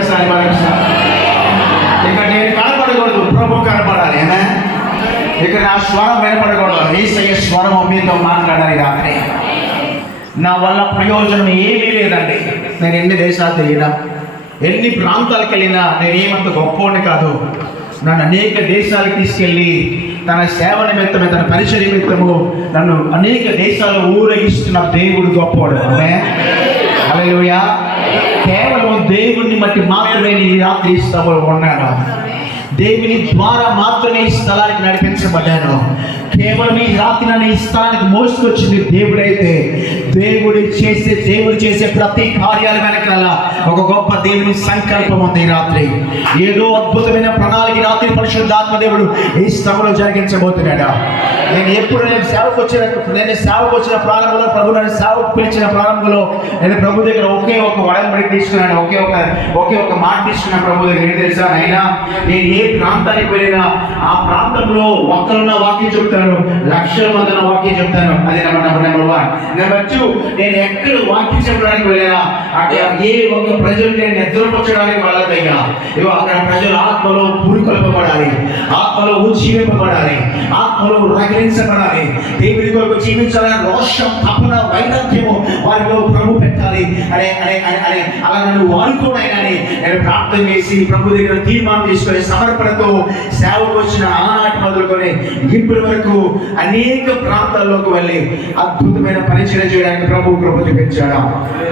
ఒకసారి ఇక్కడ నేను కనపడకూడదు, ప్రభు కనపడాలి. ఇక్కడ నా స్వరం వినపడకూడదు, యేసయ్య స్వరం మీతో మాట్లాడాలి. రాత్రి నా వల్ల ప్రయోజనం ఏమీ లేదండి. నేను ఎన్ని దేశాలు తిరిగినా, ఎన్ని ప్రాంతాలకు వెళ్ళినా నేనేమంత గొప్పవాడిని కాదు. నన్ను అనేక దేశాలకు తీసుకెళ్ళి తన సేవ నిమిత్తమే, తన పరిచయ నిమిత్తము నన్ను అనేక దేశాలు ఊరేగిస్తున్న దేవుడు గొప్పవాడు. హల్లెలూయా. కేవలం దేవుని బట్టి మాత్రమే ఈ రాత్రి స్థలంలో ఉన్నాను. దేవుని ద్వారా మాత్రమే ఈ స్థలానికి నడిపించబడ్డాను. కేవలం ఈ రాత్రి నన్ను ఈ స్థలానికి మోసుకొచ్చింది దేవుడైతే, దేవుడు చేసే ప్రతి కార్యాల వెనకాల ఒక గొప్ప దేవుని సంకల్పం ఉంది. ఈ రాత్రి ఏదో అద్భుతమైన ప్రణాళిక రాత్రి పరిశుద్ధాత్మ దేవుడు ఈ స్థలంలో జరిగించబోతున్నాడు. నేను సేవకు వచ్చిన ప్రారంభంలో, ప్రభు నన్ను సేవకు పిలిచిన ప్రారంభంలో నేను ప్రభు దగ్గర ఒకే ఒక వడబడి తీసుకున్నాను, ఒకే ఒక మాట తీసుకున్నాను ప్రభు దగ్గర. ఏం తెలుసా, అయినా నేను ఏ ప్రాంతానికి వెళ్ళినా ఆ ప్రాంతంలో ఒక్కరున్న వాక్యం చెప్తాను, లక్షల మంది ఉన్న వాక్యం చెప్తాను. అది నెంబర్ 1. నెంబర్ 2, నేను ఎక్కడ వాక్యం చెప్పడానికి వెళ్ళినా అక్కడ ఏ ఒక్క ప్రజలు నేను నిద్రపరచడానికి వాళ్ళదయ్యా. అక్కడ ప్రజలు ఆత్మలో పురుకొల్పబడాలి, ఆత్మలో ఉజ్జీవింపబడాలి, ఆత్మలో రగిలించబడాలి, దేవుడి కొరకు జీవించాలని రోషం, తపన, వైరాగ్యము వారిలో ప్రభు పెట్టాలి అనే అలా నన్ను వాడుకోవడాని నేను ప్రార్థన చేసి ప్రభు దగ్గర తీర్మానం తీసుకొని సమర్పణతో సేవకు వచ్చిన ఆనాటి మొదలుకొని ఇప్పటి వరకు అనేక ప్రాంతాల్లోకి వెళ్ళి అద్భుతమైన పరిచయం చేయడానికి ప్రభు కృప చూపించాడు.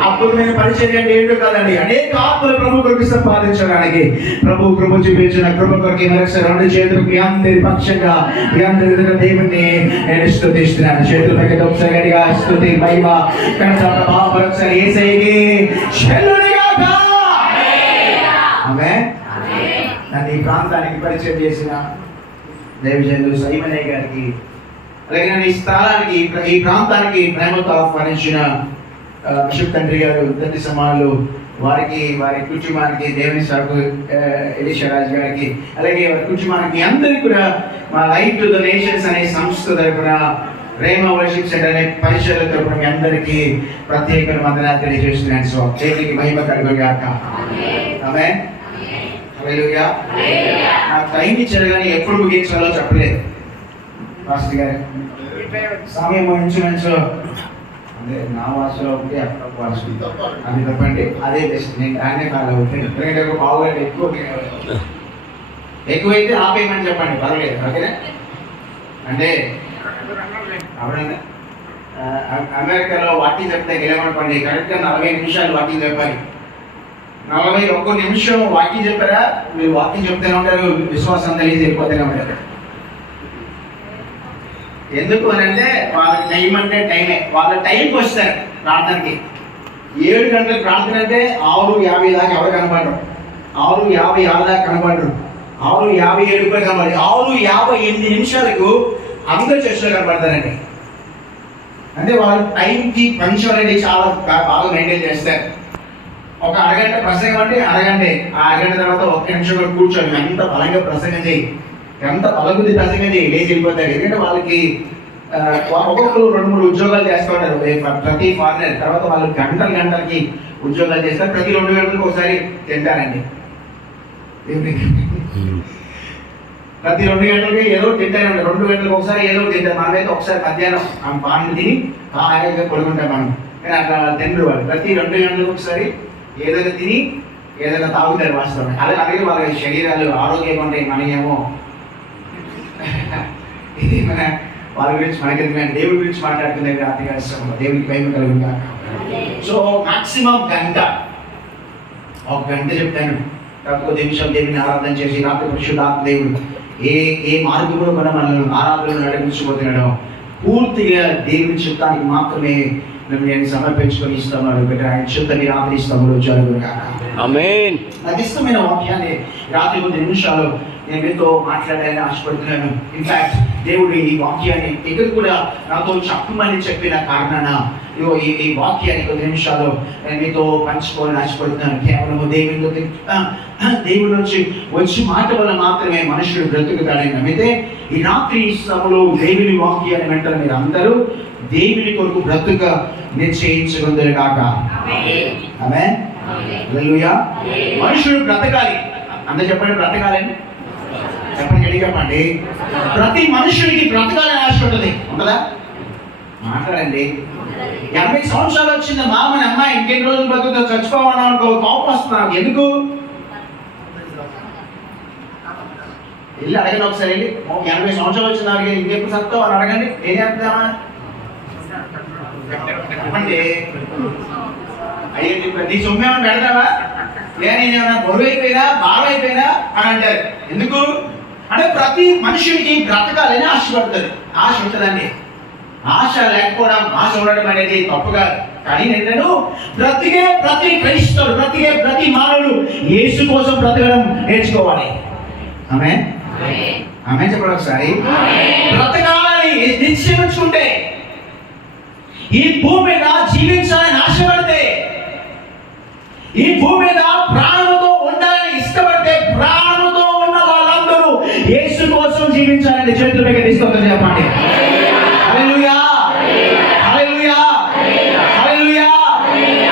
అద్భుతమైన పరిచయం అంటే ఏంటో కాదండి, అనేక ఆత్మలు ప్రభు కొరకు సంపాదించడానికి ప్రభు కృప చూపించిన కృప కొరకు మరొకసారి 2 చేతులు మీ అందరి పక్షంగా మీ అందరి దేవుణ్ణి నేను స్తుతిస్తున్నాను. చేతుల పైకి ఒకసారి గట్టిగా స్తుతి, మహిమ, ఘనత, ప్రభావం మరొకసారి యేసయ్యకి చెల్లును గాక. ఆమేన్. నన్ను ఈ ప్రాంతానికి పరిచయం చేసిన దైవజనులు సైమనయ్య గారికి, అలాగే నన్ను ఈ స్థలానికి, ఈ ప్రాంతానికి ప్రేమతో ఆహ్వానించిన బిషప్ తండ్రి గారు, తండ్రి సమానులు వారికి, వారి కుటుంబానికి, దేవుని సాగు ఎలీషారాజు గారికి, అలాగే వారి కుటుంబానికి అందరికీ కూడా మా లైఫ్ టు ద నేషన్స్ అనే సంస్థ తరపున, ప్రేమ వర్షిప్ సెంటర్ అనే పరిచయాల తరపున మీ అందరికీ ప్రత్యేక వందనాలు తెలియజేస్తున్నాను. సో దేవునికి మహిమ కలుగుగాక. ఆమేన్. హల్లెలూయా. నాకు టైం ఇచ్చారు కానీ ఎప్పుడు ముగించాలో చెప్పలేదు పాస్టర్ గారు. సమయం ఇంచుమించు అదే నా భాషలో ఒకటి అక్కడ భాష అది తప్పండి, అదే బెస్ట్. నేను దాన్నే ఫాలో అవుతాను. ఎందుకంటే ఒక పావుగంట ఎక్కువైతే ఆపేయమని చెప్పండి, పర్వాలేదు. ఓకేనా? అంటే అవునండి, అమెరికాలో వాకింగ్ చెప్తే గెలవనుకోండి, కరెక్ట్గా 40 నిమిషాలు వాకింగ్ చెప్పాలి. 41 నిమిషం వాకింగ్ చెప్పారా, మీరు వాకింగ్ చెప్తూనే ఉంటారు, విశ్వాసం తెలియదు వెళ్ళిపోతూనే ఉంటారు. ఎందుకు అని అంటే వాళ్ళకి టైం అంటే టైమే, వాళ్ళ టైంకి వస్తారు ప్రార్థనకి. 7 గంటలకు ప్రార్థన అంటే 6:50 దాకా ఎవరు కనపడరు, 6:56 దాకా కనపడరు, 6:57 కనపడరు, 6:58 నిమిషాలకు అందరూ చర్చలో కనపడతారండి. అంటే వాళ్ళు టైంకి పంక్చువాలిటీ చాలా బాగా మెయింటైన్ చేస్తారు. ఒక అరగంట ప్రసంగం అంటే అరగంటే, ఆ అరగంట తర్వాత 1 నిమిషం కూడా కూర్చోండి, ఎంత బలంగా ప్రసంగం చేయి, ఎంత బలగుద్ది ప్రసంగం చేయి, లేచి వెళ్ళిపోతారు. ఎందుకంటే వాళ్ళకి ఒక్కొక్కరు 2-3 ఉద్యోగాలు చేస్తూ ఉంటారు ప్రతి ఫారినర్. తర్వాత వాళ్ళు గంటలకి ఉద్యోగాలు చేస్తారు. ప్రతి 2 గంటలకు ఒకసారి తింటారండి. ప్రతి 2 గంటలకి ఏదో తింటారండి, 2 గంటలకు ఒకసారి ఏదో తింటారు. మనమైతే ఒకసారి మధ్యాహ్నం పాలు తిని హాయిగా పడుకుంటాం మనం, కానీ అట్లా తింటారు వాళ్ళు. ప్రతి 2 గంటలకు ఒకసారి ఏదైనా తిని ఏదైనా తాగుతారు వాస్తవం. అలాగే వాళ్ళ శరీరాలు ఆరోగ్యంగా ఉంటాయి. మనకేమో ఇది మన వాళ్ళ గురించి మనకి దేవుడి గురించి మాట్లాడుకునే అతిగా ఇష్టం. దేవుడికి భయం కలుగుతా. సో మాక్సిమం గంట, 1 గంట చెప్తాను, తక్కువ నిమిషం దేవుని ఆరాధన చేసి రాత్రి పరిశుద్ధాత్మ దేవుడు ఏ మార్గంలో కూడా మనల్ని ఆరాధనలో నడిపించబోతున్నాడో పూర్తిగా దేవుని చిత్తానికి మాత్రమే నేను సమర్పించుకొని ఇస్తున్నాడు. ఆయన చిత్తాన్ని రాత్రి ఇస్తాము జరుగుగా. ఆమేన్. నాకు ఇష్టమైన వాక్యాన్ని రాత్రి 10 నిమిషాలు నేను మీతో మాట్లాడాలని ఆశపడుతున్నాను. ఇన్ఫాక్ట్ దేవుడు ఈ వాక్యాన్ని ఇక్కడ కూడా నాతో చెప్పమని చెప్పిన కారణాన ఈ వాక్యాన్ని 10 నిమిషాలు నేను మీతో పంచుకోవాలని ఆశపడుతున్నాను. కేవలం దేవుడి నుంచి వచ్చి మాట వల్ల మాత్రమే మనుషుడు బ్రతుకుతాడని నమ్మితే ఈ రాత్రి సమయంలో దేవుని వాక్యాన్ని వెంటనే మీరు అందరూ దేవుని కొరకు బ్రతుక నిశ్చయించుకుందరు కాక. ఆమేన్. హల్లెలూయా. మనుషుడు బ్రతకాలి. అందరూ చెప్పండి, బ్రతకాలని చెప్పండి, గట్టి చెప్పండి. ప్రతి మనుషుడికి బ్రతకాలని ఆశ ఉంటుంది, ఉంటుందా? మాట్లాడండి. 80 సంవత్సరాలు వచ్చింది మామని అమ్మాయి ఇంకెన్ని రోజులు బతుకుతో చచ్చిపోవాలని అనుకో, కోపం వస్తుంది నాకు. ఎందుకు? వెళ్ళి అడగండి ఒకసారి, వెళ్ళి 80 సంవత్సరాలు వచ్చింది నాకు ఇంకెప్పుడు సత్తావు అని అడగండి. ఏం చేద్దామా చెప్పండి. అయ్యే నీ సొమ్మేమని పెడతావా? నేనేమన్నా బరువు అయిపోయినా భారం అయిపోయినా అని అంటారు. ఎందుకు అంటే ప్రతి మనుషుడికి బ్రతకాలని ఆశపడుతుంది, ఆశ ఉంటుందండి. ఆశ లేకపోవడం, ఆశ ఉండడం అనేది తప్పుగా. కానీ నేను బ్రతికే ప్రతి క్రైస్తవుడు, బ్రతికే ప్రతి మానవుడు యేసు కోసం బ్రతకడం నేర్చుకోవాలి. ఆమేన్, ఆమేన్ చెప్పండి ఒకసారి. బ్రతకాలని నిశ్చయించుకుంటే, ఈ భూమి మీద జీవించాలని ఆశపడితే, ఈ భూమి మీద ప్రాణంతో ఉండాలని ఇష్టపడితే, ప్రాణంతో ఉన్న వాళ్ళందరూ యేసు కోసం జీవించాలని చేతులు పెట్టి స్తోత్రం చెప్పండి. హల్లెలూయా, హల్లెలూయా, హల్లెలూయా.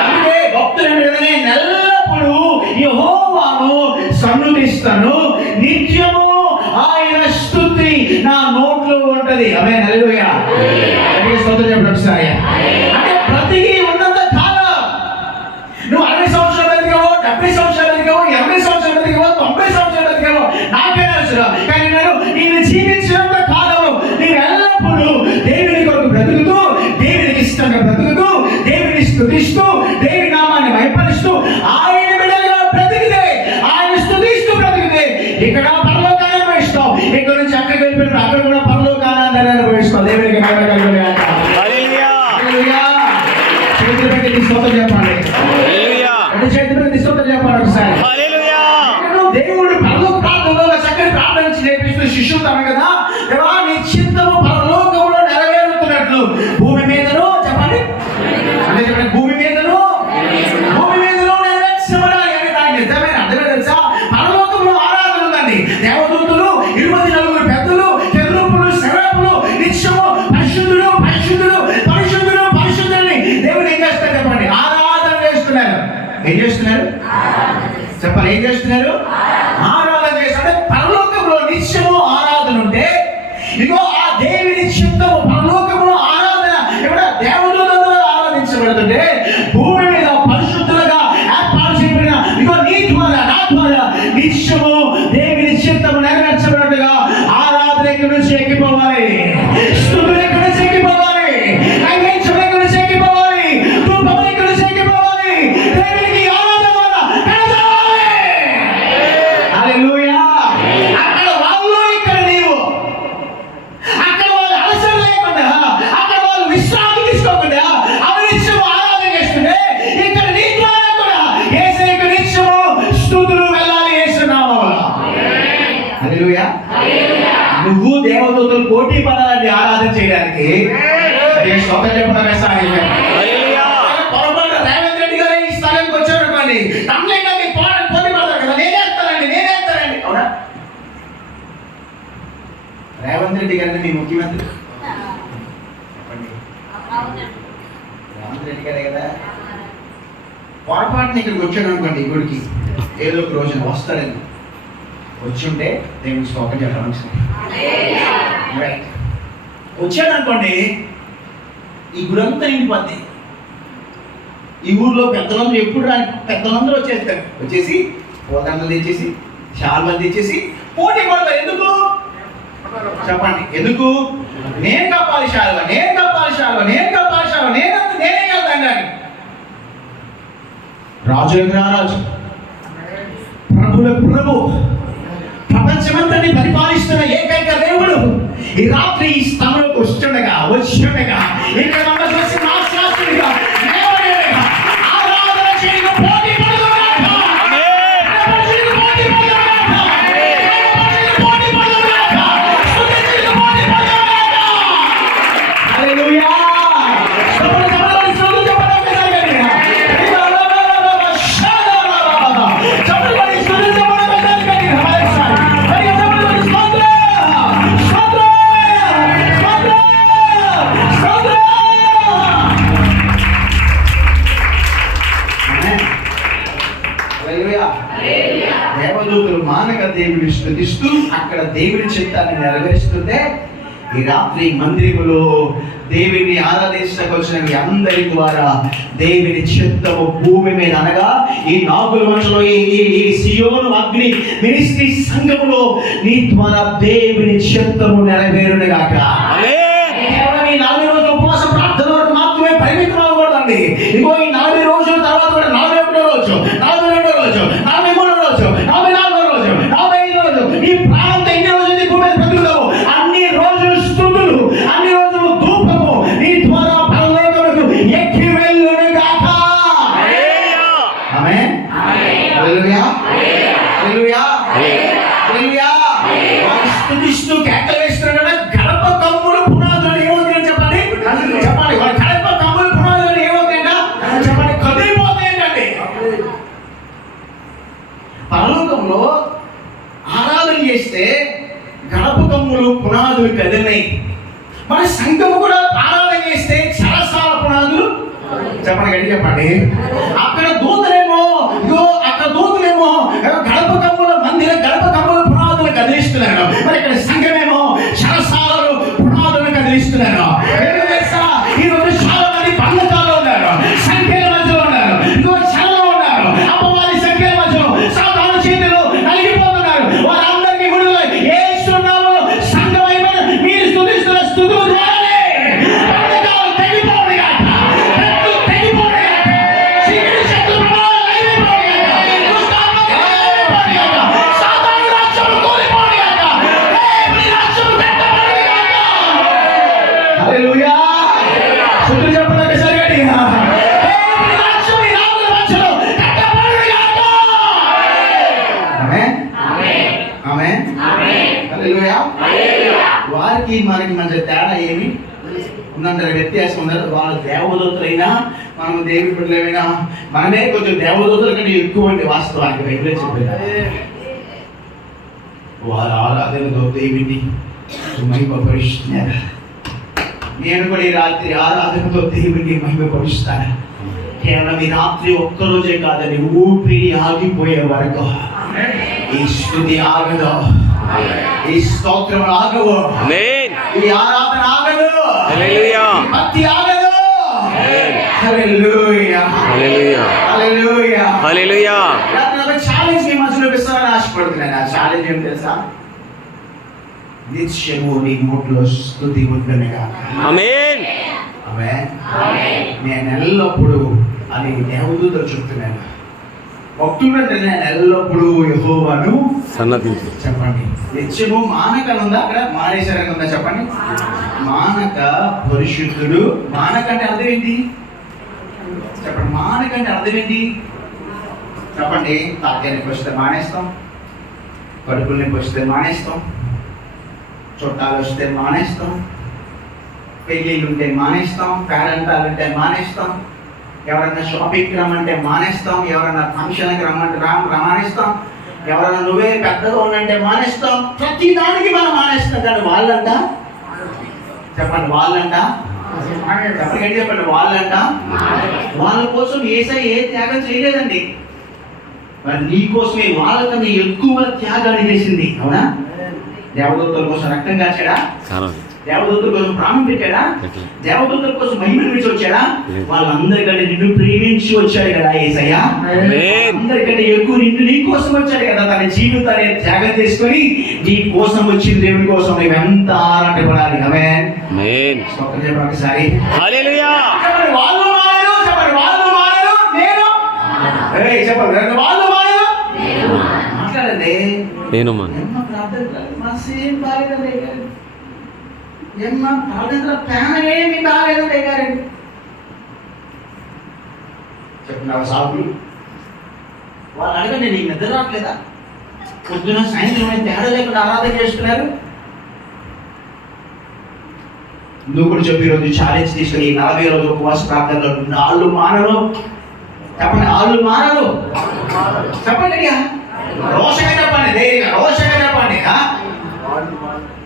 అంటే భక్తులు వెంటనే ఎల్లప్పుడూ యెహోవాను సన్నుతిస్తాను, నిత్యము ఆయన స్తుతి నా నోట్లో ఉంటది. ఆమేన్, హల్లెలూయా. స్తోత్రం చెప్పండి ఒకసారి. అంటే బ్రతికి ఉన్నంత కాలం నువ్వు 60 సంవత్సరాలు బతికావో, 70 సంవత్సరాలు బతికావో, 80 సంవత్సరాలు బతికావో, 90 సంవత్సరాలు బతికావో నాకే తెలుసు. కానీ నేను జీవించినంత కాలం నీవు ఎల్లప్పుడూ దేవుని కొరకు బ్రతుకుతూ, దేవునికి ఇష్టంగా బ్రతుకుతూ, దేవుని స్తుతిస్తూ, దేవుని నామాన్ని మహిమపరుస్తూ, ఆయన బిడ్డలుగా బ్రతికితే, ఆయన స్తుతిస్తూ బ్రతికితే ఇక్కడ పరలోకాన్ని అనుభవిస్తావు. ఇక్కడ నుంచి అక్కడికి వెళ్ళిపోయినప్పుడు అక్కడ కూడా పరలోకాన్ని అనుభవిస్తావు. దేవునికి మహిమ కలుగును గాక. హల్లెలూయా, హల్లెలూయా. చేతులు పెట్టి స్తోత్రం చెప్పండి. హల్లెలూయా. అంటే చేతులు పెట్టి స్తోత్రం చెప్పండి ఒకసారి. హల్లెలూయా. దేవుడు పరలోక ప్రార్థనలో చక్కని ప్రార్థన నేర్పిస్తూ శిష్యులు అన్నారు కదా, దేవా నీ చిత్తము పరలోకములో నెరవేరుతున్నట్లు భూమి మీదను, చెప్పండి అంటే చెప్పండి, భూమి మీదను నెరవేర్చబడాలి అని దాని నిజమైన అర్థమే తెలుసా? పరలోకంలో ఆరాధన ఉందండి. దేవదూతలు 24 పెద్దలు, కెరూబులు, సెరాఫులు నిత్యము పరిశుద్ధుడు పరిశుద్ధుడు పరిశుద్ధుడు పరిశుద్ధుడిని దేవుడు ఏం చేస్తారు చెప్పండి? ఆరాధన చేస్తున్నారు. ఏం చేస్తున్నారు చెప్పండి? ఏం చేస్తున్నారు? ఆరాధన చేస్తుంటే పరలోకంలో నిత్యము ఆరాధన ఉంటే, ఇదిగో ఆ దేవుని చిత్తము పరలోకంలో ఆరాధన ఇక్కడ దేవుడులతో ఆరాధించబడుతుంటే, భూమి మీద పరిశుద్ధులుగా ఏర్పాటు చేయబడిన ఇదిగో నీ ద్వారా నా ద్వారా నిత్యము దేవుని చిత్తము నెరవేర్చబడినట్టుగా ఆరాధన ఎక్కడి నుంచి ఎక్కిపోవాలి, స్తుతులు ఎక్కడి నుంచి ఎక్కిపోవాలి, నైవేద్యం ఎక్కడి నుంచి ఎక్కిపోవాలి, ధూపం ఎక్కడి నుంచి ఎక్కిపోవాలి, దేవునికి ఆరాధన వల్ల పెరగాలి. హల్లెలూయా. అక్కడ వాళ్ళు, ఇక్కడ నీవు, అక్కడ వాళ్ళు అలసట లేకుండా, అక్కడ వాళ్ళు విశ్రాంతి తీసుకోకుండా అనిత్యము ఆరాధన చేస్తుంటే, ఇక్కడ నీ ద్వారా కూడా యేసుకు నిత్యము స్తుతులు వెళ్ళాలి యేసు నామములో. హల్లెలూయా. నువ్వు దేవదూతలు పోటీ పడాలని ఆరాధన చేయడానికి స్తోత్రం చెప్పడం వేసాలి. పొరపాటు రేవంత్ రెడ్డి గారు ఈ స్థలానికి వచ్చారు అనుకోండి, తమిళనాడు పోటీ పడతారు కదా, నేనేస్తానండి. అవునా? రేవంత్ రెడ్డి గారిని మీ ముఖ్యమంత్రి చెప్పండి. రేవంత్ రెడ్డి గారే కదా. పొరపాటుని ఇక్కడికి వచ్చాడు అనుకోండి, ఈ గుడికి ఏదో ఒక రోజున వస్తాడని వచ్చుంటే దేవునికి స్తోత్రం చెప్పాలి. వచ్చాడు అనుకోండి, ఈ గుడంతా నిండిపోద్ది. ఈ ఊర్లో పెద్దలందరూ ఎప్పుడు రాని పెద్దలందరూ వచ్చేస్తారు. వచ్చేసి పోదండలు తెచ్చేసి, శాల్వలు తెచ్చేసి పోటీ పడతారు. ఎందుకు చెప్పండి? ఎందుకు? నేను కప్పాలి శాల్వ, నేను కప్పాలి శాల్వ, నేను కప్పాలి శాల్వ, నేనే వెళ్తాను. కానీ రాజు రాజు, ప్రభుల ప్రభు, ప్రపంచమంతని పరిపాలిస్తున్న ఏకైక దేవుడు ఈ రాత్రి ఈ స్థలంలోకి వచ్చుండగా ఇక్కడ మమ్మల్ని నాశనాశుడిగా ఆరాధన చేయడం పోటీ హల్లెలూయా. దేవదూతలు మానక దేవుని స్తుతిస్తూ అక్కడ దేవుని చిత్తాన్ని నెరవేరుస్తుంటే ఈ రాత్రి మందిరములో దేవుని ఆరాధించడానికి వచ్చిన మీ అందరి ద్వారా దేవుని చిత్తము భూమి మీద అనగా ఈ నాగుల మనుషులో ఈ సియోను అగ్ని మినిస్ట్రీ సంఘములో నీ ద్వారా దేవుని చిత్తము నెరవేరునుగాక. కేవలం ఈ 40 రోజుల ఉపవాస ప్రార్థన వరకు మాత్రమే పరిమితం అవ్వకూడదండి. ఇంకో ఈ 40 రోజుల తర్వాత కూడా 41వ రోజు, 42వ రోజు, 43వ రోజు, 44వ రోజు, 45వ రోజు, ఈ ప్రాంతం ఎన్ని రోజులు భూమి మీద బ్రతుకుతావు అన్ని రోజులు స్తుతులు, అన్ని రోజులు ధూపము నీ ద్వారా పరలోకముకు ఎక్కి వెళ్ళునుగాక. ఆమేన్. హల్లెలూయా. హల్లెలూయా. హల్లెలూయా. స్తుతిస్తూ కేకలు వేస్తున్నాడు. గడప కమ్ములు పునాదులు ఏమవుతాయని చెప్పండి. చెప్పండి. వాళ్ళ గడప కమ్ములు పునాదులు ఏమవుతాయంట చెప్పండి. కదిలిపోతాయండి. పరలోకంలో ఆరాధన చేస్తే గడప కమ్ములు పునాదులు కదిలినాయి. మన సంఘము కూడా ఆరాధన చేస్తే చరసాల పునాదులు చెప్పండి. గడి చెప్పండి. అక్కడ దూతలేమో ఇదో అక్కడ దూతలేమో గడప కమ్ముల మందిర గడప కమ్ముల పునాదులు కదిలిస్తున్నారు. మరి ఇక్కడ సంఘమేమో చరసాలను పునాదులను కదిలిస్తున్నారు. ఈరోజు చాలా మంది బంధకాలు ఉన్నారు, సంఖ్యల మధ్యలో ఉన్నారు, ఇంకో చలలో ఉన్నారు, అపవాది సంఖ్యల మధ్యలో సాధారణ చేతులు నలిగిపోతున్నారు. వారందరికీ విడుదల యేసు నామములో సంఘమైన మీరు స్తుతిస్తున్న స్తుతుల ద్వారానే బంధకాలు తెగిపోవుగాక. ప్రతి తెగిపోవుగాక. చీకటి శక్తుల ప్రభావాలు అయిపోవుగాక. దుష్టాత్మలు అయిపోవుగాక. సాతాను రాజ్యము కూలిపోవుగాక. దేవుని రాజ్యము కట్టబడుగాక. హల్లెలూయా. స్తుతులు చెప్పండి సరిగట్టిగా. దేవుని రాజ్యము ఈ నాలుగు మధ్యలో కట్టబడుగాక. ఆమేన్. ఆమేన్. హల్లెలూయా. వారికి మనకి మధ్య తేడా ఏమి ఉందంటారు? వ్యత్యాసం ఉన్నారు. వాళ్ళ దేవదూతలైనా మనం దేవుడి బిడ్డలైనా మనమే కొంచెం దేవదూతల కంటే ఎక్కువ అండి వాస్తవానికి. బైబిలే చెప్పారు. వారు ఆరాధనతో దేవుడిని మహిమపరుస్తున్నారు. నేను కూడా ఈ రాత్రి ఆరాధనతో దేవుడిని మహిమపరుస్తాను. కేవలం ఈ రాత్రి ఒక్కరోజే కాదని ఊపిరి ఆగిపోయే వరకు ఈ స్తుతి ఆగదు, ఈ స్తోత్రం ఆగవు, ఈ ఆరాధన ఆగదు, హల్లెలూయా. ఈ భక్తి ఆగదు. హల్లెలూయా. హల్లెలూయా. హల్లెలూయా. హల్లెలూయా. రాత్రి ఒక ఛాలెంజ్ మీ మధ్యలో ఇస్తానని ఆశపడుతున్నాను. ఆ ఛాలెంజ్ ఏం తెలుసా? నిత్యము నీ నోట్లో స్తుతి ఉండునుగా. ఆమేన్. ఆమేన్. నేను ఎల్లప్పుడూ అని దేవదూతలు చెప్తున్నాను. భక్తుడంటే నేను ఎల్లప్పుడూ యెహోవాను సన్నతించు. చెప్పండి. నిత్యము మానక ఉందా? అక్కడ మానేశ్వరంగా ఉందా? చెప్పండి. మానక పరిశుద్ధుడు. మానక అంటే అర్థం ఏంటి చెప్పండి. మానక అంటే అర్థం ఏంటి చెప్పండి. తాకే నొప్పి వస్తే మానేస్తాం, కడుపులు నొప్పి వస్తే మానేస్తాం, చుట్టాలు వస్తే మానేస్తాం, పెళ్ళిళ్ళు ఉంటే మానేస్తాం, పేరెంటాలు ఉంటే మానేస్తాం, ఎవరైనా షాపింగ్కి రమ్మంటే మానేస్తాం, ఎవరైనా ఫంక్షన్కి రమ్మంటే మానేస్తాం, ఎవరైనా నువ్వే పెద్దగా ఉన్నంటే మానేస్తాం. ప్రతి దానికి మనం మానేస్తాం. కానీ వాళ్ళంట చెప్పండి. వాళ్ళంట చెప్పండి. చెప్పండి. వాళ్ళంట వాళ్ళ కోసం యేసయ్య ఏ త్యాగం చేయలేదండి. మరి నీ కోసమే వాళ్ళకన్నా ఎక్కువ త్యాగాన్ని చేసింది. అవునా? దేవదూతల కోసం రక్తం కాచాడా? దేవదూతల కోసం ప్రాణం పెట్టాడా? దేవదూతల కోసం మహిమను విడిచి వచ్చాడా? వాళ్ళందరికంటే నిన్ను ప్రేమించి వచ్చాడు కదా యేసయ్య. అందరికంటే ఎక్కువ నిన్ను నీ కోసం వచ్చాడు కదా. తన జీవితాన్ని త్యాగం చేసుకొని నీ కోసం వచ్చిన దేవుని కోసం నువ్వు ఎంత ఆరాటపడాలి. ఆమేన్. స్తోత్రం చెప్పండి ఒకసారి. హల్లెలూయా. చెప్పండి. వాళ్ళు మారారు. చెప్పండి. వాళ్ళు మారారు. నేను చెప్పండి. వాళ్ళు మారారు. మాట్లాడండి. నేను సేమ్ బాగాలేదండి. ఏమ్మా ప్రార్థన ప్రాణమేమి బాగాలేదండి గారండి. చెప్తున్నావా సాగులు? వాళ్ళు అడగండి, నీకు నిద్ర రావట్లేదా? పొద్దున సాయంత్రం తేడా లేకుండా ఆరాధన చేస్తున్నారు. నువ్వు కూడా చెప్పి రోజు ఛాలెంజ్ తీసుకుని 40 రోజులు ఉపవాస ప్రార్థనలో ఆళ్ళు మానరు. చెప్పండి. ఆళ్ళు మానరు. చెప్పండి. రోషంగా చెప్పండి. ధైర్యంగా రోషంగా చెప్పండి.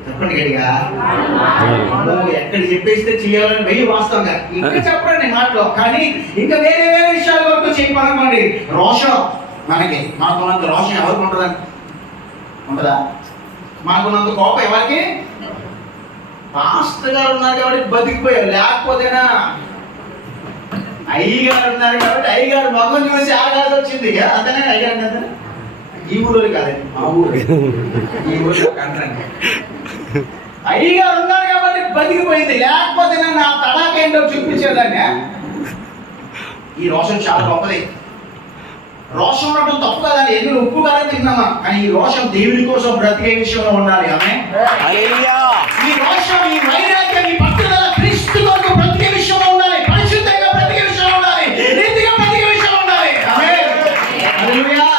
చెప్పండి గట్టిగా. ఎక్కడ చెప్పేస్తే చేయాలని వెయ్యి వాస్తవంగా ఇంకా చెప్పండి మాటలో. కానీ ఇంకా వేరే వేరే విషయాల వరకు చెప్పనుకోండి. రోషం మనకున్నంత రోషం ఎవరికి ఉంటుందండి? ఉంటుందా? మనకున్నంత కోపం ఎవరికి? పాస్టర్ గారు ఉన్నారు కాబట్టి బతికిపోయారు, లేకపోతేనా అయ్యగారు ఉన్నారు కాబట్టి అయ్యగారు మగం చూసి ఆగాల్సి వచ్చింది. అంతనే అయ్యారు కదా. ఈ ఊరు కాదండి, మా ఊరు. ఈ ఊరు కంట్రండి. అయ్యగారు ఉన్నారు కాబట్టి బతికిపోయింది, లేకపోతే నా తడాకేంటో చూపించేదాన్ని. ఈ రోషం చాలా గొప్పది. రోషం ఉండటం తప్పు కదండి, ఎందుకు ఉప్పు కాదని తిన్నామా, కానీ ఈ రోషం దేవుని కోసం బ్రతికే విషయంలో ఉండాలి. ఆమె ఈ రోషం, ఈ వైరాగ్యం, ఈ పట్టుదల క్రీస్తు కొరకు బ్రతికే విషయంలో ఉండాలి, పరిశుద్ధంగా బ్రతికే విషయంలో ఉండాలి, నీతిగా బ్రతికే విషయంలో ఉండాలి. ఆమె హల్లెలూయా.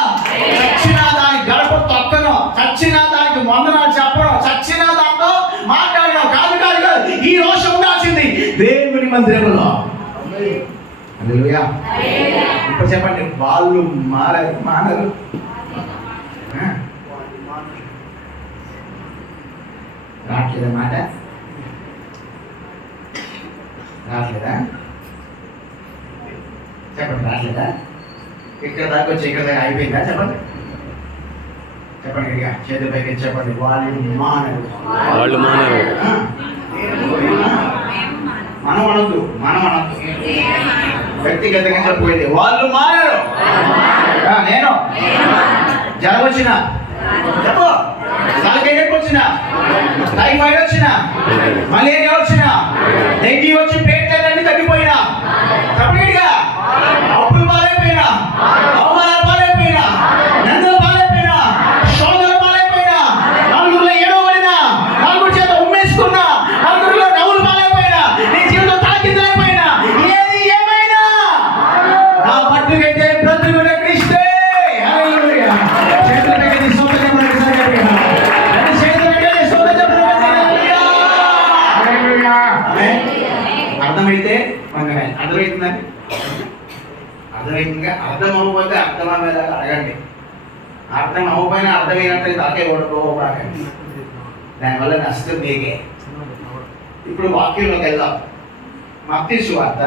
చచ్చిన దానికి గడప తొక్కను, చచ్చిన దానికి వందనాలు చెప్పడం, చచ్చిన దాంతో మాట్లాడడం కాదు కాదు కాదు. ఈ రోషం ఉండాల్సింది దేవుని మందిరంలో. హల్లెలూయా. ఇప్పుడు చెప్పండి, వాళ్ళు మానరు. రావట్లేదా మాట? రావట్లేదా? చెప్పండి, రావట్లేదా? ఇక్కడ దాకా వచ్చి ఇక్కడ దాకా అయిపోయిందా? చెప్పండి చెప్పండి, ఇక చేతుల పైకి చెప్పండి. వాళ్ళు మానరు. మనం అనొద్దు. వ్యక్తిగతంగా చెప్పబోయేది వాళ్ళు మారారు. నేను జ్వరం వచ్చిన చెప్పు, తలకెళ్ళకి వచ్చిన, టైఫాయిడ్ వచ్చిన, మలేరియా వచ్చిన, డెంగీ వచ్చి పేట్లన్నీ తగ్గిపోయినా, తప్పనిగా అప్పులు పాలైపోయినా, అవమానాలు పాలైపోయినా, నందలు పాలైపోయినా, శోధనలు పాలైపోయినా, నలుగురిలో ఏడవబడినా, నలుగురు చేత ఉమ్మేసుకున్నా, నలుగురిలో నవ్వులు పాలైపోయినా, నీ జీవితం తాకిద్దరైపోయినా, ఏది ఏమైనా నా పట్టుకైతే బ్రతుకునే క్రీస్తే. హల్లెలూయా. చేతుల పైకి స్తోత్రం చెప్పండి. చేతుల పైకి స్తోత్రం చెప్పండి. హల్లెలూయా. అర్థమైతే అర్థమవుతుందండి. అర్థమైందిగా. అర్థం అవ్వకపోతే అర్థం అయ్యేలాగా అడగండి. అర్థం అవ్వకపోయినా అర్థమైనట్టు తాకే ఓడిపోకండి. దానివల్ల నష్టం మీకే. ఇప్పుడు వాక్యంలోకి వెళ్దాం. మత్తయి సువార్త.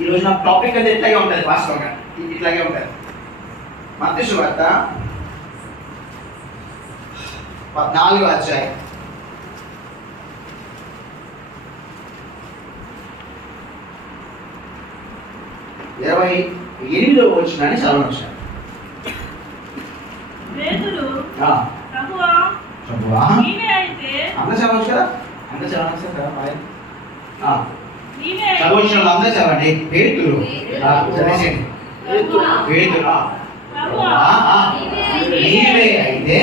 ఈరోజు నా టాపిక్ అది ఎట్లాగే ఉంటుంది, వాస్తవంగా ఇట్లాగే ఉంటుంది. మత్తయి సువార్త 14వ అధ్యాయం 28వ వచనాన్ని చదవవచ్చు. అందరూ చదవచ్చు కదా? అందరూ చదవచ్చు కదా? చదవచ్చు అందరూ చదవండి. పేతురు చదివేసేయండి. పేతురు నీవే అయితే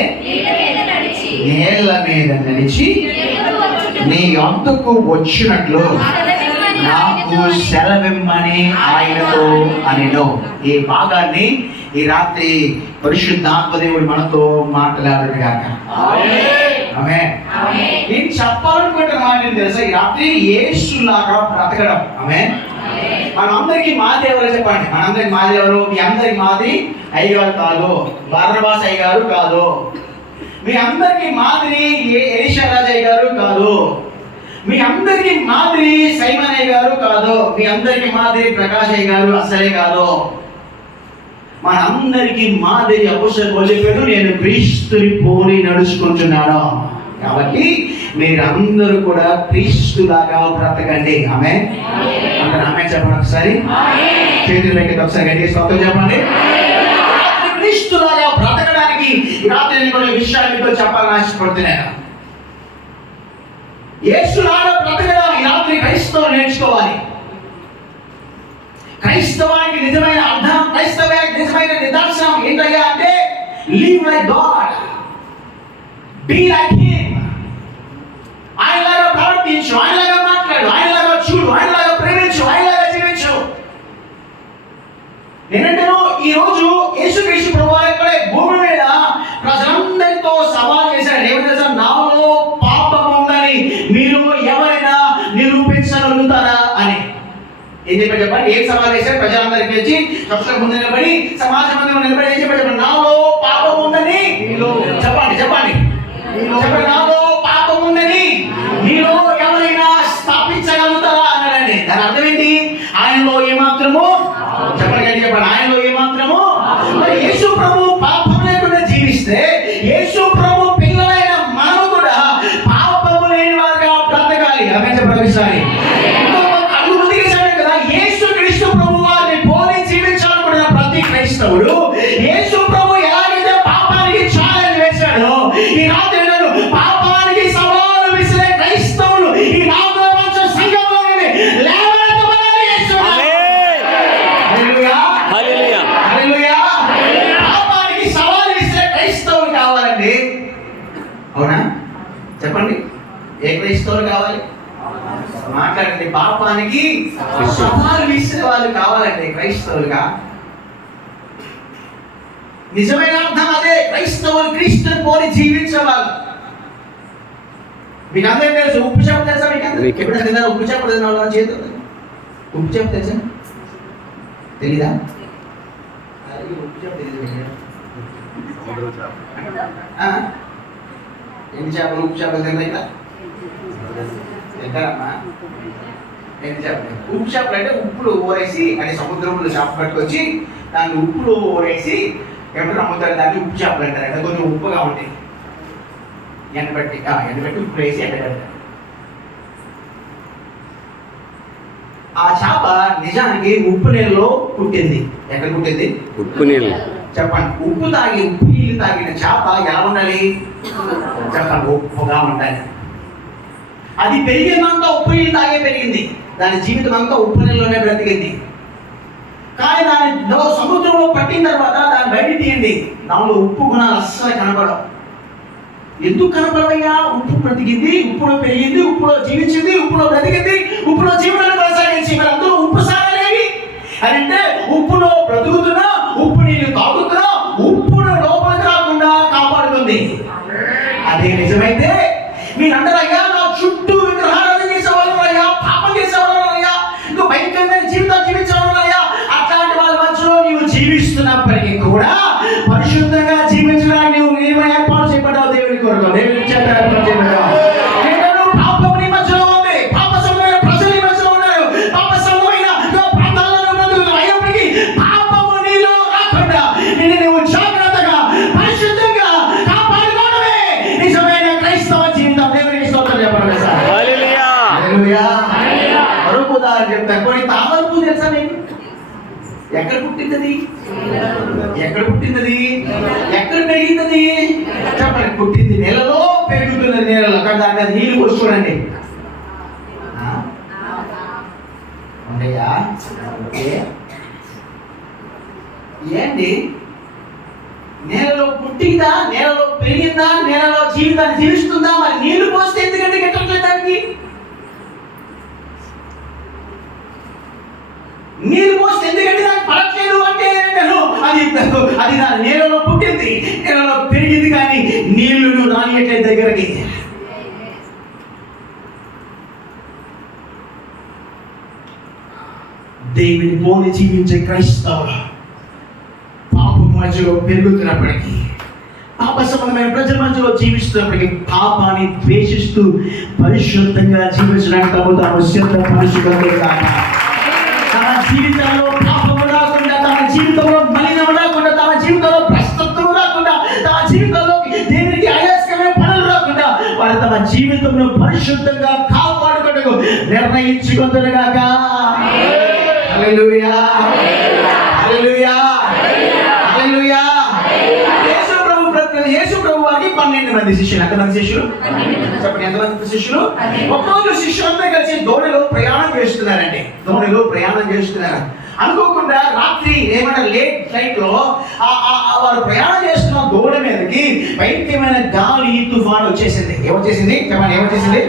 నేల మీద నడిచి నీ అంతకు వచ్చినట్లు నాకు సెలవిమ్మని ఆయనతో అనెను. ఈ భాగాన్ని ఈ రాత్రి పరిశుద్ధాత్మదేవుడు మనతో మాట్లాడాడు గాక. ఆమేన్. నేను చెప్పాలనుకుంటున్న మాట ఏంటి తెలుసా? ఈ రాత్రి యేసులాగా బ్రతకడం. ఆమేన్. మనందరికీ మాది ఎవరో చెప్పండి. మనందరికి మాది ఎవరు? మీ అందరికి మాది అయ్యగారు కాదు, బర్నబాస్ అయ్యగారు కాదు. మీ అందరికి మాదిరి ఎలీషా రాజయ్య గారు కాదు. మీ అందరికి మాదిరి సైమన్ అయ్య గారు కాదు. మీ అందరికి మాదిరి ప్రకాష్ అయ్య గారు అసలే కాదు. మనందరికి మాదిరి అపోస్తలుడు చెప్పాడు, నేను క్రీస్తుని పోలి నడుచుకుంటున్నాను. కాబట్టి మీరందరూ కూడా క్రీస్తులాగా బ్రతకండి. ఆమేన్. అందరూ ఆమేన్ చెప్పండి. ఒకసారి చేతులకి ఒకసారి గట్టిగా స్తోత్రం చెప్పండి. క్రీస్తులాగా బ్రతకడానికి రాత్రి నేను కొన్ని విషయాలు మీతో చెప్పాలని ఆశపడుతున్నాను. యేసులాగా బ్రతకడం ఈ రాత్రి క్రైస్తవులు నేర్చుకోవాలి. క్రైస్తవానికి నిజమైన అర్థం, క్రైస్తవానికి నిజమైన నిదర్శనం ఏంటయ్యా అంటే live like God, be like him. ఆయనలాగా ప్రవర్తించు, ఆయనలాగా మాట్లాడు, ఆయనలాగా చూడు, ఆయనలాగా ప్రేమించు, ఆయనలాగా జీవించు. నేనంటేను ఈ రోజు యేసుక్రీస్తు ప్రభువారు ఇక్కడే భూమి మీద ప్రజలందరితో సవాల్ చేశాడు. ఏమని తెలుసా? నాలో పాపం ఉందని మీరు ఎవరైనా నిరూపించగలుగుతారా అని. ఏం చెప్పాడు చెప్పండి? ఏం సవాల్ చేశాడు? ప్రజలందరికీ వచ్చి సభలో ముందు నిలబడి, సమాజం ముందు నిలబడి ఏం చెప్పాడు చెప్పండి? నాలో పాపం ఉందని చెప్పండి చెప్పండి చెప్పండి. నాలో పాపం ఉందని మీలో ఎవరైనా స్థాపించగలుగుతారా అన్నాడండి. దాని అర్థం ఏంటి? ఆయనలో ఏమాత్రము చెప్పండి, చెప్పండి, ఆయనలో ఏమాత్రము ఒకసారి. అడుగు ముందుకు వేసాడు కదా, యేసు క్రీస్తు ప్రభు వారిని పోలి జీవించాలనుకున్న ప్రతి క్రైస్తవుడు యేసు ప్రభు ఎలాగైతే పాపానికి ఛాలెంజ్ వేశాడో, ఈ రాత్రి నేను పాపానికి సవాలు విసిరే క్రైస్తవులు ఈ నాలుగో వంశ సంఘంలో నుండి లేవనెత్తబడాలి. యేసు హల్లెలూయా, హల్లెలూయా. హల్లెలూయా. పాపానికి సవాలు విసిరే క్రైస్తవులు కావాలండి. అవునా? చెప్పండి, ఏ క్రైస్తవులు కావాలి? మాట్లాడండి. పాపానికి సవాలు విసిరే వాళ్ళు కావాలండి క్రైస్తవులుగా. నిజమైన అర్థం అదే. క్రైస్తవులు క్రీస్తుని పోలి జీవించేవాళ్ళు. మీకు అందరికీ తెలుసు, ఉప్పు చేప తెలుసా? మీకు ఎప్పుడు తిన్నారు ఉప్పు చేప? తిన్న చేతి ఉప్పు చేప తెలుసా? తెలీదా? ఉప్పు చేప తెలియదు. ఎన్ని చేపలు ఉప్పు చేపలు తిన్నా? తింటారమ్మా? ఎన్ని చేపలు? ఉప్పు చేపలు అంటే ఉప్పులు ఊరేసి, అంటే సముద్రంలో చేప పట్టుకొచ్చి దాన్ని ఉప్పులో ఊరేసి ఎప్పుడు అమ్ముతారు. దాన్ని ఉప్పు చేపలు అంటారు. అంటే కొంచెం ఉప్పుగా ఉంటాయి. ఎండబెట్టి ఉప్పు వేసి ఎండబెడతారు. ఆ చేప నిజానికి ఉప్పు నీళ్ళలో పుట్టింది. ఎక్కడ పుట్టింది? ఉప్పు నీళ్ళు. చెప్పండి. ఉప్పు నీళ్ళు తాగిన చేప ఎలా ఉండాలి? చెప్పండి, ఉప్పుగా ఉండాలి. అది పెరిగిందంతా ఉప్పు నీళ్ళు తాగే పెరిగింది. దాని జీవితం అంతా ఉప్పు నీళ్ళలోనే బ్రతికింది. కానీ దాని సముద్రంలో పట్టిన తర్వాత దాన్ని బయట తీయండి, దానిలో ఉప్పు గుణాలు అస్సలు కనబడవు. ఎందుకు కనబడవయ్యా? ఉప్పు బ్రతికింది, ఉప్పులో పెరిగింది, ఉప్పులో జీవించింది, ఉప్పులో బ్రతికింది, ఉప్పులో జీవనాన్ని కొనసాగించి మరి అందరూ ఉప్పు సారాలేవి అంటే ఉప్పులో బ్రతుకుతున్నా, ఉప్పు నీళ్ళు తాగుతున్నా, ఉప్పును లోపలికి రాకుండా కాపాడుతుంది. అదే నిజమైతే మీరందరూ అయ్యా నా చుట్టూ విగ్రహారాధన చేసేవాళ్ళు అయ్యా, పాపం చేసేవాళ్ళు అయ్యా, ఇంకా భయంకరమైన జీవితాలు జీవించేవాళ్ళు అయ్యా, అట్లాంటి వాళ్ళ మధ్యలో నీవు జీవిస్తున్నప్పటికీ కూడా పరిశుద్ధంగా జీవించడానికి నువ్వు ఏమైనా ఏర్పాటు చేయబడ్డావు దేవుని కొరకు. దేవుని చేత ఏర్పాటు చేయబడ్డావు. పాపం నీ మధ్యలో ఉంది, పాప సంబంధమైన ప్రజలు నీ మధ్యలో ఉన్నారు, పాప సంబంధమైన ప్రాంతాలలో బ్రతుకుతున్నావు. అయినప్పటికీ పాపము నీలో రాకుండా నిన్ను నువ్వు జాగ్రత్తగా పరిశుద్ధంగా కాపాడుకోవడమే నిజమైన క్రైస్తవ జీవితం. దేవునికి స్తోత్రం చెప్పండి సార్. హల్లెలూయా, హల్లెలూయా. మరొక ఉదాహరణ చెప్తాను. కొన్ని తామర పువ్వు తెలుసా మీకు? ఎక్కడ పుట్టింది? ఎక్కడ పుట్టింది? ఎక్కడ పెరిగింది? చెప్పండి. పుట్టింది నేలలో, పెరుగుతున్నది నేలలో. కానీ దాని మీద నీళ్ళు పోసి చూడండి. ఉండయా? ఏంటి? నేలలో పుట్టిందా? నేలలో పెరిగిందా? నేలలో జీవితాన్ని జీవిస్తుందా? మరి నీళ్లు పోస్తే ఎందుకంటే గిట్టట్లేదు దానికి? నీరు పోస్తే ఎందుకంటే దానికి పడట్లేదు అంటే అది దాని నేలలో పుట్టింది, నేలలో పెరిగింది, కానీ నీళ్లు రానియట్లేదు దగ్గరకి. దేవుని పోలి జీవించే క్రైస్తవులు పాపం మధ్యలో పెరుగుతున్నప్పటికీ, పాప సంబంధమైన ప్రజల మధ్యలో జీవిస్తున్నప్పటికీ పాపాన్ని ద్వేషిస్తూ పరిశుద్ధంగా జీవించడానికి తాము సిద్ధపరుచుకుంటున్నా. తమ జీవితంలో పాపము రాకుండా, తమ జీవితంలో మలినం రాకుండా, తమ జీవితంలో భ్రష్టత్వం రాకుండా, తమ జీవితంలో దేవునికి అయాస్కరమైన పనులు రాకుండా వారు తమ జీవితంలో పరిశుద్ధంగా కాపాడుకుంటూ నిర్ణయించుకుంటున్నాగాక. హల్లెలూయా, హల్లెలూయా, హల్లెలూయా. యేసు ప్రభు వారికి 12 మంది శిష్యులు. ఎంతమంది శిష్యులు? చెప్పండి, ఎంతమంది శిష్యులు? ఒక్కొక్క శిష్యులంతా కలిసి దోణిలో ప్రయాణం చేస్తున్నారండి. దోణిలో ప్రయాణం చేస్తున్నారు. అనుకోకుండా రాత్రి ఏమైనా లేట్ ఫ్లైట్ లో వారు ప్రయాణం చేస్తున్న దోణి మీదకి భయంకరమైన గాలి తుఫాను వచ్చేసింది. ఏమొచ్చేసింది? చెప్పండి, ఏమొచ్చేసింది?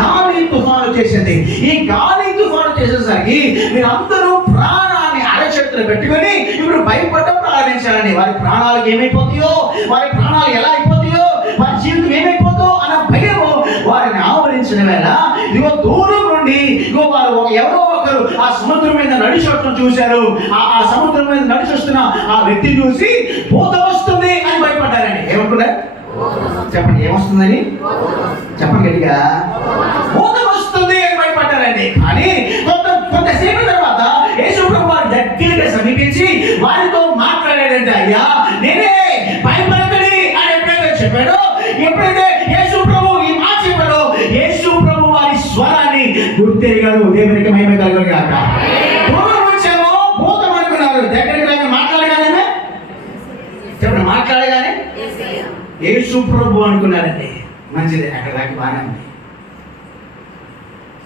గాలి తుఫాను వచ్చేసింది. ఈ గాలి తుఫాను వచ్చేసేసరికి మీరందరూ ప్రాణాన్ని అరచేతులు పెట్టుకొని ఇప్పుడు భయపడడం ప్రారంభించారండి. వారి ప్రాణాలకు ఏమైపోతాయో, వారి ప్రాణాలు ఎలా అయిపోతాయో, వారి జీవితం ఏమైపోతుందో అన్న భయము వారిని ఆవరించిన వేళ ఇదిగో దూరం నుండి ఇదిగో వారు ఎవరో ఒకరు ఆ సముద్రం మీద నడిచొట్టడం చూశారు. ఆ సముద్రం మీద నడిచొస్తున్న ఆ వ్యక్తిని చూసి భూతం వస్తుంది అని భయపడ్డారండి. ఏమనుకున్నారు? చెప్పండి, ఏమొస్తుందని? చెప్పండి గట్టిగా. భూతం వస్తుంది అని భయపడ్డారండి. కానీ కొంతసేపు తర్వాత యేసు ప్రభు వారి దగ్గరగా సమీపించి వారితో మాట్లాడాడంటే, అయ్యా నేనే, భయపడకండి అని ఎప్పుడైతే చెప్పాడో, ఎప్పుడైతే యేసు ప్రభు ఈ మాట చెప్పాడో, యేసు ప్రభు వారి స్వరాన్ని గుర్తెరిగారు. దేవునికి మహిమ కలుగును గాక. దూరం వచ్చామో భూతం అనుకున్నారు. దగ్గరికి దగ్గర మాట్లాడగానే చెప్పండి, మాట్లాడగానే యేసు ప్రభు అనుకున్నారండి. మంచిది, అక్కడ దాకా బాగానే ఉంది.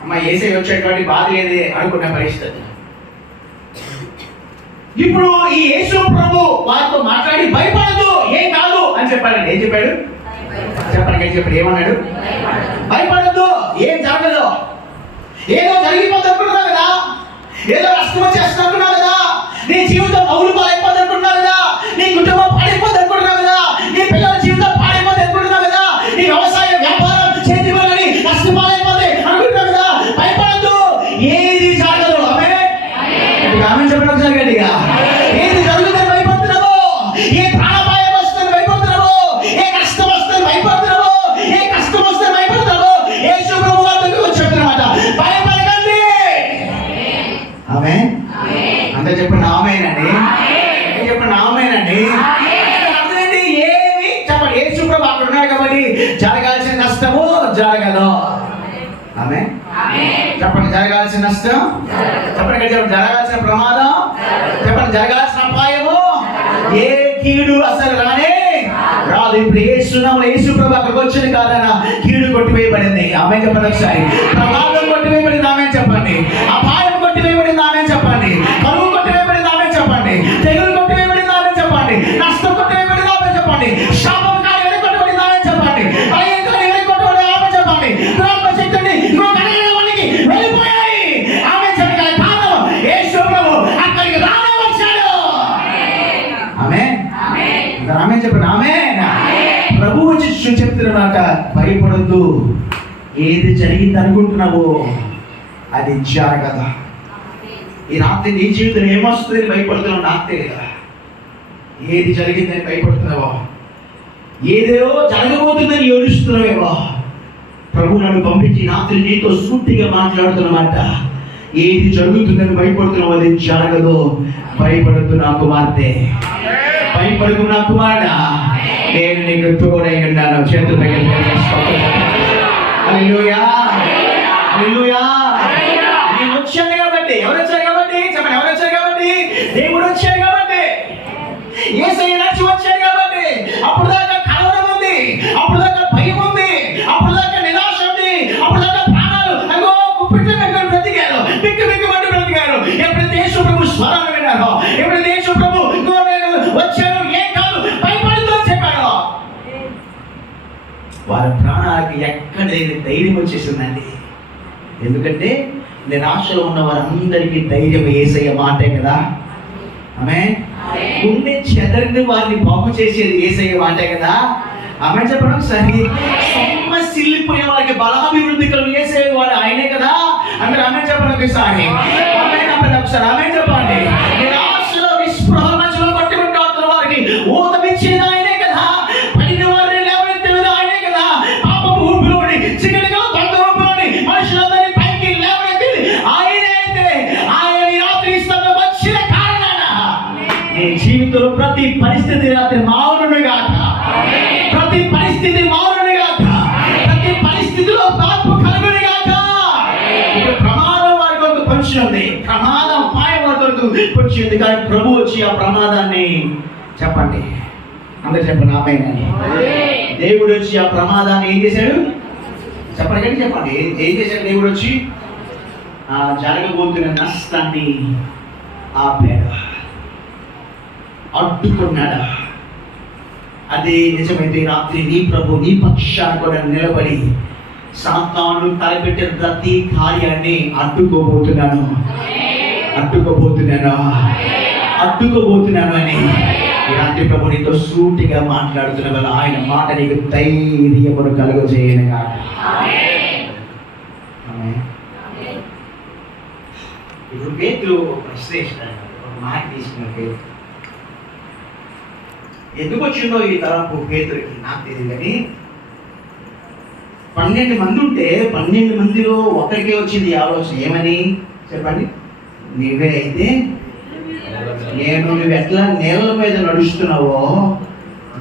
అమ్మ ఏసై వచ్చేటువంటి బాధ లేదే అనుకున్న పరిస్థితి. ఇప్పుడు ఈ యేసు ప్రభు వారితో మాట్లాడి భయపడదు, ఏం కాదు అని చెప్పాడండి. ఏం చెప్పాడు చెప్పండి, చెప్పాడు ఏమన్నాడు? భయపడద్దు, ఏం జరగదు. ఏదో జరిగిపోతుంది అనుకుంటున్నావు కదా, ఏదో నష్టం వచ్చేస్తుంది అనుకున్నావు కదా, నీ జీవితం అవులు పాలైపోతుంది అనుకుంటున్నావు కదా, నీ కుటుంబం పాడైపోతుంది అనుకుంటున్నావు కదా, నీ పిల్లల జీవితం పాడైపోతుంది అనుకుంటున్నావు కదా, నీ వ్యవసాయ వ్యాపారం చేతి వలని నష్టపాలైపోతే అనుకుంటున్నావు కదా. భయపడద్దు, ఏది జరగదు. ఆమె చెప్పడం జరగండిగా. ఏది జరుగుతుంది భయపడుతున్నావు, ఏ ప్రాణాపాయం వస్తుంది భయపడుతున్నావు, ఏ కష్టం వస్తుంది భయపడుతున్నావు, ఏ కష్టం వస్తుంది భయపడుతున్నావు. యేసు ప్రభు వారితో చెప్తున్నమాట, భయపడకండి. ఆమేన్. అందరూ చెప్పండి ఆమేనండి. చెప్పండి ఆమేనండి. అర్థమేంటి? ఏమి చెప్పండి, యేసు ప్రభు అక్కడ ఉన్నాడు కాబట్టి జరగాల్సిన నష్టము జరగదు. ఆమేన్. చెప్పండి, జరగాల్సిన నష్టం చెప్పండి, చెప్పండి, జరగాల్సిన ప్రమాదం చెప్పండి, జరగాల్సిన అపాయము ఏ కీడు అసలు రానే రాదు. ఇప్పుడు యేసు ప్రభు అక్కడికి వచ్చింది కాదన్న కీడు కొట్టివేయబడింది. ఆమె చెప్పండి ఒకసారి. ప్రమాదం కొట్టివేయబడింది. ఆమె చెప్పండి. అపాయం కొట్టివేయబడింది. ఆమె చెప్పండి. కరువు కొట్టివేయబడింది. ఆమె చెప్పండి. తెగులు కొట్టివేయబడింది. ఆమె చెప్పండి. నష్టం కొట్టివేయబడింది. ఆమె చెప్పండి. శాపం కార్యం కొట్టివేయబడింది. ఆమె చెప్పండి. భయంతో కొట్టివేయబడింది. ఆమె చెప్పండి. శక్తిని వెళ్ళిపోయాయి. ఆమె చెప్పగల కారణం యేసు ప్రభు అక్కడికి రానే వచ్చాడు. ఆమేన్. ఆమేన్ చెప్పండి. ఆమేన్. ప్రభు వచ్చి చెప్తున్నమాట, భయపడొద్దు. ఏది జరిగింది అనుకుంటున్నావో అది జరగదు. ఈ రాత్రి నీ జీవితంలో ఏమొస్తుందని భయపడుతున్నావు నాకు తెలియదా? ఏది జరిగిందని భయపడుతున్నావో, ఏదో జరగబోతుందని ఏడుస్తున్నావేమో, ప్రభు నన్ను పంపించి రాత్రి నీతో సూటిగా మాట్లాడుతున్నమాట. ఏది జరుగుతుందని భయపడుతున్నావు అది జరగదు. భయపడుతూ నా కుమార్తె, భయపడుతూ నా కుమారుడా, నేను నీకు తోడై ఉన్నాను. చేతులు హల్లెలూయా, హల్లెలూయా. నేను వచ్చాను కాబట్టి, ఎవరు వచ్చారు కాబట్టి చెప్పండి, ఎవరు వచ్చారు కాబట్టి? దేవుడు వచ్చాడు కాబట్టి, యేసయ్య నడిచి వచ్చాడు కాబట్టి. అప్పుడు దాకా కలవరం ఉంది, అప్పుడు దాకా భయం ఉంది, అప్పుడు దాకా నిరాశ ఉంది, అప్పుడు దాకా ప్రాణాలు అగో పిట్ట బ్రతికారు, బిక్కు బ్రతికారు. ఎప్పుడైతే యేసు ప్రభు స్వరాన్ని విన్నారో, ఎప్పుడైతే యేసు ప్రభు వచ్చారు, ఏం కాదు భయపడుతూ చెప్పారు, వారి ప్రాణాలకి ఎక్కడ ధైర్యం వచ్చేసిందండి. ఎందుకంటే నిరాశలో ఉన్న వారందరికీ ధైర్యం యేసయ్య మాటే కదా. ఆమేన్. గుండె చెదరిని వారిని బాగు చేసేది యేసయ్య మాటే కదా. ఆమె చెప్పడం సరి. సొమ్మసిల్లిపోయే వారికి బలాభివృద్ధి కలుగు యేసయ్య వాడు ఆయనే కదా. అందరూ ఆమె చెప్పడం ఒకసారి. ఒకసారి ఆమె చెప్పండి. నిరాశలో నిస్పృహ మధ్యలో పట్టుకుంటున్న వారికి ఊతమిచ్చేది ఆయనే కదా. పడిన వారిని లేవనెత్తేది ఆయనే కదా. పాపపు ఊపిలోని చికటిగా దొంగ ఊపిలోని మనుషులందరినీ పైకి లేవనెత్తేది ఆయనే. అయితే ఆయన ఈ రాత్రి ఇస్తాను వచ్చిన కారణాన నీ జీవితంలో ప్రతి పరిస్థితి రాత్రి మారును గాక. ప్రతి పరిస్థితి మారును గాక. ప్రతి పరిస్థితిలో మార్పు కలుగును గాక. ప్రమాదం వారి కొరకు పొంచి ఉంది, ప్రమాదం అపాయం వారి కొరకు పొంచి ఉంది. కానీ ప్రభు వచ్చి ఆ ప్రమాదాన్ని చెప్పండి, అందరు చెప్పండి ఆమేన్. దేవుడు వచ్చి ఆ ప్రమాదాన్ని ఏం చేశాడు చెప్పండి, కానీ చెప్పండి ఏం చేశాడు దేవుడు వచ్చి? ఆ జరగబోతున్న నష్టాన్ని ఆపాడు, అడ్డుకున్నాడు. అదే నిజమైతే రాత్రి నీ ప్రభు నీ పక్షాన కూడా నిలబడి సాతాను తలపెట్టిన ప్రతి కార్యాన్ని అడ్డుకోబోతున్నాను అని ఈ రాత్రి ప్రభు నీతో సూటిగా మాట్లాడుతున్న వల్ల ఆయన మాట నీకు ధైర్యమును కలుగజేయనుగా. ఇప్పుడు పేతురు ప్రశ్న ఒక మాట తీసుకున్న పేరు ఎందుకు వచ్చిందో ఈ తరపు పేతురికి నాకు తెలియదు. కానీ 12 మంది ఉంటే 12 మందిలో ఒకరికే వచ్చింది ఆలోచన. ఏమని చెప్పండి? నువ్వే అయితే నువ్వు ఎట్లా నేల మీద నడుస్తున్నావో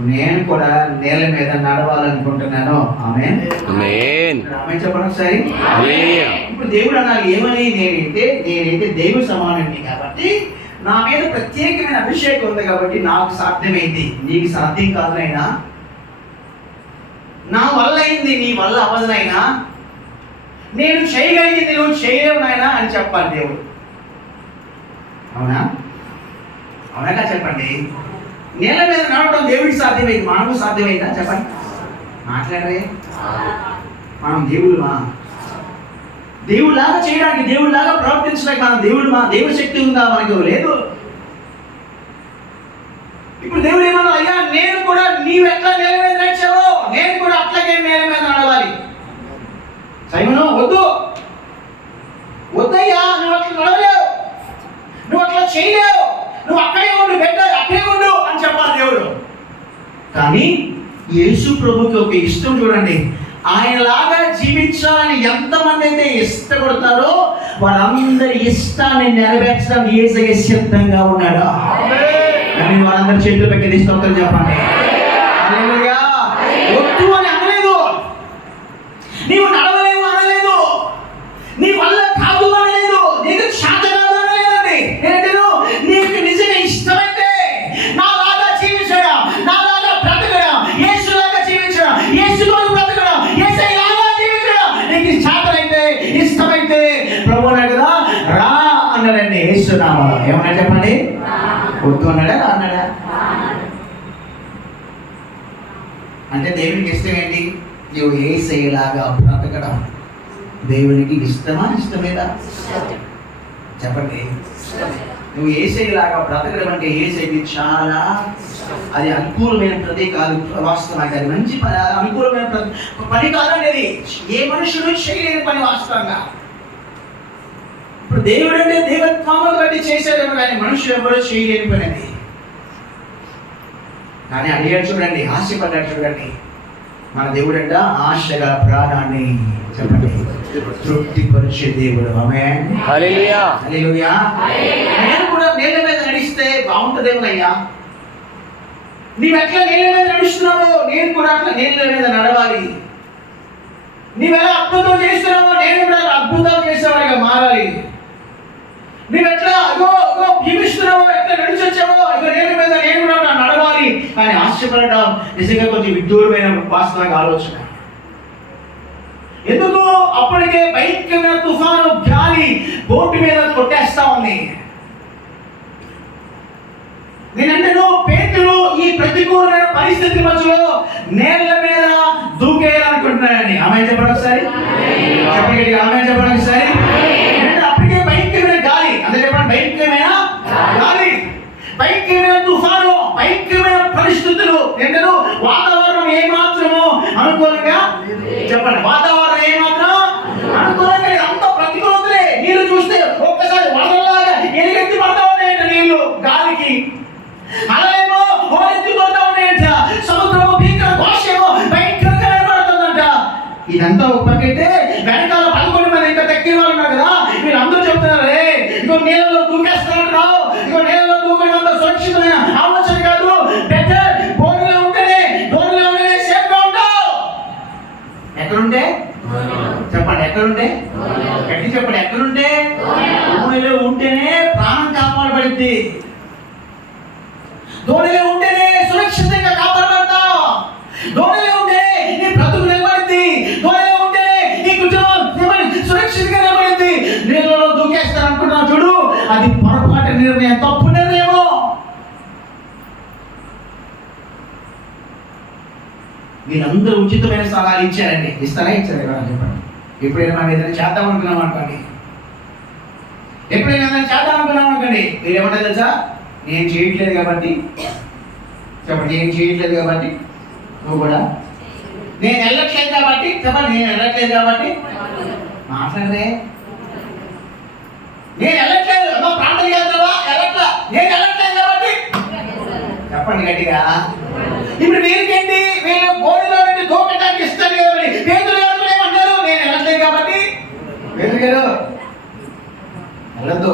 నేను కూడా నేల మీద నడవాలనుకుంటున్నాను. ఆమేన్. ఆమేన్. ఆమేన్ చెప్పండి ఒకసారి. హల్లెలూయా. ఇప్పుడు దేవుడు అనాలి ఏమని, నేనైతే దేవుడు సమానుడిని కాబట్టి నా మీద ప్రత్యేకమైన అభిషేకం ఉంది కాబట్టి నాకు సాధ్యమైంది, నీకు సాధ్యం కాదునైనా. నా వల్ల అయింది, నీ వల్ల అవ్వదునైనా. నేను చేయగలిగింది నువ్వు చేయలేవు నాయనా అని చెప్పాలి దేవుడు. అవునా? అవునాగా చెప్పండి. నేల మీద నడవడం దేవుడికి సాధ్యమైంది, మనకు సాధ్యమైందా చెప్పండి? మాట్లాడరే. మనం దేవుడిలాగా చేయడానికి, దేవుడిలాగా ప్రవర్తించడానికి మనం దేవుడి శక్తి ఉందా మనకు? లేదు. ఇప్పుడు దేవుడు ఏమన్నా, అయ్యా నేను కూడా నీవు ఎట్లా నేల మీద నడిచావో నేను కూడా అట్లాగే నేల మీద నడవాలి. సైమను వద్దయ్యా, నువ్వు అట్లా నడవలేవు, నువ్వు అట్లా చేయలేవు, నువ్వు అక్కడే ఉండు, అక్కడే ఉండు అని చెప్పాలి దేవుడు. కానీ యేసు ప్రభుకి ఒక ఇష్టం చూడండి. ఆయనలాగా జీవించాలని ఎంతమంది అయితే ఇష్టపడతారో వారందరి ఇష్టాన్ని నెరవేర్చడానికి యేసయ్య సిద్ధంగా ఉన్నాడు. కానీ వారందరి చేతులు పెట్టి స్తోత్రం చెప్పండి. హల్లెలూయా. వద్దు అని అనలేదు, నీవు నడవలేవు అనలేదు, నీ వల్ల కాదు అనలేదు, నీకు శాత కాదు అనలేదండి. ఏంటో నీకు నిజంగా ఇష్టమైతే నాలాగా జీవించడం, నాలాగా బ్రతకడం, యేసులాగా జీవించడం, యేసుతో బ్రతకడం, యేసయ్యలాగా జీవించడం నీకు శాతమైతే, ఇష్టమైతే ప్రభు అన్నాడు కదా, రా అన్నాడండి యేసు నామములో. ఏమన్నా చెప్పండి? వద్దు అన్నాడా, రా అన్నాడా? అంటే దేవునికి ఇష్టం ఏంటి? నువ్వు యేసయ్యలాగా బ్రతకడం దేవునికి ఇష్టమా, ఇష్టమేదా చెప్పండి? నువ్వు యేసయ్యలాగా బ్రతకడం అంటే యేసయ్యకి చాలా అది అనుకూలమైన ప్రతి కాదు, వాస్తవానికి అది మంచి అనుకూలమైన పని కాదండి. అది ఏ మనుషుడు చేయలేని పని వాస్తవంగా. ఇప్పుడు దేవుడు అంటే దేవత్వాములు బట్టి చేశాడేమో కానీ మనుషులు ఎవరో చేయలేని పని అది. కానీ అడిగాడు చూడండి, ఆశపడ్డాడు చూడండి. మన దేవుడు అంట ఆశ గల ప్రాణాన్ని చెప్పండి తృప్తిపరిచే దేవుడు. ఆమేన్. హల్లెలూయా. హల్లెలూయా. నేను కూడా నేల మీద నడిస్తే బాగుంటుందేమోనయ్యా. నీవు ఎట్లా నేల మీద నడుస్తున్నావో నేను కూడా అట్లా నేల మీద నడవాలి. నీవు ఎలా అద్భుతం చేస్తున్నావో నేను కూడా అద్భుతాలు చేసేవాడిగా మారాలి. నువ్వు ఎట్లా జీవిస్తున్నావో, ఎట్లా నడిచొచ్చావో నేల మీద నేను కూడా నడవాలి అని ఆశపడడం నిజంగా కొంచెం విదూరమైన వాస్తవంగా ఆలోచన. ఎందుకు? అప్పటికే భయంకరమైన తుఫాను గాలి బోటు మీద కొట్టేస్తా ఉంది. నేనంటే పేతురు ఈ ప్రతికూలమైన పరిస్థితి మధ్యలో నేల మీద దూకేయాలనుకుంటున్నాడండి. ఆమె చెప్పండి ఒకసారి. చెప్పండి, ఆమె చెప్పండి ఒకసారి. అప్పటికే భయంకరమైన గాలి, అంటే చెప్పండి భయంకరమైన గాలి, భయంకరమైన తుఫాను, భయంకరమైన పరిస్థితులు. ఏంటో వాతావరణం ఏమాత్రము అనుకూలంగా చెప్పండి, వాతావరణం ఏమాత్రం అనుకూలంగా అంతా ప్రతికూలతలే. నీళ్ళు చూస్తే ఒక్కసారి వరదలాగా ఎలుగెత్తి పడతా ఉన్నాయంట నీళ్లు గాలికి, అలాగేమో హోరెత్తి పడతా ఉన్నాయంట, సముద్రము భీకర ఘోషేమో భయంకరంగా కనబడుతుందంట. ఇదంతా ఒక పక్కైతే వెనకాల 11 మంది ఇంకా తక్కిన వాళ్ళు ఉన్నారు కదా, వీళ్ళందరూ చెప్తున్నారు ఇంకో నీళ్ళలో దూకేస్తున్నారు, ఇంకో నీళ్ళలో దూకడం సురక్షితమైన ఆలోచన కాదు, బెటర్ బోర్డులో ఉంటేనే సేఫ్గా ఉంటావు. ఎక్కడుంటే చెప్పండి, ఎక్కడుంటే గట్టి చెప్పండి, ఎక్కడుంటే దోణిలో ఉంటేనే ప్రాణం కాపాడబడింది, దోణిలో ఉంటేనే సురక్షితంగా కాపాడబడతావు, దోణిలో ఉంటే నీ బ్రతుకు నిలబడింది, దోణిలో ఉంటే నీ కుటుంబం సురక్షితంగా నిలబడింది. నీళ్ళలో దూకేస్తారు అనుకుంటున్నావు చూడు, అది పొరపాటు నిర్ణయం, తప్పు నిర్ణయము. వీళ్ళందరూ ఉచితమైన సలహాలు ఇచ్చారండి. ఇస్తారా? ఇచ్చారు కదా చెప్పండి. ఎప్పుడైనా మనం ఏదైనా చేద్దాం అనుకున్నాం అనుకోండి, ఎప్పుడైనా ఏదైనా చేద్దాం అనుకున్నాం అనుకోండి, మీరు ఏమంటారు తెలుసా? నేను చేయట్లేదు కాబట్టి చెప్పండి, నేను చేయట్లేదు కాబట్టి నువ్వు కూడా, నేను వెళ్ళట్లేదు కాబట్టి చెప్పండి, నేను వెళ్ళట్లేదు కాబట్టి మాట్లాడరే, నేను వెళ్ళట్లేదు ప్రాంతం చేద్దావా వెళ్ళట్లా, నేను వెళ్ళట్లేదు కాబట్టి చెప్పండి గట్టిగా. ఇప్పుడు వీరికేంటి, వీళ్ళు బోడిలో నుండి దూకటానికి ఇస్తారు కదండి. పేతురు గారు ఏమంటారు? నేను వెళ్ళట్లేదు కాబట్టి పేతురు గారు వెళ్ళొద్దు.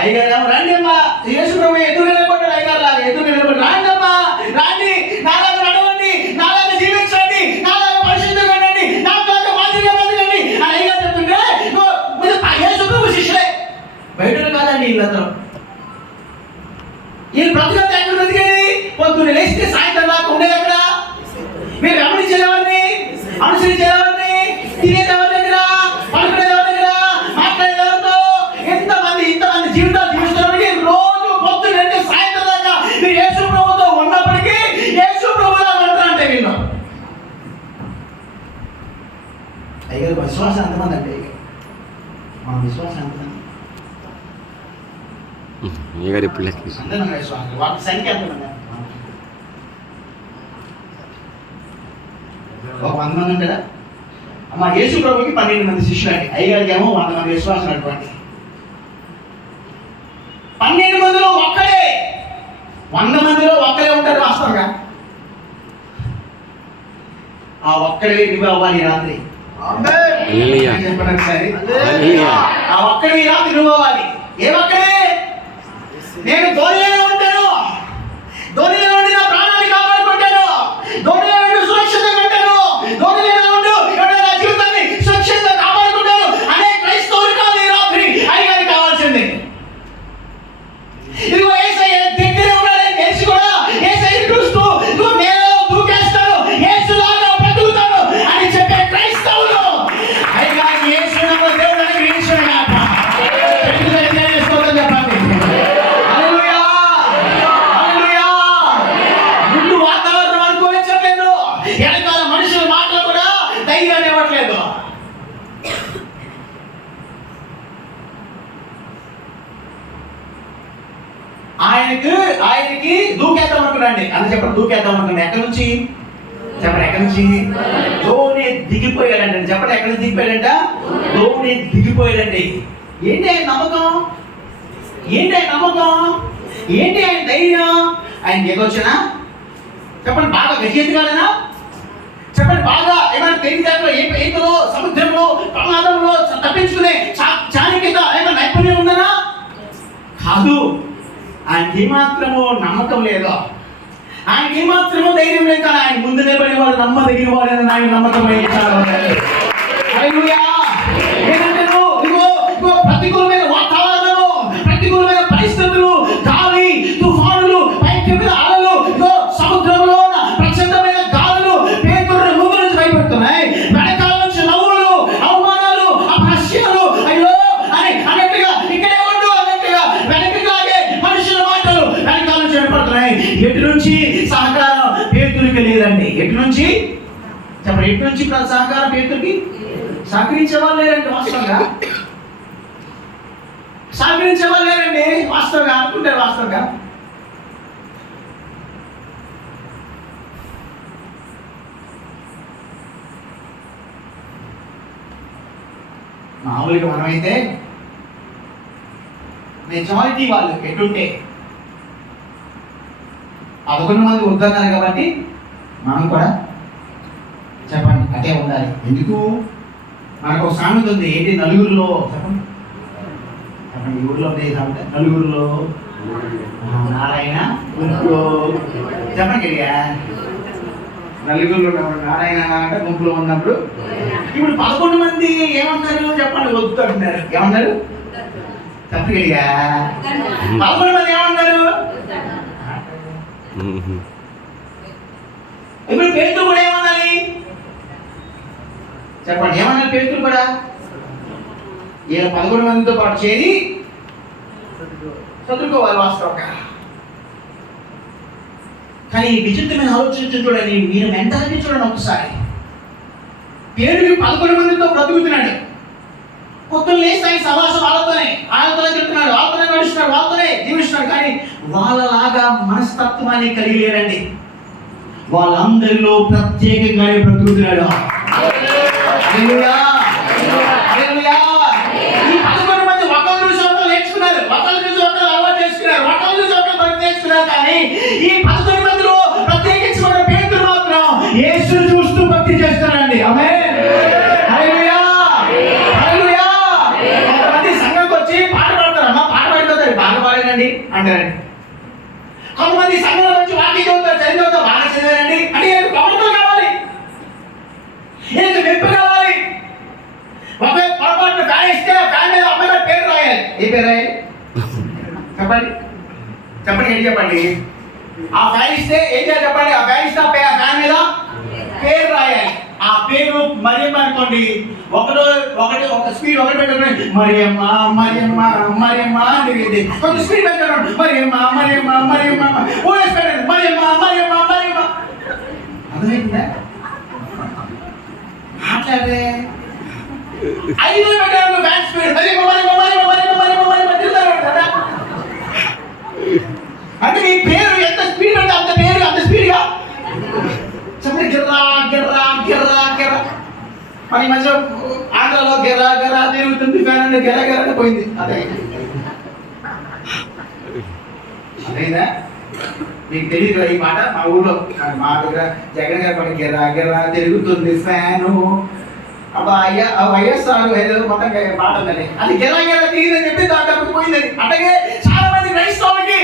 అయ్యగారు రండి అమ్మా, యేసు ప్రభు ఎదురు నిలబడ్డాడు. అయ్యగారు లాగా ఎదురు నిలబడి రండి అమ్మా, రండి, నాలాగా నడవండి, నాలాగా జీవించండి, నాలాగా పరిశుద్ధంగా ఉండండి, నాలాగా మాదిరిగా బతకండి అని అయ్యగారు చెప్తుంటే యేసు ప్రభు శిష్యులే. బయట కాదండి వీళ్ళందరూ. వీళ్ళు బ్రతకంతా ఎక్కడ బ్రతికేది? పొద్దున్న లేస్తే సాయంత్రం దాకా ఉండేది అక్కడ. మీరు గమనించేవారిని, అనుసరించేవారిని, తినేదేవారి దగ్గర, పడుకునేదేవారి దగ్గర, మాట్లాడేదేవారితో ఇంతమంది జీవితాలు జీవిస్తున్నప్పటికీ రోజు పొద్దున్న లేస్తే సాయంత్రం దాకా మీరు యేసు ప్రభుతో ఉన్నప్పటికీ యేసు ప్రభులా ఉంటారంటే వీళ్ళు. అయ్యారు విశ్వాసం ఎంతమంది అంటే మన విశ్వాసం ఎంతమంది? అయ్యగారు ఇప్పుడు అందరం విశ్వాసం. వాళ్ళ సంఖ్య ఎంతమంది? ఒక 100 మంది ఉంటారా? అమ్మ యేసు ప్రభుకి 12 మంది శిష్యులు అండి. అయ్యగారికి ఏమో 100 మంది విశ్వాసం అటువంటి. 12 మందిలో ఒక్కడే, 100 మందిలో ఒక్కడే ఉంటారు వాస్తవంగా. ఆ ఒక్కడే నువ్వు అవ్వాలి రాత్రి. హల్లెలూయా. చెప్పండి ఒకసారి. హల్లెలూయా. ఆ ఒక్కడే ఈ రాత్రి నువ్వు అవ్వాలి. ఏ ఒక్కడే? నేను ధోనిలో ఉంటాను, ధోనిలో ఉండి నా ప్రాణాన్ని కాపాడుకుంటాను, ధోనిలో ఉండి సురక్షితంగా ఉంటాను, ధోనిలో ఉండి నా జీవితాన్ని సురక్షితంగా కాపాడుకుంటాను అనే క్రైస్తవులు కాదు ఈ రాత్రి అయ్యగారికి కావాల్సింది. ఇదిగో యేసయ్య దగ్గరే ఉన్నాడని తెలిసి కూడా యేసయ్య చూస్తూ ఇదిగో నేను దూకేస్తాను, యేసులాగా బ్రతుకుతాను అని చెప్పే క్రైస్తవులు అయ్యగారికి యేసు నామములో దేవుడు అనుగ్రహించును గాక. చెప్పండి. హల్లెలూయా. హల్లెలూయా. ముందు వాతావరణం అనుకూలించట్లేదు, వెనకాల మనుషుల మాటలు కూడా ధైర్యాన్ని ఇవ్వట్లేదు. ఆయనకి దూకేద్దాం అనుకున్నాండి. అని చెప్పండి, దూకేద్దాం అనుకున్నాండి. ఎక్కడి నుంచి చెప్పండి? ఎక్కడి నుంచి? ధోని దిగిపోయాడండి. చెప్పండి, ఎక్కడి నుంచి దిగిపోయాడంట? ధోని దిగిపోయాడండి. ఏంటి ఆయన నమ్మకం? ఏంటి ఆయన నమ్మకం? ఏంటి ఆయన ధైర్యం? ఆయన దిగొచ్చునా? చెప్పండి, బాగా గజెత్తుగాడనా? చెప్పండి, బాగా ఏమైనా తెలివితేటలో ఈతలో సముద్రంలో ప్రమాదంలో తప్పించుకునే చాణక్యత ఏమైనా నైపుణ్యం ఉందనా? కాదు. ఆయనకి ఏమాత్రమో నమ్మకం లేదు, ఆయనకి ఏమాత్రమో ధైర్యం లేదు. కానీ ఆయన ముందు నిలబడి వాడు నమ్మదగిన వాడని ఆయన నమ్మకం ప్రతికూలమైన వాతావరణము, ప్రతికూలమైన పరిస్థితులు, గాలి తుఫానులు, పైకి అలలు, సముద్రంలో ప్రచండమైన గాలులు పేతురు ముందు నుంచి భయపెడుతున్నాయి. వెనకాల నుంచి నవ్వులు, అవమానాలు, అపహాస్యాలు, అయ్యో అని అన్నట్టుగా ఇక్కడే ఉండు అన్నట్టుగా వెనక్కి లాగే మనుషుల మాటలు వెనకాల నుంచి వినపడుతున్నాయి. ఎటు నుంచి సహకారం పేతురికి లేదండి. ఎటు నుంచి చెప్పండి? ఎటు నుంచి సహకారం పేతురికి? సహకరించే వాళ్ళు లేరండి వాస్తవంగా. సహకరించే వాళ్ళు లేరండి వాస్తవంగా. అనుకుంటారు వాస్తవంగా. మామూలుగా మనమైతే మెజారిటీ వాళ్ళు ఎటుంటే 11 మంది వద్దన్నారు కాబట్టి మనం కూడా చెప్పండి అటే ఉండాలి. ఎందుకు? మనకు ఒక సామెత ఉంది. ఏంటి? నలుగురిలో చెప్పండి. చెప్పండి, ఈ ఊళ్ళో ఉండే సామెత. నలుగురిలో నారాయణ, గుంపులో చెప్పండి గట్టిగా. నలుగురిలో నారాయణ అంటే గుంపులో ఉన్నప్పుడు. ఇప్పుడు 11 మంది ఏమన్నారు చెప్పండి? వద్దు అంటున్నారు. ఏమన్నారు? చెప్పండి గట్టిగా. 11 మంది ఏమన్నారు? ఇప్పుడు పేతురు కూడా ఏమనాలి చెప్పండి? ఏమన్నారు పేతురు కూడా? ఈయన 11 మందితో పాటు చేరి చదువుకోవాలి వాస్తవంగా. కానీ విచిత్రమైన ఆలోచన చూడండి, మీరు మెంటాలిటీ చూడండి ఒకసారి. పేరుకి 11 మందితో బ్రతుకుతున్నాడు. పొద్దున్న లేస్తే ఆయన సమాసం వాళ్ళతోనే తింటున్నాడు, వాళ్ళతోనే నడుస్తున్నాడు, వాళ్ళతోనే జీవిస్తున్నాడు. కానీ వాళ్ళలాగా మనస్తత్వాన్ని కలిగి లేరండి. వాళ్ళందరిలో ప్రత్యేకంగానే బ్రతుకుతున్నాడు. హల్లెలూయా. హల్లెలూయా. ఈ 11 మంది ఒకళ్ళు చూసి ఒకళ్ళు నేర్చుకున్నారు, ఒకళ్ళు చూసి ఒకళ్ళు అలవాటు చేసుకున్నారు, ఒకళ్ళు చూసి ఒకళ్ళు పని నేర్చుకున్నారు. కానీ ఈ 11 మందిలో ప్రత్యేకించుకున్న పేతురు మాత్రం యేసును చూస్తూ భక్తి చేస్తారండి. ఆమేన్. హల్లెలూయా. హల్లెలూయా. కొంతమంది సంఘంకి వచ్చి పాట పాడతారమ్మా, పాట పాడిపోతారు, అంటారండి. కొంతమంది సంఘంలో వచ్చి వాక్యం చదువుతారు, చదివుతారు, బాగా చదివారండి అంటే గవర్నమెంట్ కావాలి, మెప్పు కావాలి. ఒక పొరపాటు ఫ్యాన్ ఇస్తే ఫ్యాన్ మీద అమ్మగారి పేరు రాయాలి. ఏ పేరు రాయాలి చెప్పండి, చెప్పండి, ఏంటి చెప్పండి. ఆ ఫ్యాన్ ఇస్తే ఏం చేయాలి చెప్పండి, ఆ ఫ్యాన్ ఇస్తే ఆ ఫ్యాన్ మీద పేరు రాయాలి. ఆ పేరు మరియమ్మ అనుకోండి, ఒక స్పీడ్ ఒకటి పెట్టుకోండి, మరియమ్మ మరియమ్మ మరియమ్మ అని కొంత స్పీడ్ పెట్టుకోండి, మరియమ్మ మరియమ్మ మరియమ్మ ఓఎస్ పెట్టండి, మరియమ్మ మరియమ్మ మరియమ్మ. అర్థమైందా? మాట్లాడే 5 పెట్టారు ఫ్యాన్ స్పీడ్ మరియమ్మ మరియమ్మ మరియమ్మ మరియమ్మ మరియమ్మ మరియమ్మ తిరుగుతారు కదా. అంటే మీ పేరు ఎంత స్పీడ్ అంటే అంత పేరు అంత స్పీడ్గా చెప్పండి. గిర్రా గిర్రా గిర్రా గిర్రా మన మధ్య ఆంధ్రలో గిర్రా గిర్రా తిరుగుతుంది ఫ్యాన్ అంటే గిర్రా గిర్రా పోయింది. అదేనా మీకు తెలియదు ఈ మాట? మా ఊళ్ళో మా దగ్గర జగన్ గారి పని గిర్రా గిర్రా తిరుగుతుంది ఫ్యాను. అబ్బా అయ్యా వైఎస్ఆర్ ఏదో మొత్తం పాట ఉందండి, అది గిర్రా గిర్రా తిరిగిందని చెప్పి దాంట్లో పోయిందని. అట్లాగే చాలా మంది క్రైస్తవులకి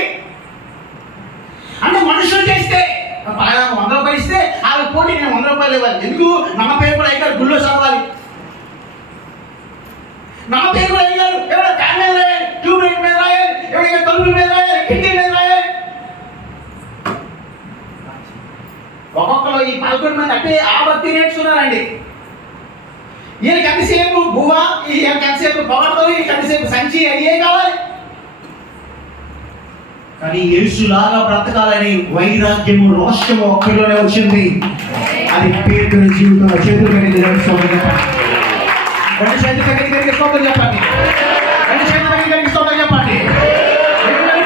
అంటే మనుషులు చేస్తే 100 రూపాయలు ఇస్తే వాళ్ళ పోటీ నేను 100 రూపాయలు ఇవ్వాలి. ఎందుకు? నమ్మ పేరు కూడా అయ్యారు గుళ్ళో చదవాలి, నమ్మ పేరు కూడా అయ్యారు. ఎవరైనా ఫ్యాన్ మీద రాయాలి, ట్యూబ్ లైట్ మీద రాయాలి, ఎవరైనా తలుపుల మీద రాయాలి, కిటికీ మీద రాయాలి. ఒక్కొక్కరు ఈ 11 మంది అంటే ఆబత్తి నేర్చుకున్నారండి. ఈయనకి ఎంతసేపు బువ్వ, ఈయనకి ఎంతసేపు పొగడతారు, ఈయనకి ఎంతసేపు సంచి అయ్యే కావాలి. కానీ యేసులాగా బ్రతకాలని వైరాగ్యము రోషము ఒక్కడిలోనే వచ్చింది. అది పేతురు జీవితంలో. చేతులు పెట్టి స్తోత్రం చెప్పండి, 2 చేతులు పెట్టి స్తోత్రం చెప్పండి, 2 చేతులు పెట్టి స్తోత్రం చెప్పండి.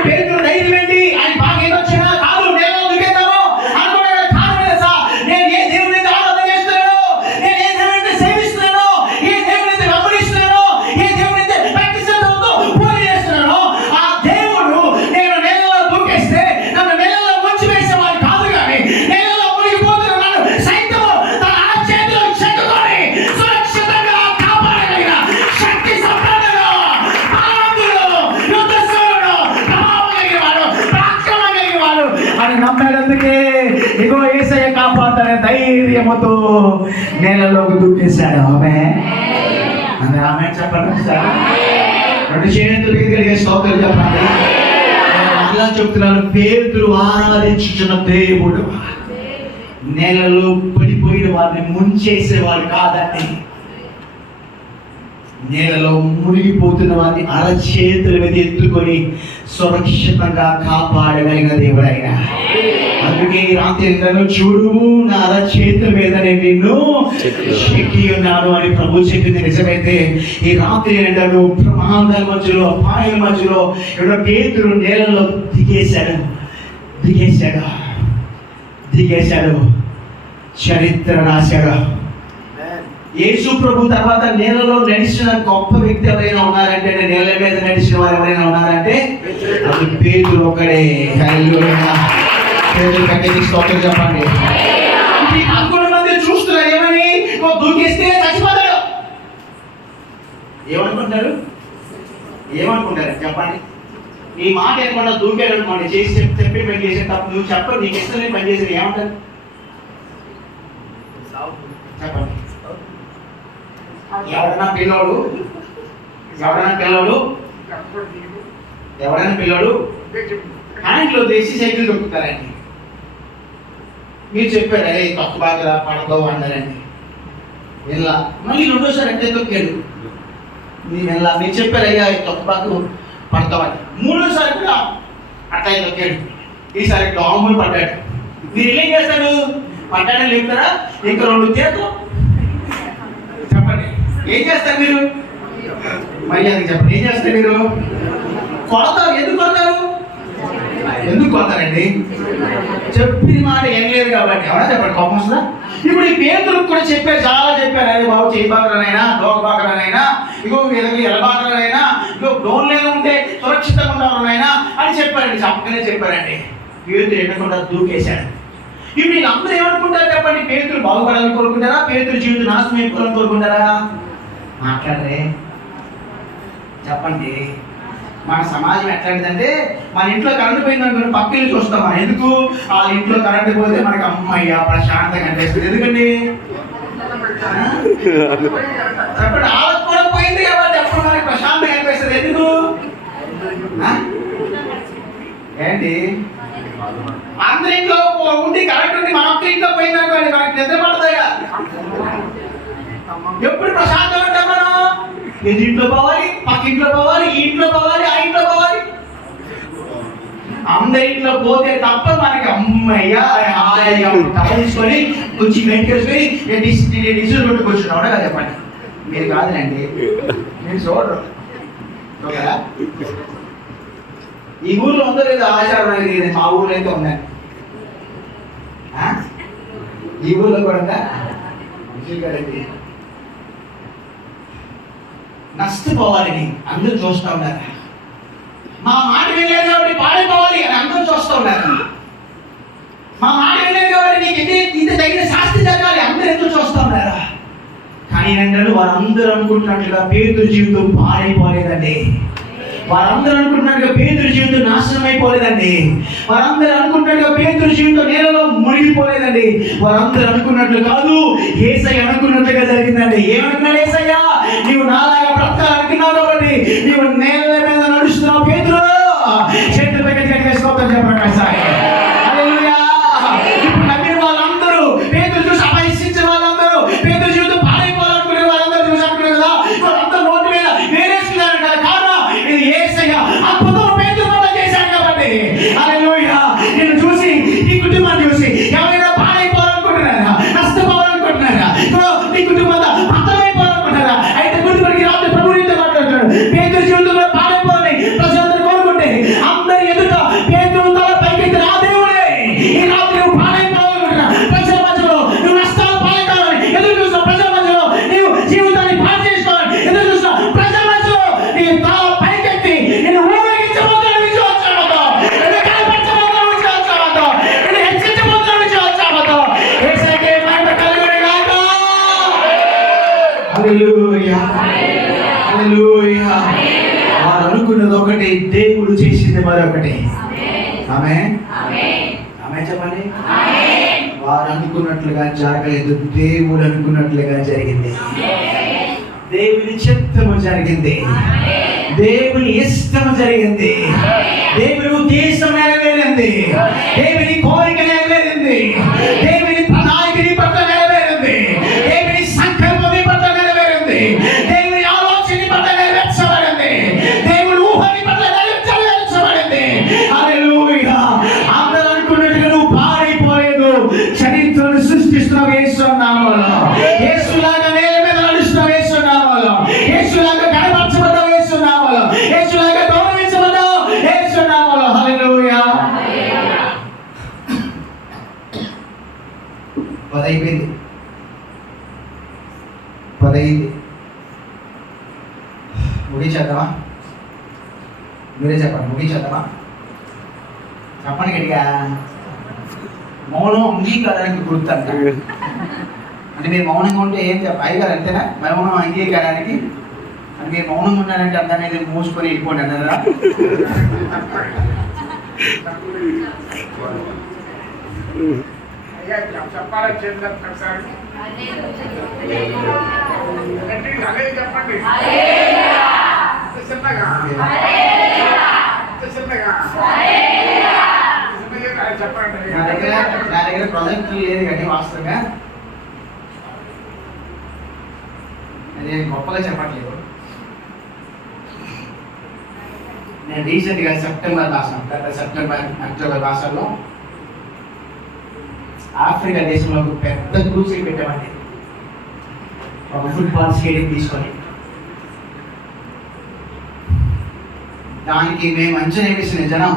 పేతురు ధైర్యం ఏంటి? ఆయన బాగా ఏదొచ్చినా కాదు నేను దుఃఖిద్దాము అనుకునే కారణం తెలుసా? నేను ఏ దేవుని అయితే ఆరాధన చేస్తున్నాను, నేను ఏ దేవుని అయితే సేవిస్తున్నాను, ఏ దేవుని అయితే వెంబడిస్తున్నాను, ఏ దేవుని అయితే భక్తి శ్రద్ధలతో పూజ చేస్తున్నాను, ఆ దేవుడు నేను నెలలో దూకేస్తే నన్ను నెలలో ముంచి వేసేవాడు కాదు, కానీ నెలలో మునిగిపోతున్న నన్ను సైతం తన అరచేతిలో చెక్కుకొని సురక్షితంగా కాపాడగలిగిన శక్తి సంపన్నుడు, బలవంతుడు, యుద్ధశూరుడు, ప్రభావం కలిగినవాడు, పరాక్రమం కలిగినవాడు అని నమ్మేందుకే ఇగో యేసయ్య కాపాడుతానే ధైర్యముతో నేలలోకి దూకేశాడు. ఆమె చెప్పండి సార్, 2 చేతులు కలిగే స్తోత్రం చెప్పండి. అలా చెప్తున్నాను, పేతురు ఆరాధించుచున్న దేవుడు నేలలో పడిపోయిన వారిని ముంచేసేవాడు కాదండి, నేలలో మునిగిపోతున్న వారిని అరచేతుల మీద ఎత్తుకొని సురక్షితంగా కాపాడగలిగిన దేవుడు ఆయన. అందుకే ఈ రాత్రి చూడు, నా అరచేతుల మీద నేను నిన్ను చెక్కి ఉన్నాను అని ప్రభు చెప్పింది నిజమైతే, ఈ రాత్రి ఏంటను ప్రమాదాల మధ్యలో, అపాయాల మధ్యలో పేతురు నేలలో దిగేశాడు, చరిత్ర రాశాడు. యేసు ప్రభు తర్వాత నేలలో నడిచిన గొప్ప వ్యక్తి ఎవరైనా ఉన్నారంటే, నేల మీద నడిచిన వారు ఎవరైనా ఉన్నారంటే అది పేతురు ఒకడే. పేతురు కట్టేది స్తోత్రం చెప్పండి. 11 మంది చూస్తున్నారు, ఏమని? దూకేస్తే చచ్చిపోతాడు. ఏమనుకుంటారు చెప్పండి? ఈ మాట ఏమన్నా దూకాడు అనుకోండి, చేసి చెప్పి పని చేసే తప్పు నువ్వు చెప్పు, నీకు ఇష్టం లేని పని చేసేది ఏమంటారు చెప్పండి? ఎవరైనా పిల్లోడు హ్యాండ్లో తీసి సైకిల్ దొక్కుతారండి. మీరు చెప్పారు అదే తప్పు బాగా పడతావు అన్నారండి, వెళ్ళా మళ్ళీ 2వ సారి అంటే తొక్కాడు, మీరు చెప్పారు అయ్యా తప్పు బాగా పడతామని. 3వ సారి కూడా అట్లా తొక్కాడు, ఈసారి డాములు పడ్డాడు. మీరు ఏం చేస్తాడు? పడ్డాడని చెప్తారా? ఇంకా 2 చేతులు చెప్పండి, ఏం చేస్తారు మీరు? మర్యాద చెప్పండి, ఏం చేస్తారు మీరు? కొడతారు. ఎందుకు కొడతారండి? చెప్పిన మాట ఏం లేదు కాబట్టి. ఎవరా చెప్పండి, కోపం వస్తుందా? ఇప్పుడు ఈ పేతులకు కూడా చెప్పారు, చాలా చెప్పారు. అదే బాబు చేయి బాకరానైనా, దోక బాకరానైనా, ఇగో ఎలబాకరానైనా, ఇగో డోన్లేగా ఉంటే సురక్షితంగా ఉండవాలనైనా అని చెప్పారండి. చెప్పకనే చెప్పారండి. పేతురు ఎన్నకుండా దూకేశాడు. ఇప్పుడు వీళ్ళందరూ ఏమనుకుంటారు చెప్పండి? పేతురు బాగుపడాలని కోరుకుంటారా? పేతురు జీవితం నాశనం అయిపోవాలని కోరుకుంటారా? మాట్లాడరే చెప్పండి. మన సమాజం ఎట్లాంటిదంటే మన ఇంట్లో కరెంట్ పోయిందనుకో పక్కన చూస్తాం మనం. ఎందుకు? వాళ్ళ ఇంట్లో కరెంట్ పోతే మనకి అమ్మయ్య ప్రశాంతంగా అనిపిస్తుంది. ఎందుకండి? అప్పుడు వాళ్ళకి కూడా పోయింది కాబట్టి అప్పుడు మనకి ప్రశాంతంగా అనిపిస్తుంది. ఎందుకు? ఏంటి? అందరి ఇంట్లో ఉండి కరెంట్ ఉంది, మన ఒక్క ఇంట్లో పోయిందనుకోండి మనకి నిద్ర పడతాయా? ఎప్పుడు ప్రశాంతంగా ఉంటాం మనం? ఇది ఇంట్లో పోవాలి, పక్క ఇంట్లో పోవాలి, ఈ ఇంట్లో పోవాలి, ఆ ఇంట్లో పోవాలి. అందరి ఇంట్లో పోతే తప్ప మనకి అమ్మయ్యా తీసుకొని కొంచెం వెంటేసుకొని డిసిజన్ కొట్టు కూర్చున్నావు కదా. చెప్పండి. మీరు కాదులేండి, మీరు చూడరు కదా. ఈ ఊర్లో ఉందో లేదో ఆచారం అనేది. మా ఊర్లో అయితే ఉందండి. ఈ ఊర్లో కూడా ఉందా? నష్టపోవాలని అందరూ చూస్తూ ఉన్నారు. మా మాట వినలేదు కాబట్టి పాడైపోవాలి అని అందరూ చూస్తూ ఉన్నారు. మా మాట వినలేదు కాబట్టి నీకు ఇది తగిన శాస్తి జరగాలి అందరూ ఎందుకు చూస్తూ ఉన్నారు. కానీ ఏంటంటే వారందరూ అనుకుంటున్నట్లుగా పేతురు జీవితం పాడైపోలేదండి. వారందరూ అనుకుంటున్నట్టుగా పేతురు జీవితం నాశనం అయిపోలేదండి. వారందరూ అనుకుంటున్నట్టుగా పేతురు జీవితం నేలలో మునిగిపోలేదండి. వారందరూ అనుకున్నట్లు కాదు, యేసయ్య అనుకున్నట్లుగా జరిగిందండి. ఏమనుకున్నాడు యేసయ్య? నీవు నాలాగా బ్రతకాలనుకున్నావు కాబట్టి నీవు నేల మీద నడుస్తున్నావు. పేతురు చేతులు పైకి వేసుకోవద్దని చెప్పండి సార్. ఇప్పుడు నమ్మిన వాళ్ళందరూ పేతురు చూసి అపహసించిన వాళ్ళందరూ పేతురు జీవితం పాడైపోవాలనుకునే వాళ్ళందరూ చూసి అనుకున్నారు కదా, వాళ్ళందరూ నోటి మీద వేరేసుకున్నారు కదా. కారణం ఇది యేసయ్య అద్భుతం పేతురు వల్ల చేశాడు కాబట్టి. హల్లెలూయా. నిన్ను చూసి, నీ కుటుంబాన్ని చూసి ఎవరైనా పాడైపోవాలనుకుంటున్నారా? నష్టపోవాలనుకుంటున్నారా? నీ కుటుంబం పతనమైపోవాలనుకుంటున్నారా? అయితే గుర్తుపడికి రాత్రి ప్రభు నీతో మాట్లాడుతున్నాడు. పేతురు జీవితంలో పాడైపోవాలని ప్రజలందరూ కోరుకుంటే అందరి ఎదుట పేతురు తల పైకెత్తి రా దేవుడే, ఈ రాత్రి నువ్వు పాడైపోవాలనుకుంటున్నా ప్రజల మధ్యలో నువ్వు నష్టాలు పాలైపోవాలని ఎదురు చూస్తున్న ప్రజల మధ్యలో నీవు జీవితాన్ని పాడు చేసుకోవాలని ఎదురు చూస్తున్న ప్రజల మధ్యలో నీ తల పైకెత్తి నిన్ను ఊరేగించబోతున్న విశ్వాసంతో, నిన్ను కనపరచబోతున్న విశ్వాసంతో, నిన్ను హెచ్చించబోతున్న విశ్వాసంతో యేసయ్యకే మహిమ కలుగును గాక. హల్లెలూయా, హల్లెలూయా. వారు అనుకున్నది ఒకటి, దేవుడు చేసింది మరొకటి. ఆమేన్, ఆమేన్ చెప్పండి. వారు అనుకున్నట్లుగా జరగలేదు, దేవుడు అనుకున్నట్లుగా జరిగింది. దేవుని చిత్తము జరిగింది, దేవుని ఇష్టము జరిగింది, దేవుని ఉద్దేశం నెరవేరింది, దేవుని కోరిక నెరవేరింది, దేవుని ప్రణాళిక నీ పట్ల నెరవేరింది, దేవుని సంకల్పం నీ పట్ల నెరవేరింది, దేవుని ఆలోచన నీ పట్ల నెరవేర్చబడింది, దేవుని ఊహ నీ పట్ల నెరవేర్చబడింది. హల్లెలూయా. అందరూ అనుకున్నట్టుగా నువ్వు పాడైపోలేదు. చరిత్రను సృష్టిస్తున్నావు యేసు నామములో. యేసులాగా నేల మీద నడుస్తున్నావు యేసు నామములో. యేసులాగా కనపరచబడ్డావు యేసు నామములో. యేసులాగా గౌరవించబడ్డావు యేసు నామములో. హల్లెలూయా. పదైపోయింది, పదైంది. ముగించేద్దామా? మీరే చెప్పండి, ముగించేద్దామా? చెప్పండి గట్టిగా. మౌనం అంగీకారానికి గుర్తు అంట. అంటే మీరు మౌనంగా ఉంటే ఏం చెప్ప అయ్యగారు అంతేనా? మౌనం అంగీకారానికి అంటే మీరు మౌనంగా ఉన్నారంటే అందరినీ మూసుకొని వెళ్ళిపోండి అన్నారా? చెప్పాలని చెప్పండి. నా దగ్గర ప్రాజెక్ట్ లేదు కానీ వాస్తవంగా అది గొప్పగా చెప్పట్లేదు. నేను రీసెంట్గా సెప్టెంబర్ అక్టోబర్ మాసంలో ఆఫ్రికా దేశంలో ఒక పెద్ద క్రూసైడ్ పెట్టామండి. ఒక ఫుట్బాల్ స్టేడియం తీసుకొని దానికి మేము అంచనా వేసిన జనం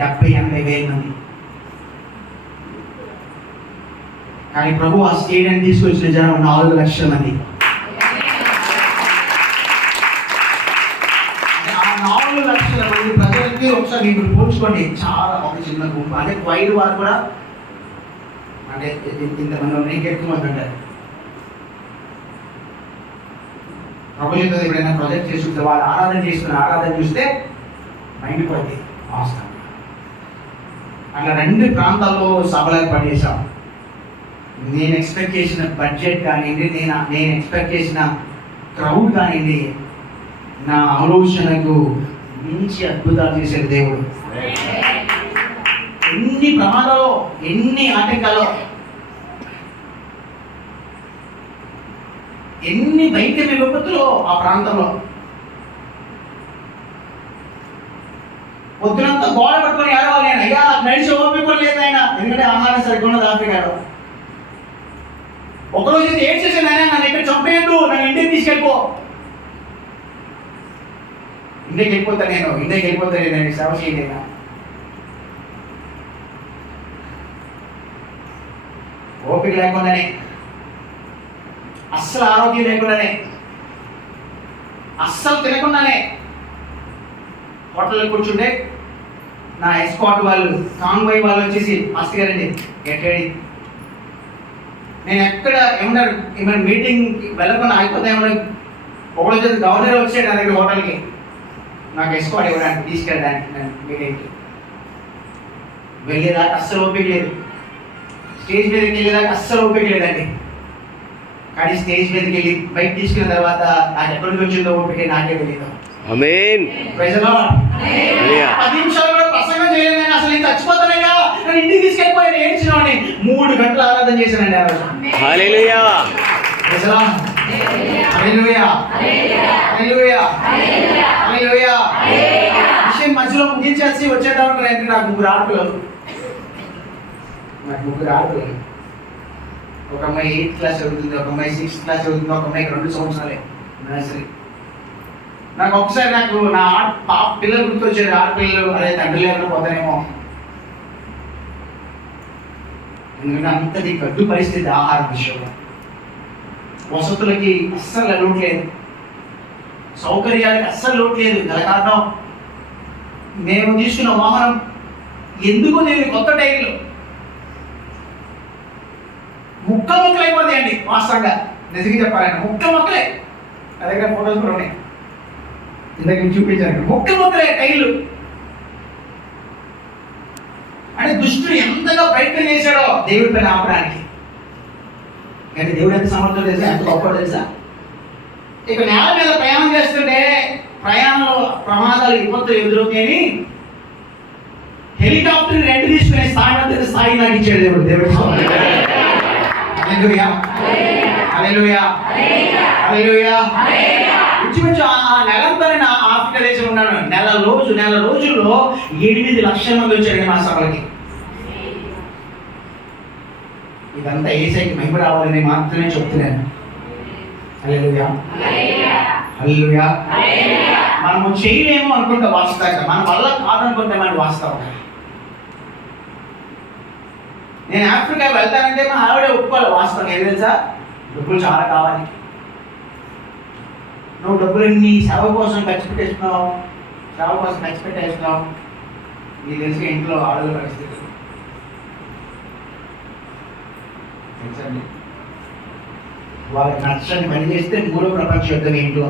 70-80 వేల మంది. కానీ ప్రభు ఆ స్టేడియం తీసుకొచ్చిన జనం 4 లక్షల మంది. ఆ 4 లక్షల మంది ప్రజలకి ఒకసారి మీరు పోల్చుకోండి. చాలా ఒక చిన్న గుంపు. అంటే వైరు వారు కూడా అంటే ఇంతమంది ఎక్కువ మంది ఉంటారు. ప్రభు చేత ఎప్పుడైనా ప్రొజెక్ట్ చేసి చూస్తే వాళ్ళు ఆరాధన చేసుకుని ఆరాధన చూస్తే మైండ్ పోయింది వాస్తవం. అట్లా 2 ప్రాంతాల్లో సభలు ఏర్పాటు చేశాం. నేను ఎక్స్పెక్ట్ చేసిన బడ్జెట్ కానివ్వండి, నేను ఎక్స్పెక్ట్ చేసిన క్రౌడ్ కానివ్వండి, నా ఆలోచనకు మించి అద్భుతాలు చేసే దేవుడు. ఎన్ని ప్రమాదాలు, ఎన్ని ఆటంకాలు, ఎన్ని వైద్య విపత్తులు ఆ ప్రాంతంలో. పొద్దునంతా గోడ పట్టుకొని ఏడవాలి నేను, అయ్యా నడిచి ఓపిక లేదు ఆయన, ఎందుకంటే ఆహారం సరిగ్గా ఉన్నది ఆఫ్రికాలో. ఒకరోజు అయితే ఏడ్ చేశాను ఆయన, నన్ను ఇక్కడ చంపేయద్దు, నన్ను ఇంటికి తీసుకెళ్ళిపో. ఇంటికి వెళ్ళిపోతా నేను సేవ చేయలేనా. ఓపిక లేకుండానే, అస్సలు ఆరోగ్యం లేకుండానే, అస్సలు తినకుండానే హోటల్లో కూర్చుంటే నా ఎస్కాట్ వాళ్ళు, కాంగ్బాయ్ వాళ్ళు వచ్చేసి మాస్టర్ గారండి ఎక్కడి, నేను ఎక్కడ ఏమన్నా మీటింగ్ వెళ్ళకుండా అయిపోతే ఏమన్నా ఒకరోజు గవర్నర్ వచ్చాడు నా దగ్గర హోటల్కి, నాకు ఎస్కాట్ ఇవ్వడానికి తీసుకెళ్ళడానికి. నేను మీటింగ్కి వెళ్ళేదాకా అస్సలు ఓపిక లేదు, స్టేజ్ మీదకి వెళ్ళేదాకా అస్సలు ఓపిక లేదండి. కానీ స్టేజ్ మీదకి వెళ్ళి బయట తీసుకున్న తర్వాత నాకు ఎక్కడి నుంచి వచ్చిందో ఓపిక నాకే తెలియదు. ఆమేన్. 10 నిమిషాలు కూడా ప్రసంగం చేయలేదని, అసలు నేను చచ్చిపోతానయ్యా, నన్ను ఇంటికి తీసుకెళ్ళిపోయాను ఏడ్చినవాడిని. 3 గంటలు ఆరాధన చేశానండి ఆ రోజు. హల్లెలూయా. హల్లెలూయా. హల్లెలూయా. హల్లెలూయా. విషయం మధ్యలో ముగించేసి వచ్చేటప్పుడు నాకు 3 ఆడపిల్లలు. ఒక అమ్మాయి 8th క్లాస్ చదువుతుంది, ఒక అమ్మాయి 6th క్లాస్ చదువుతుంది, ఒక అమ్మాయికి 2 సంవత్సరాలే నర్సరీ. నాకు ఒకసారి నా పిల్లలు గుర్తొచ్చారు, ఆడపిల్లలు అదే తండ్రి లేకుండా పోతానేమో. ఎందుకంటే అంతది గడ్డు పరిస్థితి ఆహారం విషయంలో. వసతులకి అస్సలు లోటు లేదు, సౌకర్యాలకి అస్సలు లోటు లేదు. గల కారణం మేము తీసుకున్న వాహనం. ఎందుకు నేను కొత్త టైర్లు ముక్కలు అయిపోతాయండి. వాస్తవంగా నిజంగా చెప్పాలంటే ముక్కలే. నా దగ్గర ఫోటోస్ కూడా ఉన్నాయి, ఇందాక చూపించాను. ముక్కలే టైర్లు. అంటే దుష్టుడు ఎంతగా ప్రయత్నం చేశాడో దేవుడి పైన ఆపడానికి. కానీ దేవుడు ఎంత సమర్థం తెలుసా, ఎంత గొప్ప తెలుసా. ఇక నేల మీద ప్రయాణం చేస్తుంటే ప్రయాణంలో ప్రమాదాలు విపత్తులు ఎదురవుతాయని హెలికాప్టర్ రెంట్ తీసుకునే స్థాయి నాకు ఇచ్చాడు దేవుడు. దేవుడు హల్లెలూయా. హల్లెలూయా. హల్లెలూయా. ఇంచుమించు ఆ నెలంతా నేను ఆఫ్రికా దేశంలో ఉన్నాను. నెల రోజుల్లో 8 లక్షల మంది వచ్చారు మా సభలకి. ఇదంతా ఏసైకి మహిమ రావాలని మాత్రమే చెప్తున్నాను. హల్లెలూయా. హల్లెలూయా. మనము చేయలేము అనుకుంటే వాస్తవంగా, మన వల్ల కాదనుకుంటే మన వాస్తవంగా. నేను ఆఫ్రికా వెళ్తానంటే మా ఆవిడ ఒప్పుకోవాలి. వాస్తవంగా ఏది తెలుసా, డబ్బులు చాలా కావాలి. నువ్వు డబ్బులన్నీ సేవ కోసం ఖర్చు పెట్టేస్తున్నావు, నీకు తెలిసి ఇంట్లో ఆడల పరిస్థితి తెలుసండి. వాళ్ళకి నచ్చని పని చేస్తే 3వ ప్రపంచ యుద్ధం ఇంట్లో.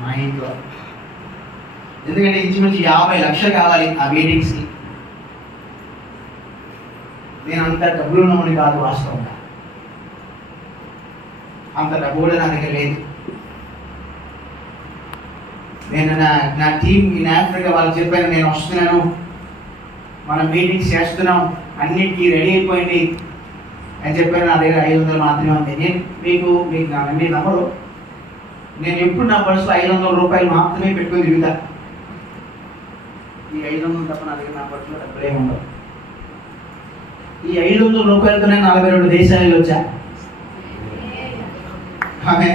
మా ఇంట్లో ఎందుకంటే ఇంచుమించు 50 లక్షలు కావాలి ఆ మీటింగ్స్కి. నేను అంత డబ్బులు ఉన్నవాడిని కాదు వాస్తవంగా, అంత డబ్బు కూడా నా దగ్గర లేదు. నేను నా టీమ్ ఇన్ ఆఫ్రికా వాళ్ళకి చెప్పాను, నేను వస్తున్నాను, మనం మీటింగ్స్ చేస్తున్నాం, అన్నిటికీ రెడీ అయిపోయింది అని చెప్పాను. నా దగ్గర 500 మాత్రమే ఉంది. మీకు మీ నమ్మరు, నేను ఎప్పుడు నా పర్సులో 500 రూపాయలు మాత్రమే పెట్టుకొని తిరుగుతా. ఈ 500 తప్ప నా దగ్గర నా పర్సులో డబ్బులే ఉండవు. ఈ 500 రూపాయలతోనే 42 దేశాలలో వచ్చా. ఆమె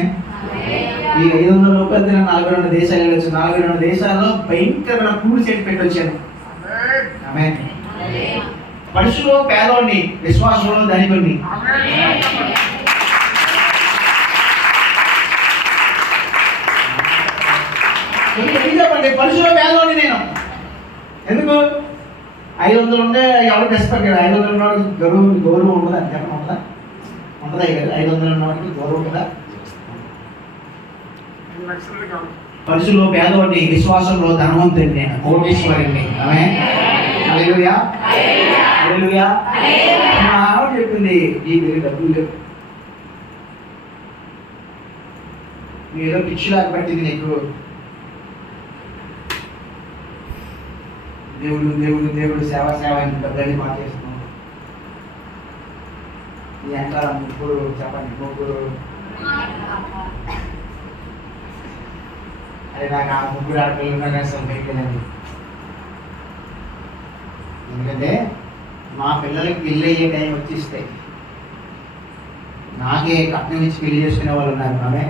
ఈ 500 రూపాయలతో 42 దేశాలలో వచ్చా. 42 దేశాల్లో భయంకరమైన పూలు చెట్టు పెట్టి వచ్చాను. ఆమె మనుషులు పేదవాడిని, విశ్వాసంలో ధనికుడిని. చెప్పండి, మనుషులు పేదవాడిని నేను. ఎందుకు 500 ఉంటే ఎవరు తెస్తారు కదా, 500 గౌరవం ఉండదు అని చెప్పడం ఉంటుందా? ఉంటుందా కదా 500 ఉన్నవాడికి గౌరవం కదా. 5 లక్షలు కాదు. పరుషులో పేదవాడిని, విశ్వాసంలో ధనవంతుడిని, నేను కోటీశ్వరుడిని. ఆమె హల్లెలూయా హల్లెలూయా. మా ఆవిడ చెప్పింది ఈ దగ్గర డబ్బులు లేవు, ఏదో పిచ్చిలాగా పట్టింది నీకు. దేవుడు దేవుడు దేవుడు సేవ సేవ అని పెద్దది మాట చేస్తున్నావు. ఈ వెనకాల ముగ్గురు చెప్పండి, ముగ్గురు. అదే నాకు ఆ ముగ్గురు ఆడపిల్లలు ఉన్నా కానీ అసలు పెట్టలేదండి. ఎందుకంటే మా పిల్లలకి పెళ్ళి అయ్యే టైం వచ్చేస్తే నాకే కట్నం ఇచ్చి పెళ్లి చేసుకునే వాళ్ళు ఉన్నారు. ఆమె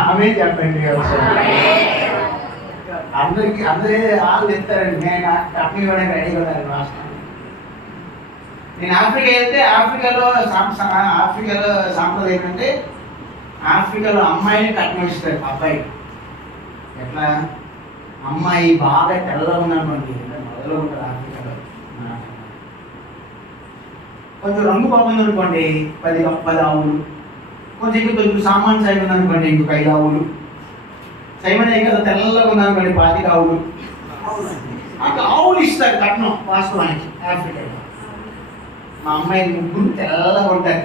ఆమె చెప్పండి. అందరికి అందరే వాళ్ళు చెప్తారండి, నేను కట్నం ఇవ్వడానికి రెడీ ఉన్నాను రాష్ట్రం. నేను ఆఫ్రికా వెళ్తే ఆఫ్రికాలో సాంప్రదాయం ఏంటంటే ఆఫ్రికాలో అమ్మాయిని కట్నం ఇస్తారు అబ్బాయి. ఎట్లా అమ్మాయి బాగా తెల్లగా ఉందనుకోండి, మొదలు ఉంటుంది ఆఫ్రికాలో. కొంచెం రంగు బాగుంది అనుకోండి 10 ఆవులు. కొంచెం సామాన్ సైజ్ ఉందనుకోండి ఇంకొక 5 ఆవులు. సైమనే కదా తెల్లగా ఉందనుకోండి 25 ఆవులు. అట్లా ఆవులు ఇస్తారు కట్నం వాస్తవానికి ఆఫ్రికాలో. మా అమ్మాయి ముగ్గురు తెల్లగా ఉంటారు.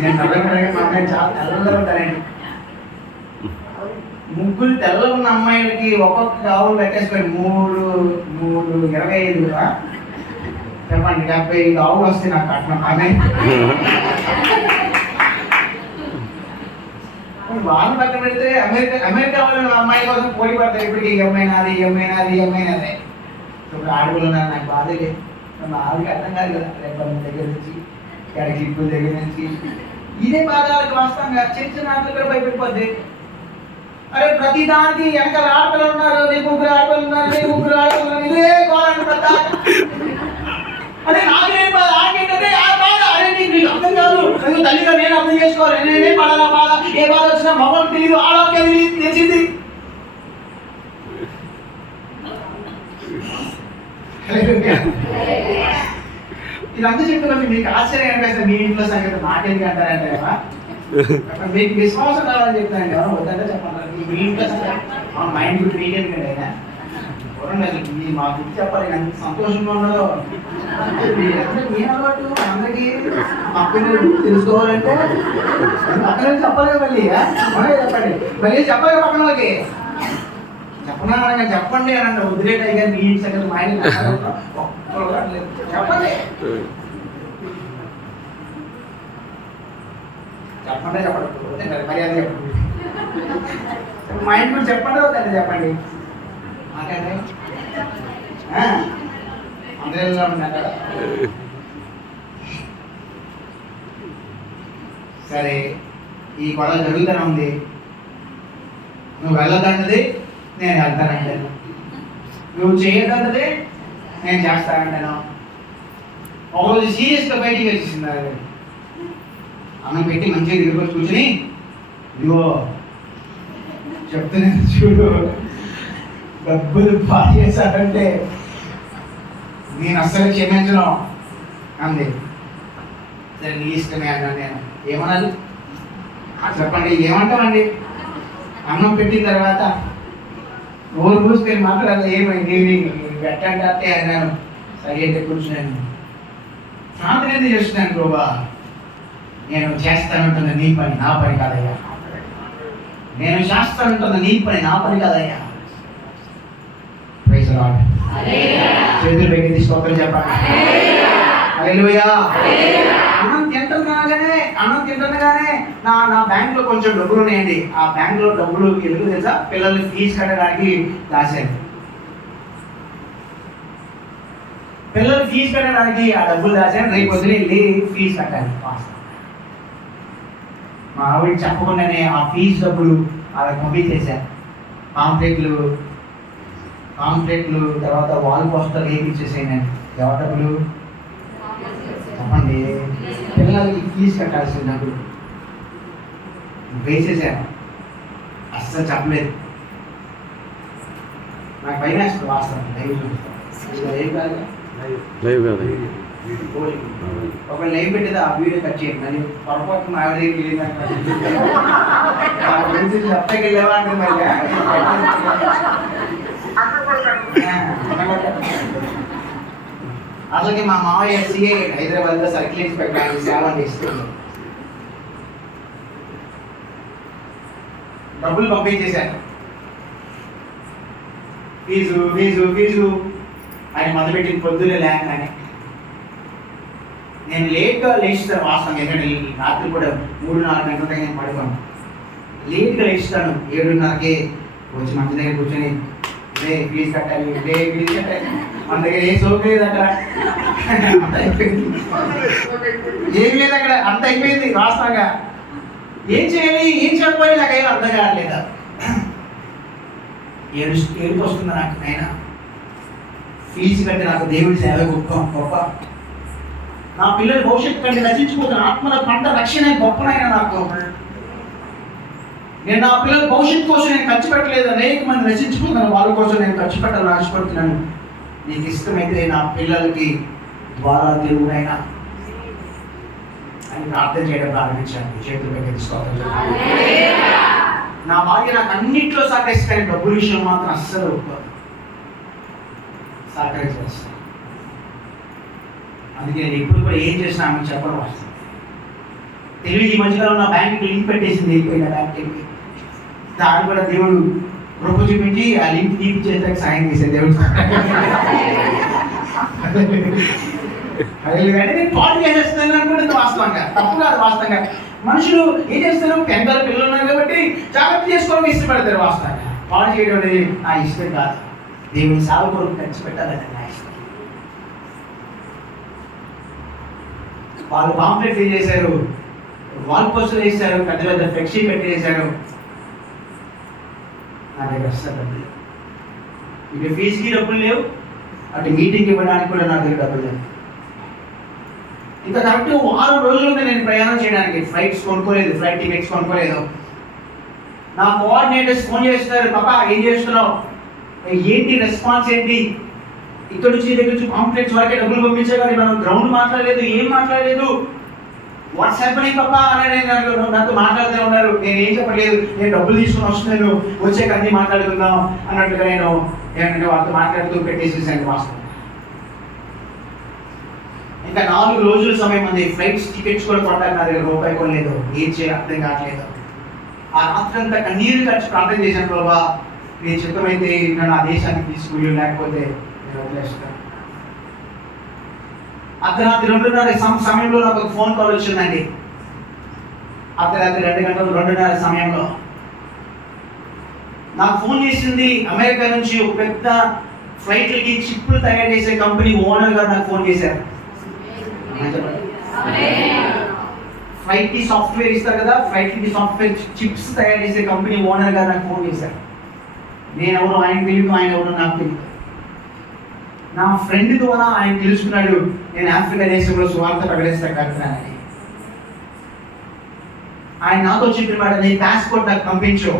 నేను నల్లగా మా అమ్మాయి చాలా తెల్లగా ఉంటారండి. ముగ్గురు తెల్లగా ఉన్న అమ్మాయిలకి ఒక్కొక్క ఆవులు పెట్టేసుకొని 3 25 చెప్పండి 75 ఆవులు వస్తాయి నాకు కట్నం. ఆమె వాళ్ళు పక్కన పెడితే అమెరికా వాళ్ళు అమ్మాయి కోసం పోటీ పడతారు. ఇప్పటికి ఈ అమ్మాయి నాది ఇప్పుడు ఆడపిల్లలు ఉన్నారు, నాకు బాధ లేదు. మా ఆవిడకి అర్థం కాదు కదా, రేపటి దగ్గర నుంచి క్లిప్పుల దగ్గర నుంచి ఇదే బాధలకు వాస్తవంగా చిన్న ఆటలు కూడా భయపడిపోద్ది. అరే ప్రతి దానికి వెనకాల ఆడపిల్లలు ఉన్నారు, నీకు 3 ఆడపిల్లలు ఉన్నారు, ఇదే గోళాన్ని పెద్ద. అదే నాకేం బాధ, నాకేంటంటే ఆ బాధ. అరే నీకు అర్థం కాదు, తల్లిగా నేను అర్థం చేసుకోవాలి. నేనే పడాలా బాధ, ఏ బాధ వచ్చినా మమ్మల్ని తెలియదు, ఆడవాళ్ళకి తెలిసింది. ఇదంతా చెప్తున్నది మీకు ఆశ్చర్యం అనిపిస్తుంది. మీ ఇంట్లో సంగతి నాకెందుకు అంటారంటే మీకు విశ్వాసం కావాలని చెప్తానండి. ఎవరు వద్దంటే చెప్పాలి. మీ ఇంట్లో మా మైండ్ గురించి మీకెందుకండి అయినా మీ మా గురించి చెప్పాలి. ఎంత సంతోషంగా ఉండదో మీ అలవాటు అందరికీ అప్పుడు తెలుసుకోవాలంటే అక్కడ చెప్పలేదు. మళ్ళీ చెప్పండి, మళ్ళీ చెప్పలేదు పక్కన వాళ్ళకి చెప్పనా చెప్పండి అని అంటే వదిలేట కానీ మీ ఇంటి సంగతి మా ఆయన చెప్పండి చెప్పండి మర్యాద చెప్పండి. మా ఇంటి గురించి చెప్పండి వద్దండి చెప్పండి. మాకండి అందరూ ఉన్నారు. సరే ఈ గొడవ జరుగుతూనే ఉంది. నువ్వు వెళ్ళదంటది, నేను వెళ్తానంటాను. నువ్వు చేయదంటది, నేను చేస్తానంటాను. ఒకరోజు సీరియస్గా బయటికి వచ్చేసింది. అన్నం పెట్టి మంచిగా దిగుబడి కూర్చుని ఇదిగో చెప్తున్నాను చూడు, డబ్బులు బాగా చేశారంటే నేను అస్సలు క్షమించను అంది. సరే నీ ఇష్టమే అన్నాను నేను. ఏమన్నది చెప్పండి, ఏమంటామండి? అన్నం పెట్టిన తర్వాత ఊరు మూసుకొని మాట్లాడాలి. ఏమైంది పెట్టంటే అన్నాను. సరే అయితే కూర్చున్నాను. ప్రార్థన ఎందుకు చేస్తున్నాను బాబా? నేను చేస్తానంటున్న నీ పని నా పని కాదయ్యా. నేను చేస్తానంటున్న నీ పని నా పని కాదయ్యా. Praise Lord. చేతులు పెట్టి స్తోత్రం చెప్పండి. హల్లెలూయా. అన్నం తింటున్నాగానే నా బ్యాంక్ లో కొంచెం డబ్బులు ఉన్నాయండి. ఆ బ్యాంక్ లో డబ్బులు ఎందుకు తెలుసా? పిల్లల్ని ఫీజు కట్టడానికి దాచాను. పిల్లలు ఫీజు కట్టడానికి ఆ డబ్బులు దాచాను. రేపు పొద్దున వెళ్ళి ఫీజు కట్టాలి. మా ఆవిడ చెప్పకుండానే ఆ ఫీజు డబ్బులు వాళ్ళకి పంపించేశాను. పాంప్లెట్లు తర్వాత వాల్ పోస్టర్ వేయించేసాను. ఎవరి డబ్బులు చెప్పండి? పిల్లలకి ఫీజు కట్టాల్సిన డబ్బులు వేసేసాను. అస్సలు చెప్పలేదు. నాకు భయం వేస్తుంది వాస్తవం. ఏం కాదు లైవ్ కదా ఒక లైవ్ పెట్టేది ఆ వీడియో కట్ చేయండి. మరి పొరపాటు మా ఆవిడ దగ్గరికి వెళ్ళిందంటే చెప్తాకి వెళ్ళావా అంటే మరి అలాగే మా మావయ్య సిఐ హైదరాబాద్ లో సర్కిల్ ఇన్స్పెక్టర్ సేవ ఇస్తుంది. డబ్బులు పంపించేశాను. ఫీజు ఫీజు ఫీజు ఆయన మొదలుపెట్టిన పొద్దునే లేకనే నేను లేట్గా లేస్తాను. వాస్తవం ఎందుకంటే రాత్రి కూడా 3-4 గంటల దగ్గర నేను పడుకోను. లేట్గా లేస్తాను. 7:30కే వచ్చి మంచి దగ్గర కూర్చొని ఫీజు కట్టాలి ఫీజు కట్టాలి. మన దగ్గర ఏ సోకు లేదు అక్కడ, ఏం లేదు అక్కడ, అంత అయిపోయింది. వాస్తవంగా ఏం చేయాలి ఏం చెప్పాలి నాకు ఏం అర్థం కావట్లేదు. ఏడుపు వస్తుంది నాకు. అయినా ఫీజు కట్టి నాకు దేవుడి సేవ గొప్ప. నా పిల్లల భవిష్యత్తు కంటే రచించిపోతున్న ఆత్మల పంట రక్షణ గొప్పనైనా నాకు. నేను నా పిల్లల భవిష్యత్తు కోసం నేను ఖర్చు పెట్టలేదు. అనేక మంది రచించిపోతున్నాను, వాళ్ళ కోసం నేను ఖర్చు పెట్టాలని ఆశపడుతున్నాను. నీకు ఇష్టమైతే నా పిల్లలకి ద్వారా దేవుడైనా అని ప్రార్థన చేయడం ప్రారంభించాను. చేతులు పెట్టి తీసుకోవాలి. నా భార్య నాకు అన్నింటిలో సహకరిస్తాను, డబ్బుల విషయం మాత్రం అస్సలు సహకరించేస్తాను. అందుకే నేను ఎప్పుడు కూడా ఏం చేసినా ఆమె చెప్పడం వస్తుంది. తెలివి ఈ మధ్యకాలం నా బ్యాంక్కి లింక్ పెట్టేసింది, వెళ్ళిపోయిన బ్యాంక్కి. దాన్ని కూడా దేవుడు కృప చూపించి ఆ లింక్ తీపిచ్చేందుకు సాయం చేశాను దేవుడు. నేను పాటు చేసేస్తాను అనుకుంటుంది. వాస్తవంగా తప్పు కాదు. వాస్తవంగా మనుషులు ఏం చేస్తారు, పెద్దల పిల్లలు ఉన్నారు కాబట్టి జాగ్రత్త చేసుకోవడం ఇష్టపడతారు. వాస్తవంగా పాటు చేయడం అనేది నా ఇష్టం కాదు. దేవుని సాగు కొరకు ఖర్చు పెట్టాలని నా ఇష్టం. వాళ్ళు పాంప్లెట్ చేశారు, వాల్ పోస్టులు వేశారు, పెద్ద పెద్ద ఫ్లెక్సీ పెట్టేశారు. నా దగ్గర అస్సలు డబ్బులు, ఇటు ఫీజుకి డబ్బులు లేవు, అటు మీటింగ్ ఇవ్వడానికి కూడా నా దగ్గర డబ్బులు లేవు. ఇంకా కరెక్ట్ 6 రోజులుగా నేను ప్రయాణం చేయడానికి ఫ్లైట్ టికెట్స్ కొనుక్కోలేదు. నా కోఆర్డినేటర్స్ ఫోన్ చేస్తున్నారు, పాపా ఏం చేస్తున్నావు, ఏంటి రెస్పాన్స్ ఏంటి, ఇక్కడ నుంచి దగ్గర నుంచి కాంప్లెక్స్ వరకే డబ్బులు పంపించే కానీ మనం గ్రౌండ్ మాట్లాడలేదు, ఏం మాట్లాడలేదు. వాట్సాప్ అని పాపా అని నాతో మాట్లాడుతూ ఉన్నారు. నేను ఏం చెప్పలేదు, నేను డబ్బులు తీసుకుని వస్తున్నాను, వచ్చాక అన్ని మాట్లాడుకుందాం అన్నట్టుగా నేను ఏమంటే వాళ్ళతో మాట్లాడుతూ పెట్టేసేసాను. వాస్తవం ఇంకా 4 రోజుల సమయం ఉంది. ఫ్లైట్స్ టికెట్స్ కూడా కొనడానికి నా దగ్గర రూపాయి కూడా లేదు. ఏం చేయాలి అర్థం కావట్లేదు. ఆ రాత్రి అంతా కన్నీరు ఖర్చు ప్రార్థన చేశాను, ప్రభా నీ చిత్తమైతే నన్ను ఆ దేశానికి తీసుకుని, లేకపోతే నేను వదిలేస్తాను. అర్ధరాత్రి 2:30 సమయంలో నాకు ఒక ఫోన్ కాల్ వచ్చిందండి. అర్ధరాత్రి 2 గంటలు 2:30 సమయంలో నాకు ఫోన్ చేసింది. అమెరికా నుంచి ఒక పెద్ద ఫ్లైట్లకి చిప్పులు తయారు చేసే కంపెనీ ఓనర్ గారు నాకు ఫోన్ చేశారు. ఫ్లైట్ కి సాఫ్ట్వేర్ ఇస్తారు కదా, ఫ్లైట్ కి సాఫ్ట్వేర్ చిప్స్ తయారు చేసే కంపెనీ ఓనర్ గారు నాకు ఫోన్ చేశారు. నేను ఎవరు ఆయన తెలియదు, ఆయన ఎవరు నాకు తెలియదు. నా ఫ్రెండ్ ద్వారా ఆయన తెలుసుకున్నాడు నేను ఆఫ్రికా దేశంలో సువార్త ప్రకటిస్తాను. ఆయన నాతో చెప్పినమాట, నీ పాస్పోర్ట్ నాకు పంపించు.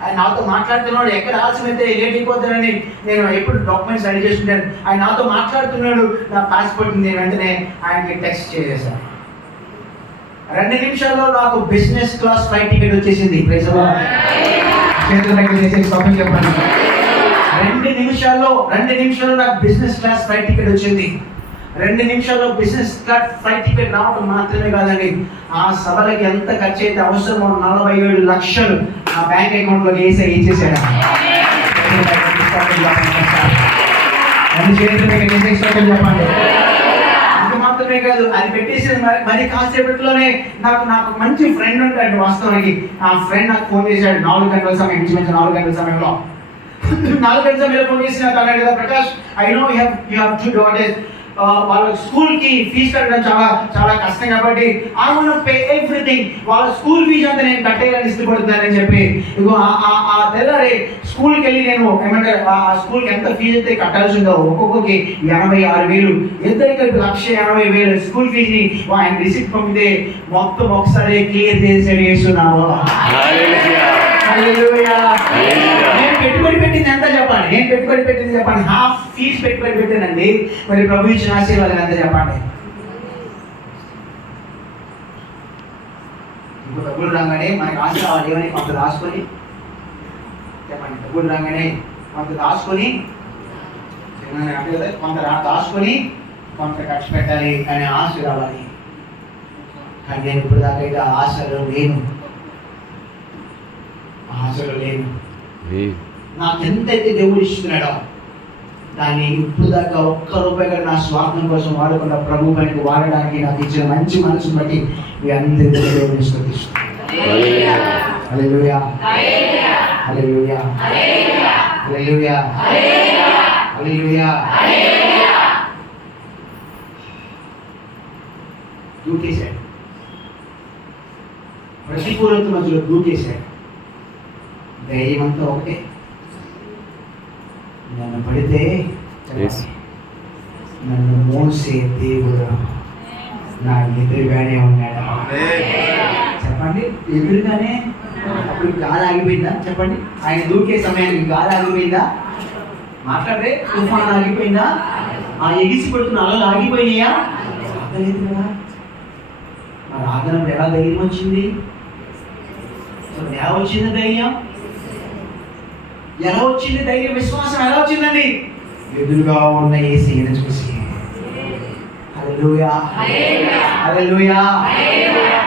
ఆయన నాతో మాట్లాడుతున్నాడు, ఎక్కడ ఆలస్యమైతే లేట్ అయిపోతానని నేను ఎప్పుడు డాక్యుమెంట్స్ రెడీ చేసుకుంటాను. ఆయన నాతో మాట్లాడుతున్నాడు, నా పాస్పోర్ట్ నేను వెంటనే ఆయనకి టెక్స్ట్ చేసేసాను. 2 నిమిషాల్లో నాకు బిజినెస్ క్లాస్ ఫ్లైట్ టికెట్ వచ్చేసింది. చెప్పండి. 2 నిమిషాల్లో నాకు బిజినెస్ క్లాస్ ఫ్లైట్ టికెట్ వచ్చింది. 2 నిమిషాల్లో బిజినెస్ క్లాస్ ఫ్లైట్ టికెట్ రావడం మాత్రమే కాదండి, ఆ సభలకి ఎంత ఖర్చు అయితే అవసరమో 47 లక్షలు నా బ్యాంక్ అకౌంట్లో వేసే ఇచ్చేసాడు. చెప్పండి. అది మాత్రమే కాదు, అది పెట్టేసిన మరి కాసేపట్లోనే నాకు మంచి ఫ్రెండ్ ఉంటాడు. వాస్తవానికి ఆ ఫ్రెండ్ నాకు ఫోన్ చేశాడు 4 గంటల సమయం, ఇంచుమించు 4 గంటల సమయంలో. 4 గంటల సమయంలో ఫోన్ చేసి నాకు అన్నాడు కదా, Prakash I know you have 2 daughters. వాళ్ళ స్కూల్కి ఫీజు కట్టడం చాలా కష్టం కాబట్టి ఐ వాంట్ పే ఎవ్రీథింగ్. వాళ్ళ స్కూల్ ఫీజు అంతా నేను కట్టేయాలని ఇష్టపడుతున్నానని చెప్పి ఇగో ఆ తెల్లారి స్కూల్కి వెళ్ళి నేను ఏమంటే ఆ స్కూల్కి ఎంత ఫీజు అయితే కట్టాల్సిందో ఒక్కొక్కరికి 86,000, ఇద్దరికి 1,80,000 స్కూల్ ఫీజుని ఆయన రిసిప్ట్ పంపితే మొత్తం ఒకసారి క్లియర్ చేసేసాడు యేసు నామములో. హల్లెలూయా. పెట్టుబడి పెట్టింది ఎంత చెప్పండి? నేను పెట్టుబడి పెట్టింది చెప్పండి, హాఫ్ ఫీజు పెట్టుబడి పెట్టానండి. మరి ప్రభు ఇచ్చిన ఆశీర్వాదం ఎంత చెప్పండి? ఇప్పుడు డబ్బులు రాగానే మనకి ఆశ రావాలి, ఏమని కొంత దాచుకొని చెప్పండి. డబ్బులు రాగానే కొంత దాచుకొని కొంత దాచుకొని కొంత ఖర్చు పెట్టాలి అనే ఆశ రావాలి. కానీ నేను ఇప్పుడు దాకా అయితే ఆశలో లేను. నాకు ఎంతైతే దేవుడు ఇస్తున్నాడో దాన్ని ఇప్పుడు దాకా ఒక్క రూపాయి కూడా నా స్వార్థం కోసం వాడకుండా ప్రభు పనికి వాడడానికి నాకు ఇచ్చిన మంచి మనసును బట్టి మీ అందరికీ దేవుని స్తుతిస్తున్నాను. హల్లెలూయా, హల్లెలూయా, హల్లెలూయా, హల్లెలూయా. దూకేశాడు, ప్రతికూలత మధ్యలో దూకేశాడు. ధైర్యం అంతా ఒకటే, నన్ను పడితే నన్ను మోసే దేవుడు నా ఎదురుగానే ఉన్నాడు. చెప్పండి, ఎదురుగానే. అప్పుడు గాలి ఆగిపోయిందా? చెప్పండి, ఆయన దూకే సమయానికి గాలి ఆగిపోయిందా? మాట్లాడే తుఫాన్ ఆగిపోయిందా? ఆ ఎగిసి పడుతున్న అలలు ఆగిపోయినాయా? ఆగలేదు కదా. మరి ఆగడం ఎలా ధైర్యం వచ్చింది? ఎలా వచ్చింది ధైర్యం? ఎలా వచ్చింది ధైర్యం? విశ్వాసం ఎలా వచ్చిందండి? ఎదురుగా ఉన్న యేసుని చూసి. హల్లెలూయా, హల్లెలూయా.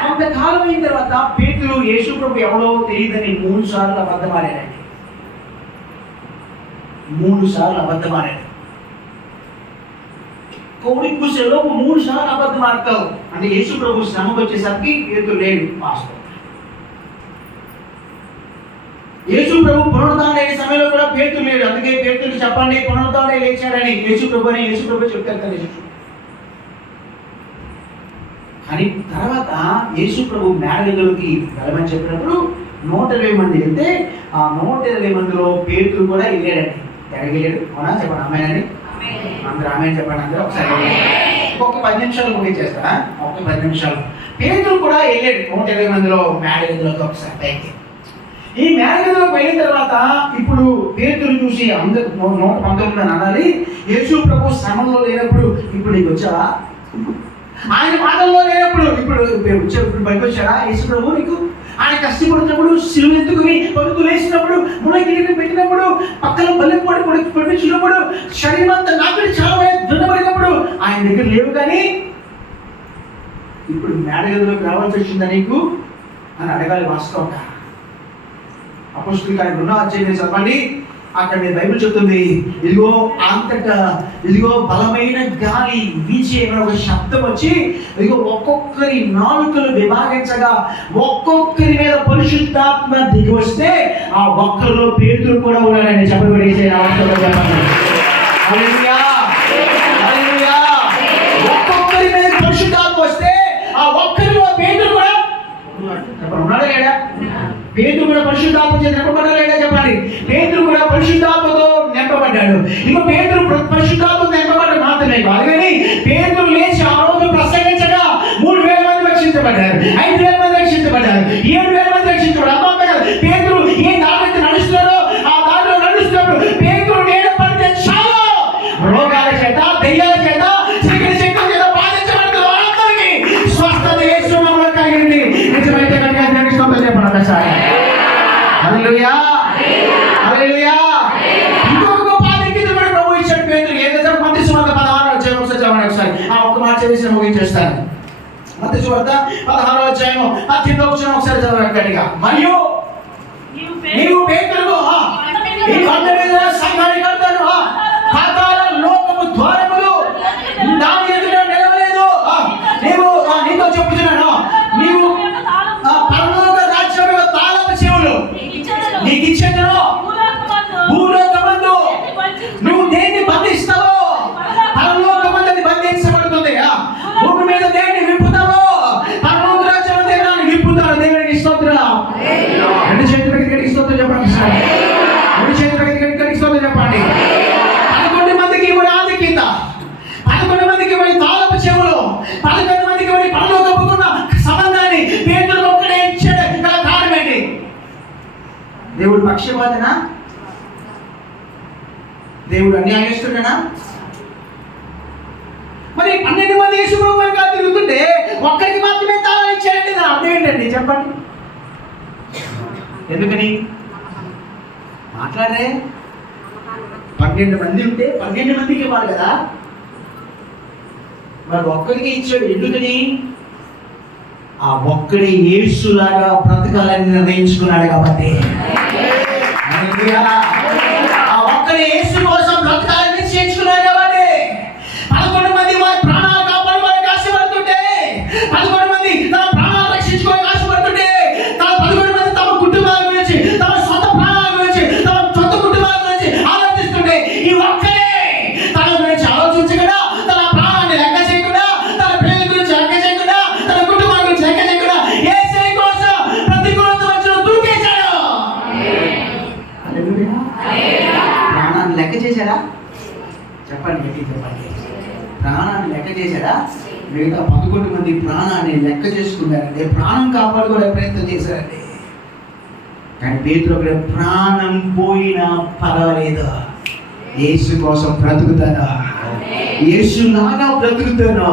కొంతకాలం అయిన తర్వాత పేతురు యేసు ప్రభు ఎవరో తెలియదని 3 సార్లు అబద్ధమాడాడండి. 3 సార్లు అబద్ధమాడాడు. కోడి కూసేలోపు 3 సార్లు అబద్ధం ఆడతావు అంటే యేసు ప్రభు శ్రమకు వచ్చేసరికి పేతురు లేడు. పాస్టర్ యేసు ప్రభు పునరుద్ధానం అయ్యే సమయంలో కూడా పేతురు లేడు. అందుకే పేతురుకి చెప్పండి పునరుద్ధానం లేచాడని యేసు ప్రభు అని యేసు ప్రభు చెప్తారు. కానీ తర్వాత యేసు ప్రభు మేడగదిలోకి వెళ్ళమని చెప్పినప్పుడు 120 మంది వెళ్తే ఆ 120 మందిలో పేతురు కూడా వెళ్ళాడండి. ఎక్కడికి వెళ్ళాడు? అవునా చెప్పండి, అమ్మాయినండి. అందరూ ఆమె చెప్పండి. అందరూ ఒకసారి ఇంకొక 10 నిమిషాలు ముగించేస్తారా? ఒక 10 నిమిషాలు. పేతురు కూడా వెళ్ళాడు 120 మందిలో మేడగదిలోకి ఒకసారి పైకి. ఈ మేడగదిలోకి వెళ్ళిన తర్వాత ఇప్పుడు పేతురు చూసి అందరు 119 అనాలి, యేసు ప్రభు శ్రమంలో లేనప్పుడు ఇప్పుడు నీకు వచ్చావా? ఆయన పాదంలో లేనప్పుడు ఇప్పుడు పైకి వచ్చాడా యేసు ప్రభు నీకు? ఆయన కష్టపడుతున్నప్పుడు సిలువ ఎత్తుకుని పరుగు లేచినప్పుడు మునగిరిని పెట్టినప్పుడు పక్కన బల్లెం పడిపించినప్పుడు శరీరం అంతా నాకుని చాలా దున్నబడినప్పుడు ఆయన దగ్గర లేవు. కానీ ఇప్పుడు మేడగదిలోకి రావాల్సి వచ్చిందా నీకు అని అడగాలి వాస్తవంగా. అపోస్తలుల కార్యం 2వ అధ్యాయం చదవండి. అక్కడ నేను బైబిల్ చెప్తుంది, ఇదిగో బలమైన గాలి వీచే ఒక శబ్దం వచ్చి ఇదిగో ఒక్కొక్కరి నాలుకలు విభాగించగా ఒక్కొక్కరి మీద పరిశుద్ధాత్మ దిగి వస్తే ఆ ఒక్కరిలో పేతురు కూడా ఉన్నాడని చెప్పబడేసే. ఒక్కొక్కరి మీద పరిశుద్ధాత్మ వస్తే ఆ ఒక్కరిలో పేతురు కూడా ఉన్నాడా లేడా? పేతురు కూడా పరిశుద్ధాత్మ చేత నింపబడ్డా లేడా? చెప్పండి. పేతురు కూడా పరిశుద్ధాత్మతో నింపబడ్డాడు. ఇక పేతురు పరిశుద్ధాత్మతో నింపబడ్డాడు మాత్రమే కాదు, కానీ పేతురు లేచి ఆ రోజు ప్రసంగించగా 3000 మంది రక్షించబడ్డారు, 5000 మంది రక్షించబడ్డారు, 7000 మంది రక్షించబడ్డారు. అర్థం కదా? పేతురు ఏ దారి నడుస్తున్నాడో ఆ దారిలో నడుస్తున్నాడు. పేతురు నీడ పడితే చాలు రోగాల చేత దెయ్యాల చేత చీకటి శక్తుల చేత బాధించబడుతున్న వాళ్ళందరికీ స్వస్థత యేసు నామములో కలిగింది. నిజమైతే కనుక దానికి స్తోత్రం చెప్పండి ఒకసారి. హల్లెలూయా, హల్లెలూయా. ఇంకొక గొప్ప ఆధిక్యత కూడా ప్రభు ఇచ్చాడు పేతురుకి. ఏదైతే మత్తయి సువార్త 16వ అధ్యాయం ఒకసారి చదవండి ఒకసారి. ఆ ఒక్క మాట చదివి ముగించేస్తాను. మత్తయి సువార్త 16వ అధ్యాయం 18వ వచనం ఒకసారి చదవండి గట్టిగా. మరియు నీవు పేతురువు ఈ కొండ మీద సంఘాన్ని కడతాను, పాతాళ లోకము ద్వారములు దాని ఎదుట నిలవలేదు. నీతో చెప్పుతున్నాను, నీవు పరలోక రాజ్యం యొక్క తాళపు చెవులు నీకు ఇచ్చేదను. భూలోకమందు నువ్వు దేన్ని బంధిస్తావో పరలోకమందు అది బంధించబడుతుంది. భూమి మీద దేన్ని విప్పుతావో పరలోక రాజ్యం దాన్ని విప్పుతారు. దేవునికి స్తోత్రం. 2 చేతులకి గట్టిగా స్తోత్రం చెప్పండి. 2 చేతులకి గట్టిగా స్తోత్రం చెప్పండి. 11 మందికి ఇవ్వని ఆధిక్యత, 11 మందికి ఇవ్వని తాళపు చెవులు, 11 మందికి ఇవ్వని పరలోకపుకున్న సంబంధాన్ని పేతురుకు ఒక్కడే ఇచ్చాడు. కారణం ఏంటి? దేవుడు పక్షపాతనా? దేవుడు అన్యాయస్తుడేనా? మరి 12 మంది యేసు ప్రభు వెనక తిరుగుతుంటే ఒక్కరికి మాత్రమే తాళాలు ఇచ్చారంటే దాని అర్థం ఏంటండి చెప్పండి? ఎందుకని మాట్లాడే 12 మంది ఉంటే 12 మందికి ఇవ్వాలి కదా, మరి ఒక్కరికి ఇచ్చాడు. ఎందుకని? ఆ ఒక్కడి యేసులాగా బ్రతకాలని నిర్ణయించుకున్నాడు కాబట్టి. ఆ ఒక్కడి యేసు కోసం బ్రతకాలని నిశ్చయించుకున్నాడు కాబట్టి 11 మంది వారి ప్రాణాలు కాపాడుకోవడానికి ఆశపడుతుంటే, 11 మంది తమ ప్రాణాలు రక్షించుకోవడానికి ఆశపడుతుంటే, 11 మంది తమ కుటుంబాల గురించి, తమ సొంత ప్రాణాల గురించి, తమ సొంత కుటుంబాల గురించి ఆలోచిస్తుంటే, ఈ ఒక్కడే తన గురించి ఆలోచించకుండా, తన ప్రాణాన్ని లెక్క చేయకుండా, తన పిల్లల గురించి లెక్క చేయకుండా, తన కుటుంబాల గురించి లెక్క చేయకుండా యేసయ్య కోసం ప్రతికూలత మధ్యలో దూకేశాడు. ప్రాణాన్ని లెక్క చేశాడా? చెప్పండి, చెప్పండి. ప్రాణాన్ని లెక్క చేశాడా? మిగతా 11 మంది ప్రాణాన్ని లెక్క చేసుకున్నారండి, ప్రాణం కాపాడుకోవడానికి ప్రయత్నం చేశారండి. కానీ పేతురు ఒకడు ప్రాణం పోయినా పర్వాలేదు, యేసు కోసం బ్రతుకుతాను, యేసులాగా బ్రతుకుతాను,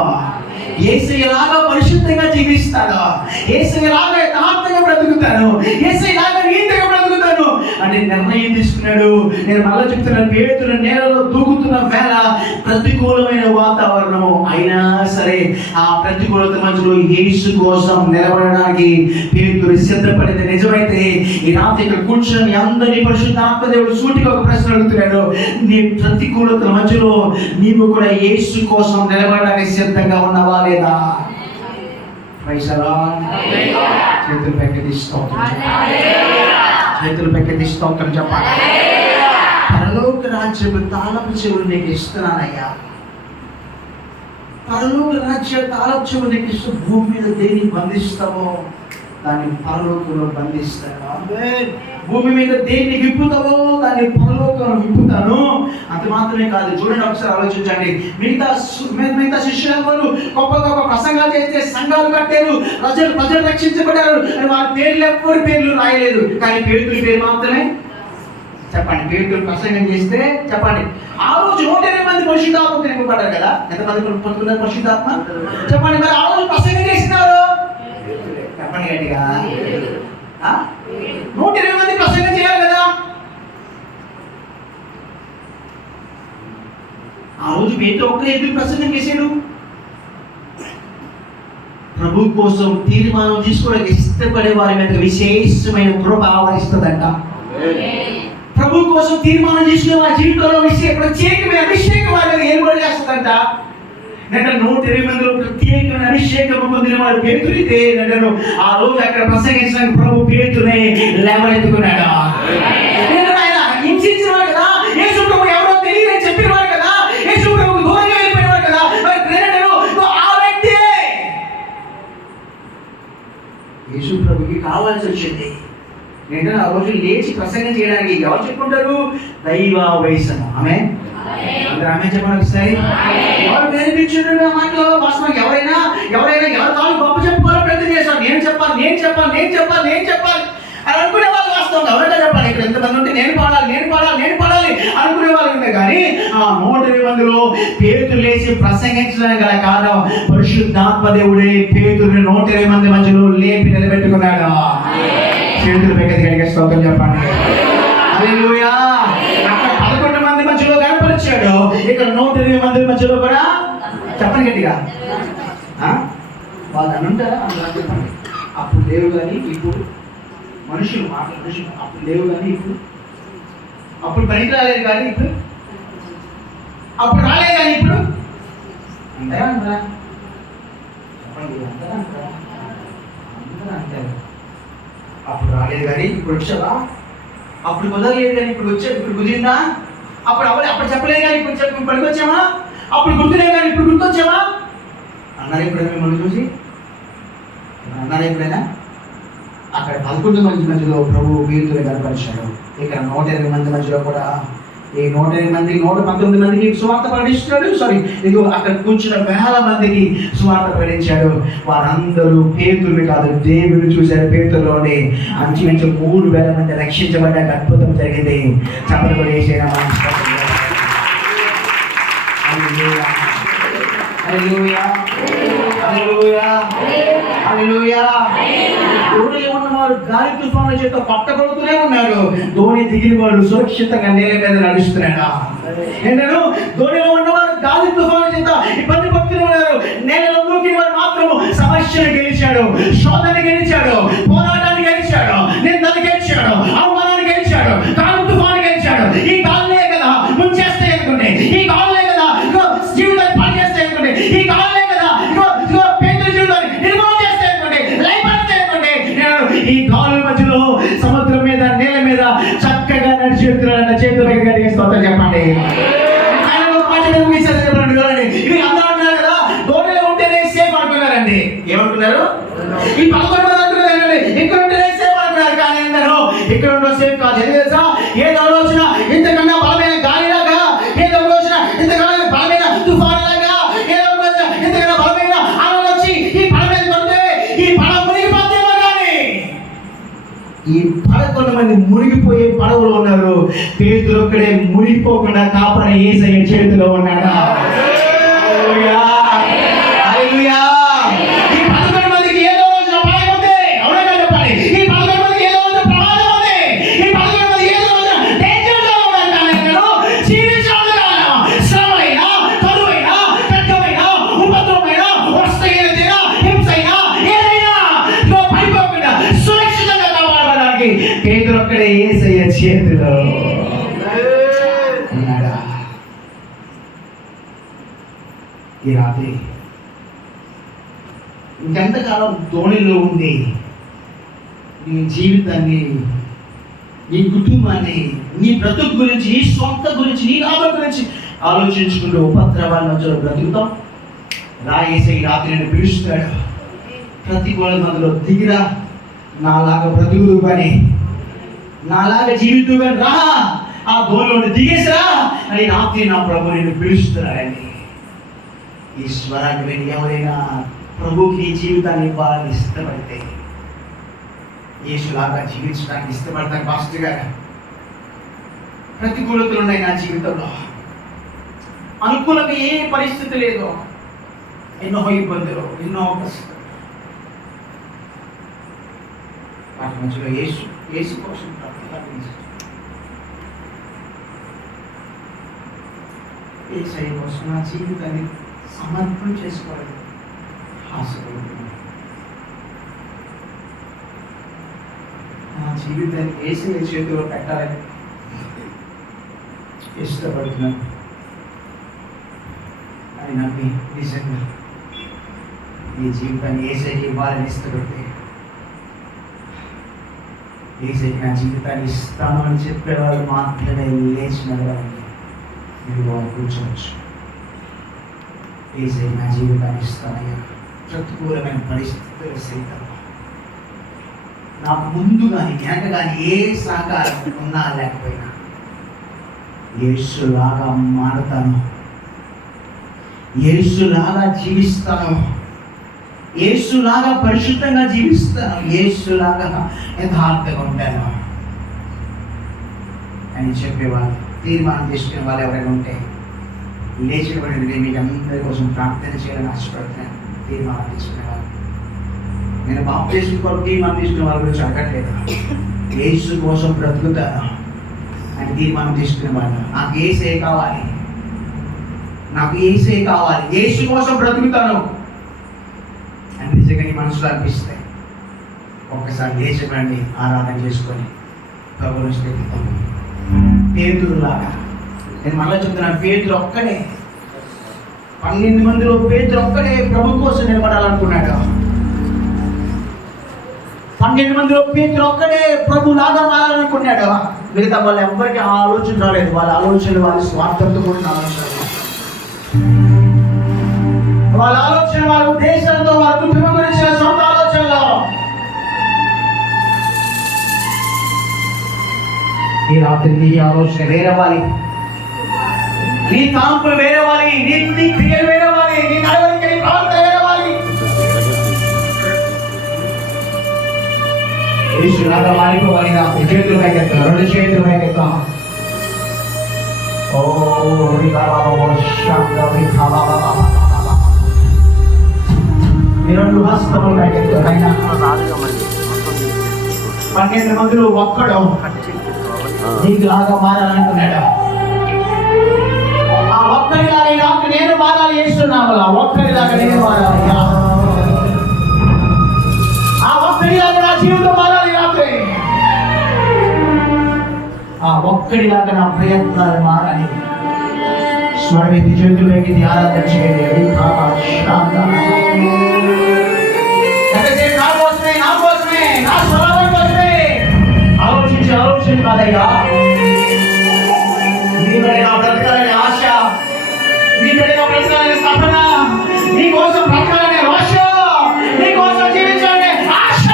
యేసయ్యలాగా పరిశుద్ధంగా జీవిస్తాను, యేసయ్యలాగా యథార్థంగా బ్రతుకుతాను, యేసయ్యలాగా నీతిగా బ్రతుకుతాను అని నిర్ణయం తీసుకున్నాడు. నేను మళ్ళీ చెప్తున్నాను, పేతురు నేలలో దూకుతున్న వేళ ప్రతికూలమైన వాతావరణం అయినా సరే ఆ ప్రతికూలత మధ్యలో యేసు కోసం నిలబడడానికి పేతురు సిద్ధపడింది నిజమైతే ఈ రాత్రి ఇక్కడ కూర్చొని అందరినీ పరిశుద్ధాత్మ దేవుడు సూటిగా ఒక ప్రశ్న అడుగుతున్నాడు. నీ ప్రతికూలత మధ్యలో నీవు కూడా యేసు కోసం నిలబడడానికి సిద్ధంగా ఉన్నావా లేదా? చేతులు పెట్టి స్తోత్రం, చేతులు పెట్టి స్తోత్రం చెప్పాలి. పరలోక రాజ్యము తాళపు చెవులు నీకు ఇస్తున్నానయ్యా, పరలోక రాజ్య తాళపు చెవులు నీకు ఇస్తూ భూమి మీద దేన్ని బంధిస్తావో దాన్ని పరలోకంలో బంధిస్తాను. భూమి మీద దేన్ని విప్పుతావో దాన్ని పరలోకంలో విప్పుతాను. అంత మాత్రమే కాదు, చూడండి ఒకసారి ఆలోచించండి. మిగతా శిష్యులందరూ గొప్ప గొప్ప ప్రసంగాలు చేస్తే సంఘాలు కట్టారు, ప్రజలు రక్షించబడ్డారు, వారి పేర్లు ఎవరి పేర్లు రాయలేదు. కానీ పేతురు పేరు మాత్రమే చెప్పండి. పేతురు ప్రసంగం చేస్తే చెప్పండి, ఆ రోజు 120 మంది పరిశుద్ధాత్మ నింపబడ్డారు కదా. ఎంతమంది పొందుతున్నారు పరిశుద్ధాత్మ చెప్పండి? మరి ఆ రోజు ప్రసంగం చేసినారు చెప్పండి గట్టిగా. 120 మంది ప్రసంగం చేయాలి కదా. ఆ రోజు పేతురు ఒక్కరే ఎందుకు ప్రసంగం చేశాడు? ప్రభు కోసం తీర్మానం తీసుకోవడానికి ఇష్టపడే వారి మీద విశేషమైన కృప ఆవరిస్తుందంట. ప్రభు కోసం తీర్మానం తీసుకునే వారి జీవితంలో ప్రత్యేకమైన అభిషేకం వారి మీద ఏర్పాటు చేస్తుందంట. నేను 120 మందిలో ప్రత్యేకమైన అభిషేకం పొందిన వాడు పేతురైతే నేను ఆ రోజు అక్కడ ప్రసంగించడానికి ప్రభు పేతురుని లేవనెత్తుకున్నాడు. ఆయన హింసించినవాడు కదా, యేసు ప్రభు ఎవరో తెలియదని చెప్పినవాడు కదా, యేసు ప్రభు దూరంగా వెళ్ళిపోయినవాడు కదా, ఆ వ్యక్తి యేసు ప్రభుకి కావాల్సి వచ్చింది. నేను ఆ రోజు లేచి ప్రసంగం చేయడానికి ఎవరు చెప్పుకుంటారు? దైవ వయసును. ఆమె ఆమె చెప్పండి ఒకసారి. ఎవరు నేర్పించారు ఆ మాటలో? వాస్తవం ఎవరైనా ఎవరి కాళ్ళు గొప్ప చెప్పుకోవాలని ప్రయత్నం చేస్తారు. నేను చెప్పాలి అని అనుకునే వాళ్ళు వాస్తవం ఎవరైనా చెప్పాలి. ఇక్కడ ఎంతమంది ఉంటే నేను పాడాలి అనుకునే వాళ్ళు ఉంటే, కానీ ఆ 120 మందిలో పేతురు లేచి ప్రసంగించడానికి గల కారణం పరిశుద్ధాత్మ దేవుడే పేతురుని 120 మంది మధ్యలో లేపి నిలబెట్టుకున్నాడు. చేతులు పెట్టి స్తోత్రం చెప్పండి. హల్లెలూయా. అక్కడ 11 మంది మధ్యలో కనపరిచాడు, ఇక్కడ 120 మంది మధ్యలో కూడా చెప్పండి గట్టిగా. వాళ్ళు అని ఉంటారా? చెప్పండి. అప్పుడు లేవు కానీ ఇప్పుడు మనుషులు అప్పుడు లేవు కానీ ఇప్పుడు, అప్పుడు పనికి రాలేదు కానీ ఇప్పుడు, అప్పుడు రాలేదు కానీ ఇప్పుడు అంటారా? అంటారా? చెప్పండి. అంటారా? అంటారు. అప్పుడు రాలేదు కానీ ఇప్పుడు వచ్చావా? అప్పుడు కుదరలేదు కానీ ఇప్పుడు కుదిరిందా? అప్పుడు చెప్పలేదు కానీ ఇప్పుడు పనికొచ్చామా? అప్పుడు గుర్తులేదు కానీ ఇప్పుడు గుర్తొచ్చామా అన్నారు. ఎప్పుడైనా మిమ్మల్ని చూసి అన్నారా ఎప్పుడైనా? అక్కడ 11 మంది మధ్యలో ప్రభు పేతురుని కనపరిచాడు. ఇక్కడ 120 మంది మధ్యలో కూడా ఈ 120 మంది 119 మందికి సువార్త ప్రకటించాడు. ఇదిగో అక్కడ కూర్చున్న వేల మందికి సువార్త ప్రకటించాడు. వారందరూ పేతురుని కాదు, దేవుని చూశారు. పేతురులోనే అంచుమించు 3,000 మంది రక్షించబడ్డ అద్భుతం జరిగింది. చెప్పలు కూడా వేసేనా? హల్లెలూయా, హల్లెలూయా, హల్లెలూయా. దోణిలో ఉన్నవారు గాలి తుఫాను చేత పట్టబడుతూనే ఉన్నారు. దోణి దిగిన వాళ్ళు సురక్షితంగా నేల మీద నడుస్తున్నాడా? నేను దోణిలో ఉన్నవారు గాలి తుఫాను చేత ఇబ్బంది పడుతూనే ఉన్నారు. నేలలో దూకిన వారు మాత్రము సమస్యను గెలిచాడు, శోధన గెలిచాడు, పోరాటాన్ని గెలిచాడు, నిందను గెలిచాడు, అవమానాన్ని గెలిచాడు, గాలి తుఫాను గెలిచాడు. ఈ గాలిలే కదా ముంచేస్తే అనుకుంటే, ఈ గాలిలే కదా జీవితాన్ని పాడు చేస్తే అనుకుంటే, ఈ గాలిలే కదా పేదల జీవితాన్ని నిర్మూలన చేస్తే అనుకుంటే, లైఫ్ అనుకుంటే, ఈ గాలుల మధ్యలో సముద్రం మీద నేల మీద చక్కగా నడిచి వెళ్తున్నాడన్న చేతులు దగ్గర స్తోత్రం చెప్పండి. ఆయన ఒక మాట ముగిస్తారు చెప్పండి. ఇవి అందరూ అంటున్నారు కదా, దోణిలో ఉంటేనే సేఫ్ అనుకున్నారండి. ఏమనుకున్నారు? ఈ 11 మంది అనుకున్నారండి ఇక్కడ ఉంటేనే సేఫ్ అనుకున్నారు. కానీ అందరూ ఇక్కడ ఉండో సేఫ్ కాదు. ఏం తెలుసా? ఏదో రోజున ఇంతకన్నా బలమైన గాలిలాగా, ఏదో రోజున ఇంతకన్నా బలమైన తుఫాను లాగా, ఏదో రోజున ఇంతకన్నా బలమైన అలలు వచ్చి ఈ పడవ మీద పడితే ఈ పడవ మునిగిపోతేమో. కానీ ఈ 11 మంది మునిగిపోయే పడవలో ఉన్నారు. పేతురు ఒక్కడే మునిగిపోకుండా కాపాడే యేసయ్య చేతిలో ఉన్నాడా? హల్లెలూయా, హల్లెలూయా. ఈ 11 మందికి ఏదో రోజున అపాయం ఉంది. అవునా చెప్పండి? ఈ 11 మందికి ఏదో రోజున ప్రమాదం ఉంది. ఈ 11 మంది ఏదో రోజున డేంజర్లో ఉన్నారు. కానీ నేను జీవించాలి కాదా? శ్రమైనా, కరువైనా, ఖడ్గమైనా, ఉపద్రవమైనా, వస్తైనా, హింసైనా, ఏదైనా పడిపోకుండా సురక్షితంగా కాపాడడానికి పేతురు ఒక్కడే యేసయ్య చేతిలో ఉన్నాడా? ఈ రాత్రి ఇంకెంతకాలం దోణిలో ఉండి నీ జీవితాన్ని, నీ కుటుంబాన్ని, నీ బ్రతుకు గురించి, నీ సొంత గురించి, నీ లాభం గురించి ఆలోచించుకుంటూ ఉపద్రవాల మధ్యలో బ్రతుకుతాం. రాయేసే ఈ రాత్రి నేను పిలుస్తాడు. ప్రతికూల మధ్యలో దిగిరా, నాలాగా బ్రతుకులు కానీ, నాలాగా జీవితం కానీ రా, ఆ దోణిలో దిగేసిరా అని రాత్రి నా ప్రభు నేను పిలుస్తున్నాడండి. ఈ స్వరాన్ని విని ఎవరైనా ప్రభుకి నీ జీవితాన్ని ఇవ్వాలని ఇష్టపడితే, యేసులాగా జీవించడానికి ఇష్టపడతాను. పాస్టర్ గారు, ప్రతికూలతలు ఉన్నాయి నా జీవితంలో, అనుకూలంగా ఏ పరిస్థితి లేదు, ఎన్నో ఇబ్బందులు, ఎన్నో కష్టాలు. వాటి మధ్యలో యేసు కోసం యేసయ్య కోసం నా జీవితాన్ని సమర్పణ చేసుకోవాలి ఆశపడుతున్నాను. నా జీవితాన్ని యేసయ్య చేతిలో పెట్టాలని ఇష్టపడుతున్నాను. అని నమ్మి నిజంగా నీ జీవితాన్ని యేసయ్యకి ఇవ్వాలని ఇష్టపడితే, యేసయ్యకి నా జీవితాన్ని ఇస్తాను అని చెప్పేవాళ్ళు మాత్రమే లేచి నడవాలని మీరు వాళ్ళు కూర్చోవచ్చు. యేసయ్య నా జీవితాన్ని ఇస్తానయ్యా, ప్రతికూలమైన పరిస్థితులు సైతం నాకు ముందు కానీ వెనక కానీ ఏ సహకారం ఉన్నా లేకపోయినా యేసులాగా మారుతాను, యేసులాగా జీవిస్తాను, యేసులాగా పరిశుద్ధంగా జీవిస్తాను, యేసులాగా యథార్థంగా ఉంటాను అని చెప్పేవాళ్ళు, తీర్మానం చేసుకునే వాళ్ళు ఎవరైనా ఉంటే లేచినటువంటి మీకు అందరి కోసం ప్రార్థన చేయాలని ఆశపడుతున్నాను. తీర్మానం తీసుకునే వాళ్ళు, నేను బాప్తిస్మం కొరకు తీర్మానం తీసుకునే వాళ్ళ గురించి అడగట్లేదు. యేసు కోసం బ్రతుకుతాను అని తీర్మానం తీసుకునే వాళ్ళు, నాకు యేసే కావాలి, నాకు యేసే కావాలి, యేసు కోసం బ్రతుకుతాను అని నిజంగా నీ మనసులో అనిపిస్తాయి. ఒక్కసారి లేచినండి, ఆరాధన చేసుకొని ప్రభువుని స్తుతిద్దాం. పేతురులాగా నేను మళ్ళీ చెప్తున్నాను, పేతురు ఒక్కడే, 12 మందిలో పేతురు ఒక్కడే ప్రభు కోసం నిలబడాలనుకున్నాడు. 12 మందిలో పేతురు ఒక్కడే ప్రభు లాగా మారాలనుకున్నాడు. మిగతా వాళ్ళు ఎవరికి ఆ ఆలోచన రాలేదు. వాళ్ళ ఆలోచనలు వాళ్ళ స్వార్థంతో కూడిన ఆలోచనలు, వాళ్ళ ఆలోచన వాళ్ళ ఉద్దేశాలతో, వాళ్ళ కుటుంబం గురించి సొంత ఆలోచనలో. ఈ రాత్రి నీ ఆలోచన వేరేవాలి, నీ కాంపులు వేరేవాలి, నీ క్రియలు వేరేవాలి, నీ నడవడిక, నీ ప్రవర్తన వేరేవాలి. యేసులాగా మారిపోవాలి. నాకు చేతులు పైకెత్తాం, 2 చేతులు పైకెత్తాం. ఓ రెండు హస్తములు ఆయన పన్నెండు మందిలో ఒక్కడు నీకులాగా మారాలనుకున్నాడు. ఆ ఒక్కరిలాగా నాకు నేను మారాలి చేస్తున్నావు, ఒక్కరిలాగా నేను మారాలి, ఆ ఒక్కరిలాగా నా జీవితం మారాలి రాత్రి, ఆ ఒక్కడిలాగా నా ప్రయత్నాలు మారాలి. స్వరవేది చేతులకి ఆరాధన చేయండి. నా కోసమే నా కోసమే నా స్వరం కోసమే ఆలోచన కాదయ్యా. నీ పైన నా బ్రతకాలనే ఆశ, నీ పైన నా బ్రతకాలనే తపన, నీ కోసం బ్రతకాలనే రోష, నీ కోసం జీవించాలనే ఆశ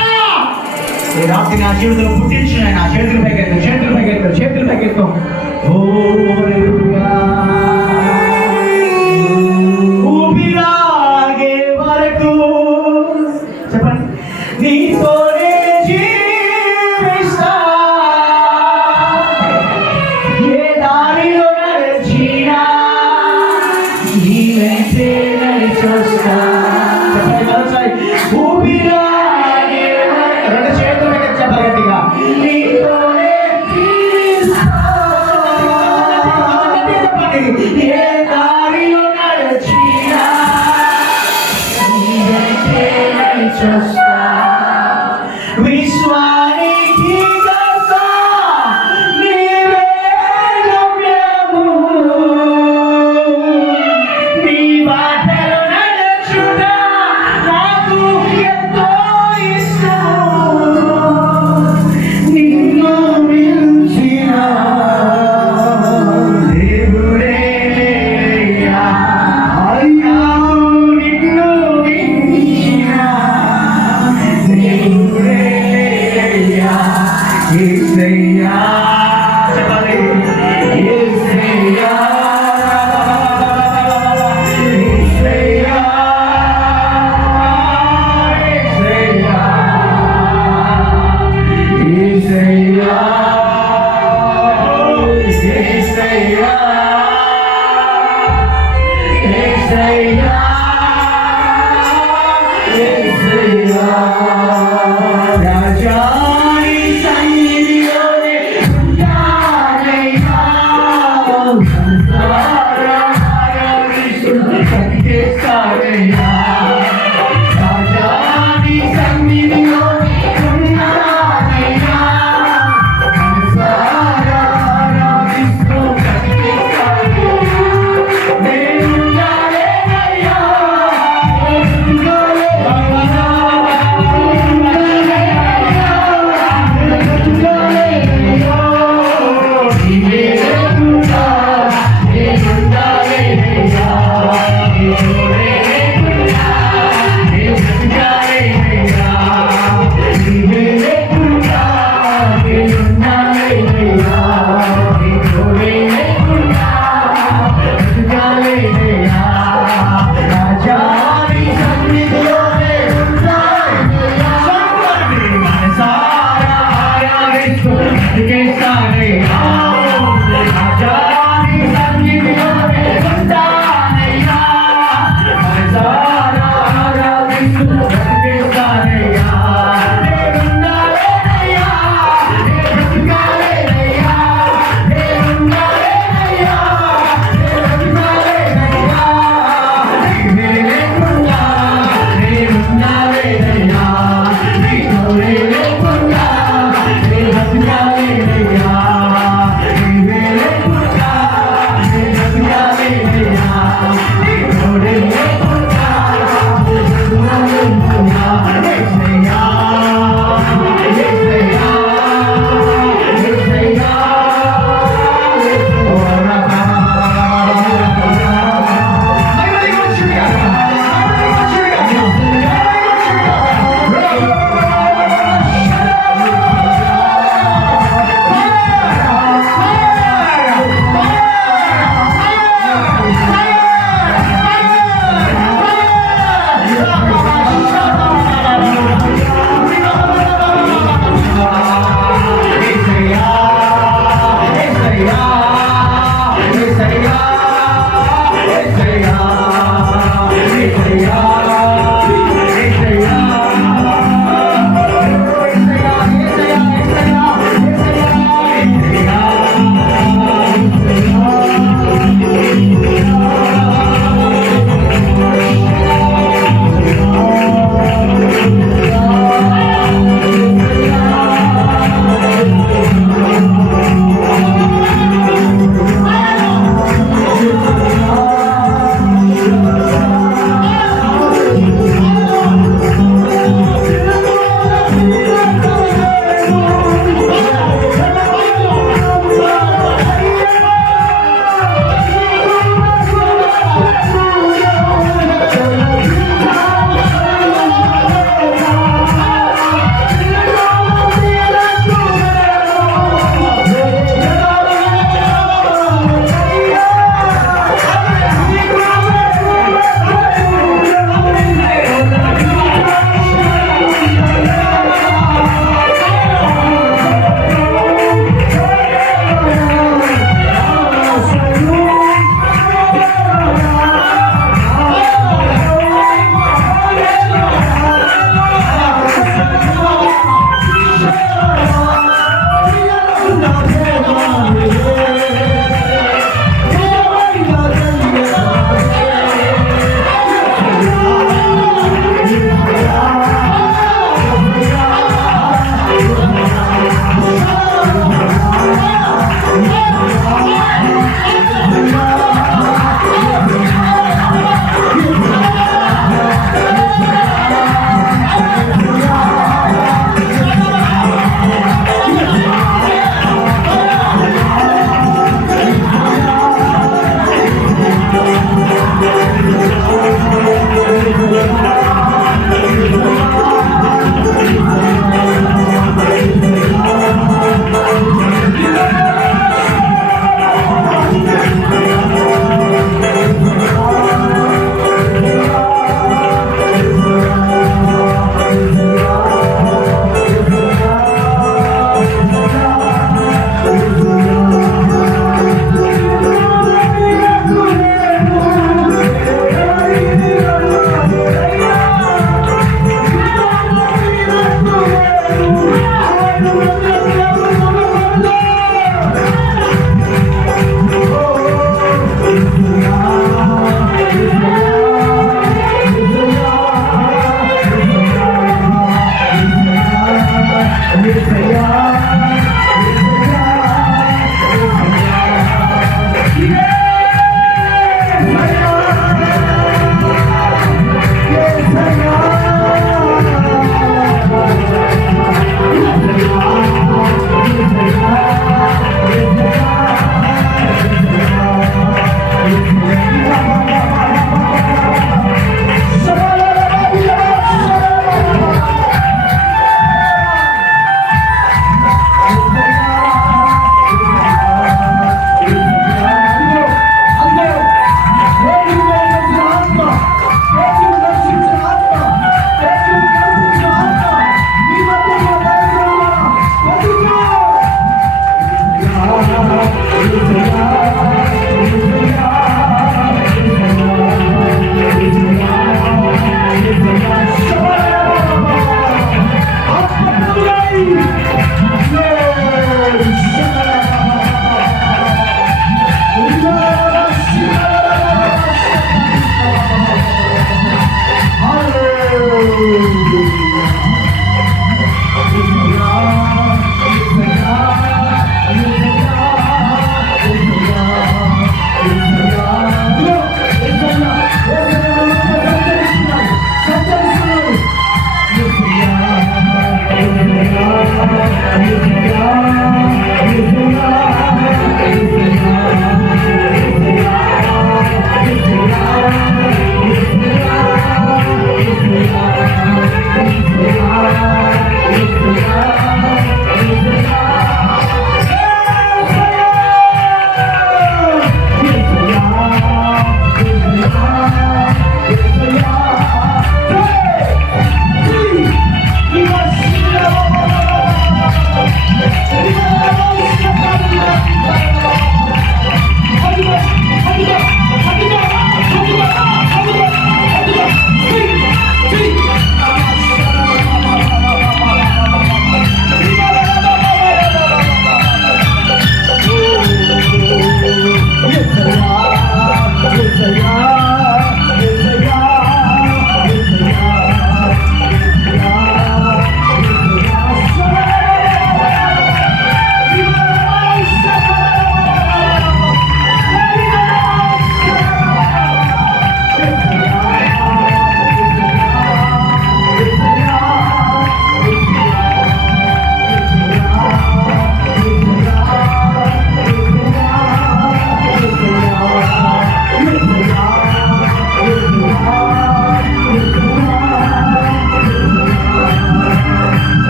ఈ రాత్రి నా జీవితంలో పుట్టించిన నా చేతులు పైకెత్తు, చేతులు పైకెత్తు, చేతులు పైకెత్తు. ఓ ఊపిరాగే వరకు చెప్పండి నీతోనే జీవిస్తా, ఏ దారిలో నడిచినా నీ వెంటే నడిచొస్తా. చెప్పండి మరోసారి ఊపిరాగే వరకు, రెండు చేతులు పైకి చెప్పాలి గట్టిగా. నీతోనే జీవిస్తా, ఏ దారిలో నడిచినా నీ వెంటే నడిచొస్తా. విశ్వానికి కర్త నీవే గమ్యము, నీ బాటలో నడుచుట నాకు ఎంతో ఇష్టము. నిన్ను మించిన దేవుడే లేడా, అయ్యా నిన్ను మించిన దేవుడే లేడా.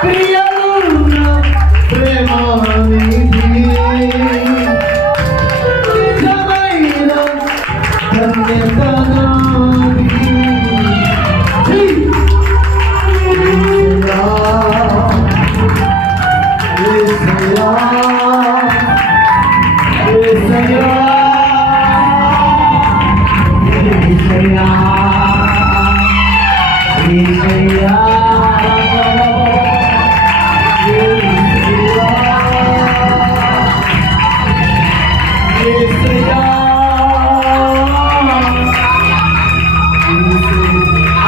ప్రియమైన ప్రేమానిధి, నిజమైన ధన్యతనానిధి.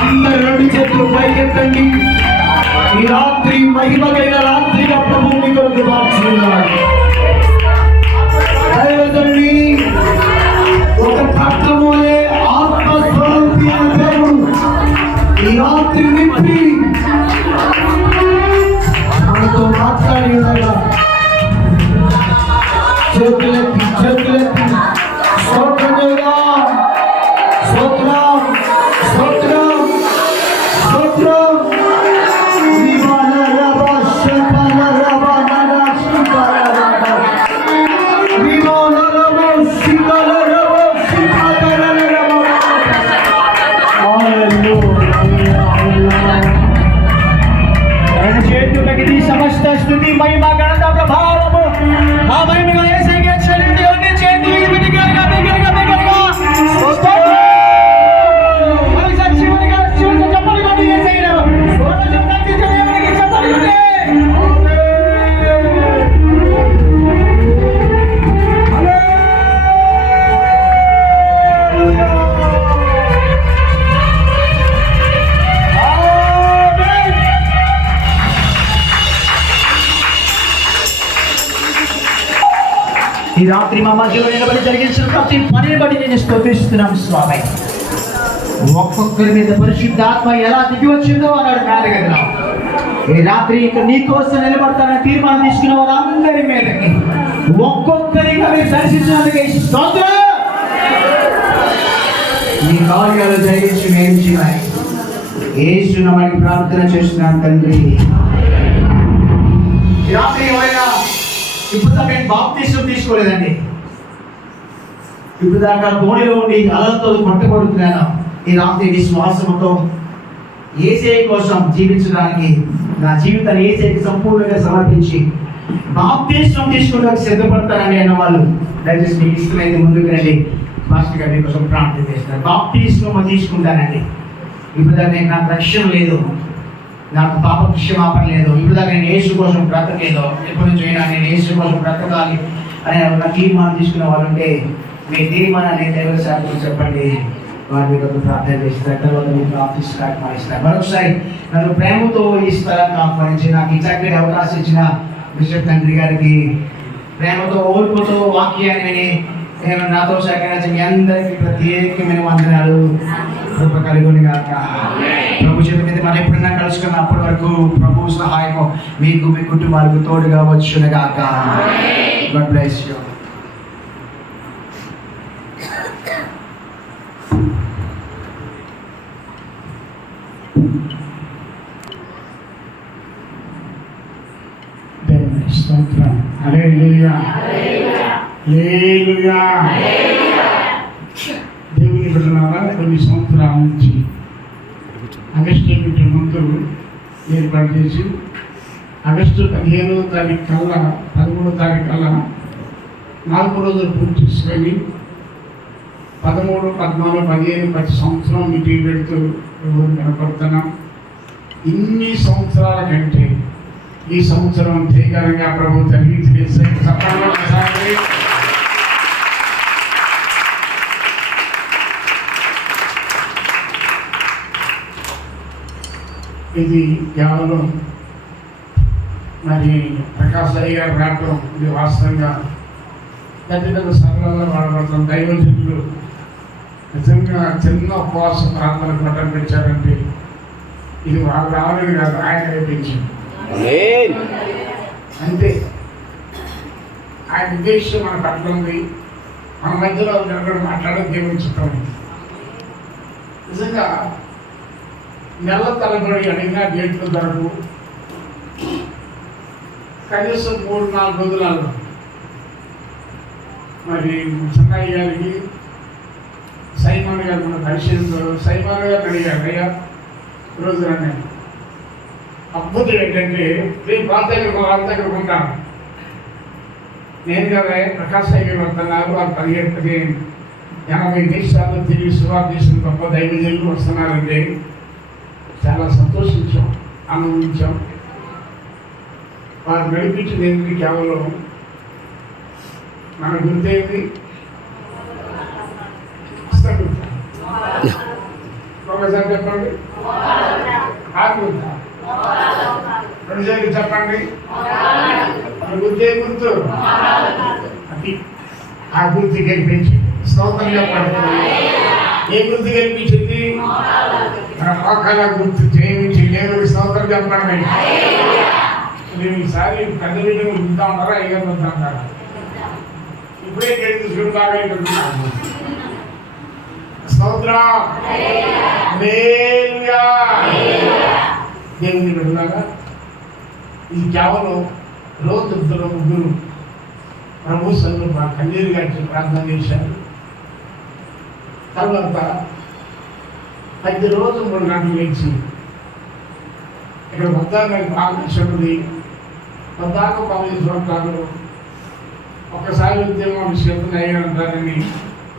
అందరూ రెండు చేతులు పైకెత్తండి. ఈ రాత్రి మహిమగైన రాత్రిగా ప్రభువు మీ కొరకు మార్చుకున్నాడు. దైవజనుని ఒక పట్టణములే ఆత్మస్వరూపి అయిన దేవుడు ఈ రాత్రి నింపి మనతో మాట్లాడి ఉండగా చేతులెత్తి స్తోత్రం చేద్దాం. స్తోత్రం స్తోత్రం స్తోత్రం. సమస్త స్థుతి మహిమ ఘనత ప్రభావము ఆ మహిమగా యేసయ్యకే చెల్లింది. దేవుని చేతి విడిగా చెప్పాలి కానీ యేసయ్యను చెప్పాలి. ఈ రాత్రి మా మధ్యలో నిలబడి జరిగించిన ప్రతి పనిని బట్టి నేను స్తుతిస్తున్నాను స్వామి. ఒక్కొక్కరి మీద పరిశుద్ధాత్మ ఎలా దిగి వచ్చిందో అన్నాడు మేడగదిలో. ఈ రాత్రి ఇక నీ కోసం నిలబడతానని తీర్మానం తీసుకున్న వారందరి మీదకి ఒక్కొక్కరిగా మీరు దర్శించినందుకు స్తోత్రం. నీ కార్యాలు జరిగించి మేము చేయాలి. యేసు నామమున ప్రార్థన చేస్తున్నాను తండ్రి. ఈ రాత్రి ఎవరైనా ఇప్పుడు దాకా నేను బాప్తిసం తీసుకోలేదండి, ఇప్పుడు దాకా ధోనిలో ఉండి అలలతో కొట్టబడుతున్నాను, ఈ రాత్రి విశ్వాసంతో యేసయ్య కోసం జీవించడానికి నా జీవితాన్ని యేసయ్యకి సంపూర్ణంగా సమర్పించి బాప్తిసం తీసుకోవడానికి సిద్ధపడతానని అన్న వాళ్ళు దయచేసి మీకు ఇష్టమైతే ముందుకు రండి. మాస్టర్ గారు మీకోసం ప్రార్థన చేస్తారు. బాప్తిసం తీసుకుంటానండి. ఇప్పుడు దాకా నాకు రక్షణ లేదు, నాకు పాప క్షమాపణ లేదు, ఇప్పుడు దాకా నేను యేసు కోసం బ్రతకలేదు, ఎప్పటి నుంచి అయినా నేను యేసు కోసం బ్రతకాలి అని ఒక తీర్మానం తీసుకున్న వాళ్ళు ఉంటే మీ తీర్మానాన్ని దైవ సాక్షి చెప్పండి. వారి మీద ప్రార్థన చేస్తారు. తర్వాత మీకు ఆఫీస్ కార్యక్రమాలు ఇస్తారు. మరొకసారి నన్ను ప్రేమతో ఈ స్థలాన్ని ఆహ్వానించి నాకు ఈ చక్కటి అవకాశం ఇచ్చిన బిషప్ తండ్రి గారికి ప్రేమతో ఓర్పుతో వాక్యాన్ని విని నేను నాతో సహకరించిన మీ అందరికీ ప్రత్యేకమైన వందనాలు. కృప కలుగును గాక. ప్రభు చేతి మీద మనం ఎప్పుడైనా కలుసుకున్న అప్పటి వరకు ప్రభు సహాయం మీకు మీ కుటుంబాలకు తోడుగా వచ్చును గాక. God bless you. స్తోత్రం. హల్లెలూయా హల్లెలూయా. దేవుని బిడ్డలారా, కొన్ని సంవత్సరాల నుంచి ఆగస్టు మీటర్ ముందు ఏర్పాటు చేసి ఆగస్టు 15వ తారీఖు కల్లా 13వ తారీఖు కల్లా 4 రోజులు పూర్తి చేసుకొని 13, 14, 15 ప్రతి సంవత్సరం మీటింగ్ పెడుతూ కనపడుతున్నాం. ఇన్ని సంవత్సరాల కంటే ఈ సంవత్సరం ధైర్యంగా ప్రభు తల్లి చెప్పండి. ఇది కేవలం మరి ప్రకాశ్ అయ్య గారు రావడం ఇది వాస్తవంగా పెద్ద పెద్ద సభలలో వాడబడతాం. దైవజనులు నిజంగా చిన్న ఉపవాస ప్రార్థన పట్టం పెట్టారంటే ఇది వాళ్ళు రావడం కాదు, ఆయన నేర్పించింది అంతే. ఆయన ఉద్దేశం మన పట్ల ఉంది. మన మధ్యలో జరగడం మాట్లాడే దేవుని చిత్రం. నిజంగా నెల తలబడి అడిగినా డేట్లు దొరకు కనీసం 3-4 రోజులలో మరి చెన్నయ్య గారికి సైమన్ గారు మన పరిశీలనలో సైమన్ గారు అడిగారు, అయ్యా రోజు రండి. అద్భుతం ఏంటంటే రేపు వాళ్ళ దగ్గర ఉంటాను నేను కదా ప్రకాశ్ గారు వస్తున్నారు. వారు 17-80 దేశాల్లో తిరిగి సువార్దేశం గొప్ప దైవజనులు వస్తున్నారంటే చాలా సంతోషించాం, ఆనందించాం. వారు నడిపించింది ఏంటి? కేవలం మన గుర్తేంది ఒకసారి చెప్పండి, ఆగుతా 2 సార్లు చెప్పండి. మన గుర్తే గుర్తు అది ఆ గుర్తు గెలిపించింది. స్తోత్రం చెప్పండి. ఏ గుర్తు గెలిపించింది? మన మోకాల గుర్తు జయించి దేవుడికి స్తోత్రం చెప్పండి. మేము ఈసారి పెద్ద వీడియో ఉంటా ఉన్నారా? అయ్యారు వద్దా ఉంటారా? ఇప్పుడే గెలిచి చూడాలి. స్తోత్రం. హల్లెలూయా. దేవుని బిడ్డలారా, ఇది కేవలం రోజులో 3 ప్రభు సన్నిధిలో మా కన్నీరు గారికి ప్రార్థన చేశారు. తర్వాత ప్రతిరోజు 3 గంటలు లేచి ఇక్కడ వద్దానికి బాగుంది వద్దాక 15 సంవత్సరాలు ఒక్కసారి ఉద్యమం చేతులు అయ్యారంటారని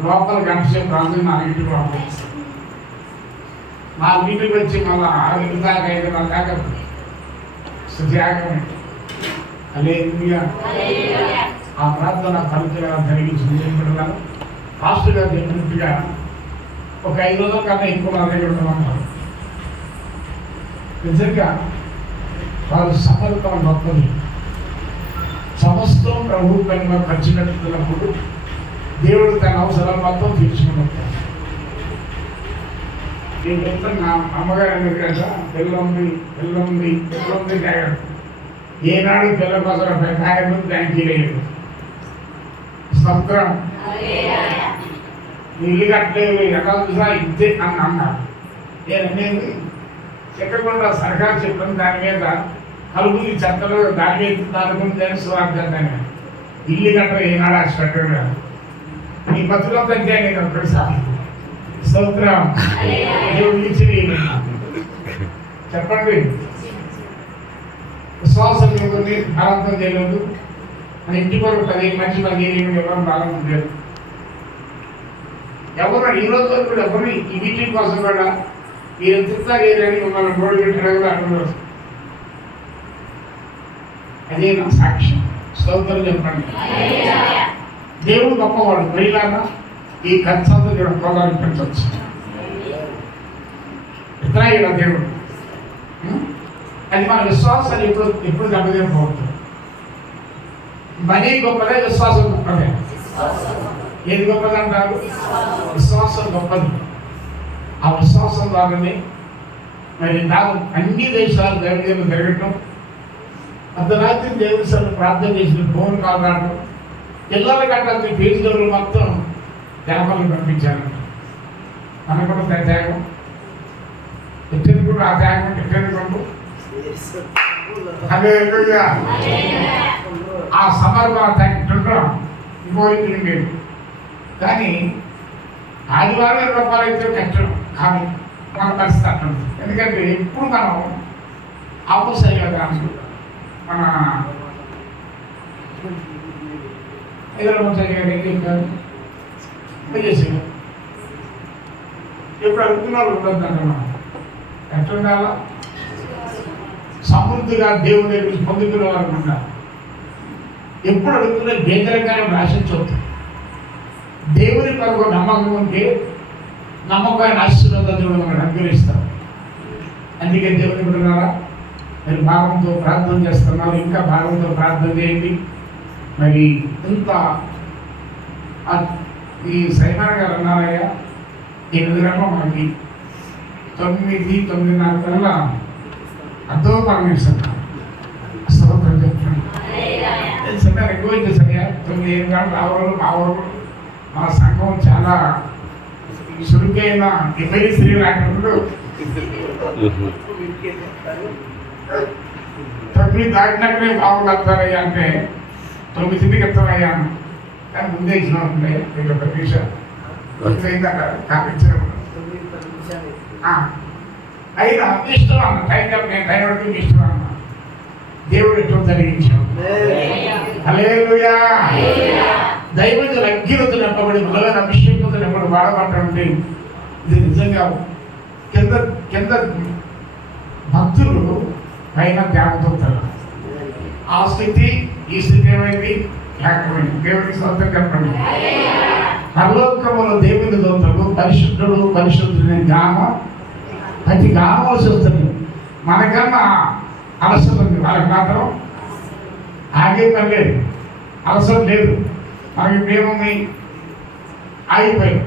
లోపల గంట సేపు ప్రార్థన 4 పంపిస్తాను. 4 వచ్చి మళ్ళీ 6 దాకా 5 దాకా త్యాగమే. హల్లెలూయా. ఆ ప్రార్థన ఫలితంగా జరిగించింది. పాస్టర్ గారు చెప్పినట్టుగా ఒక 5 రోజుల కన్నా ఎక్కువ నా దగ్గర ఉండమన్నారు. నిజంగా వారు సఫలతం గొప్పది. సమస్తం ప్రభు పైన ఖర్చు పెట్టుకున్నప్పుడు దేవుడు తన అవసరాలు మొత్తం తీర్చుకుంటాడు. నేను చెప్తాను, నా అమ్మగారు అనేది కదా పిల్లంది తాగాడు. ఏనాడు పిల్ల కోసం తాగదు, దానికి లేదు. స్తోత్రం. ఇల్లు కట్టలేదు ఎలా చూసా ఇంతే అని అన్నారు. నేను అనేది చెక్కకుండా సర్కారు చెప్పిన దాని మీద కలుపులు చెత్తలు దాని మీద దాని స్వార్థాన్ని ఇల్లు కట్ట ఏనాడు ఆశ పెట్టాడు. నీ బతులో తగ్గాను నేను ఒక్కసారి. స్తోత్రం. దేవుడు ఇచ్చి చెప్పండి. విశ్వాసం ఎవరిని బలవంతం చేయలేదు. మన ఇంటి వరకు 15 మంది 15 ఎవరు బలవంతం లేదు. ఎవరు ఈ రోజు వరకు కూడా ఎవరు ఈ మీటింగ్ కోసం కూడా మీరు ఎంత ఏరని మిమ్మల్ని గోడు పెట్టడం కూడా అర్థం. అదే నా సాక్ష్యం. స్తోత్రం చెప్పండి. దేవుడు గొప్పవాడు. మహిళన ఈ ఖర్చంతా కూడా పొలాన్ని పెంచవచ్చు. ఇతర దేవుడు అది మన విశ్వాసాన్ని ఎప్పుడు దెబ్బతిపోతుంది. మనీ గొప్పదే, విశ్వాసం గొప్పదే. ఏది గొప్పది అంటారు? విశ్వాసం గొప్పది. ఆ విశ్వాసం ద్వారానే మరి నాకు అన్ని దేశాలు దేవుడు జరగటం, అర్ధరాత్రి దేవుడి సార్లు ప్రార్థన చేసిన ఫోన్ కాల్ రావడం, పిల్లల కట్టాల్సిన ఫీజులు మొత్తం దేవాలను పంపించారు. మనకు కూడా త్యాగం ఎట్టేది కూడా ఆ త్యాగం ఎట్టేది పంపు. హల్లెలూయా. ఆ సమర్పణ తగ్గుతుంటాం ఇంకోటి. కానీ ఆదివారం 20 రూపాయలు అయితే కట్టడం కానీ మన పరిస్థితి అట్టుంది. ఎందుకంటే ఇప్పుడు మనం ఆపోసాయి కదా అనుకుంటాం. మన హైదరాబాద్ చేసాం. ఇప్పుడు అడుగుతున్న వాళ్ళు ఉండొద్దు అంటే మనం ఎట్లా ఉండాలా? సమృద్ధిగా దేవుని దగ్గర పొందుకునే వారు ఉండాలి. ఎప్పుడు అడుగుతున్నా బేదరికాన్ని రాసించవద్దు. దేవుని కొరకు నమ్మకం ఉంటే నమ్మకమైన ఆశీర్వాదాలు దేవుడు మనకు అనుగ్రహిస్తారు. అందుకే దేవుని బిడ్డలారా, మరి భావంతో ప్రార్థన చేస్తున్నారు. ఇంకా భావంతో ప్రార్థన చేయండి. మరి ఇంత ఈ సైమన్ గారు అన్నారయ్యా, 8 గంటల మనకి 9-9:30 కల్లా అర్థం పరమేశ్వరం స్తోత్రం చెప్తున్నాను. చిన్న ఎక్కువ చేశారయ్యా. 9 గంటలు రావాలి. మా సంఘం చాలా చురుకైన ఇద్దరి స్త్రీ లాంటి 9 దాటినాకనే బాబులు వస్తారయ్యా అంటే 9కి ఎత్తామయ్యా కానీ ముందే ఇచ్చిన ఉంటుండే మీకు ఒక విషయం ఇందాక కాపించడం అయినా ఇష్టం అన్న టైం నేను టైం వరకు ఇష్టం అన్న దేవుడు ఎట్లా జరిగించాం హల్లెలూయా. దైవజులు అగ్గిలతో నింపబడి బలమైన అభిషేకంతో నింపబడి వాడబడ్డండి. ఇది నిజంగా కింద కింద భక్తులు పైన దేవదూతలు. ఆ స్థితి ఈ స్థితి ఏమైంది లేకపోయింది. దేవుడికి స్తోత్రం చెప్పండి. పరలోకములో దేవుని దూతలు పరిశుద్ధుడు పరిశుద్ధుని గామ ప్రతి గామవలసి వస్తుంది. మనకన్నా అలసట ఉంది, వాళ్ళకి మాత్రం ఆగే పని లేదు, అలసట లేదు. మనకి ప్రేమని ఆగిపోయింది.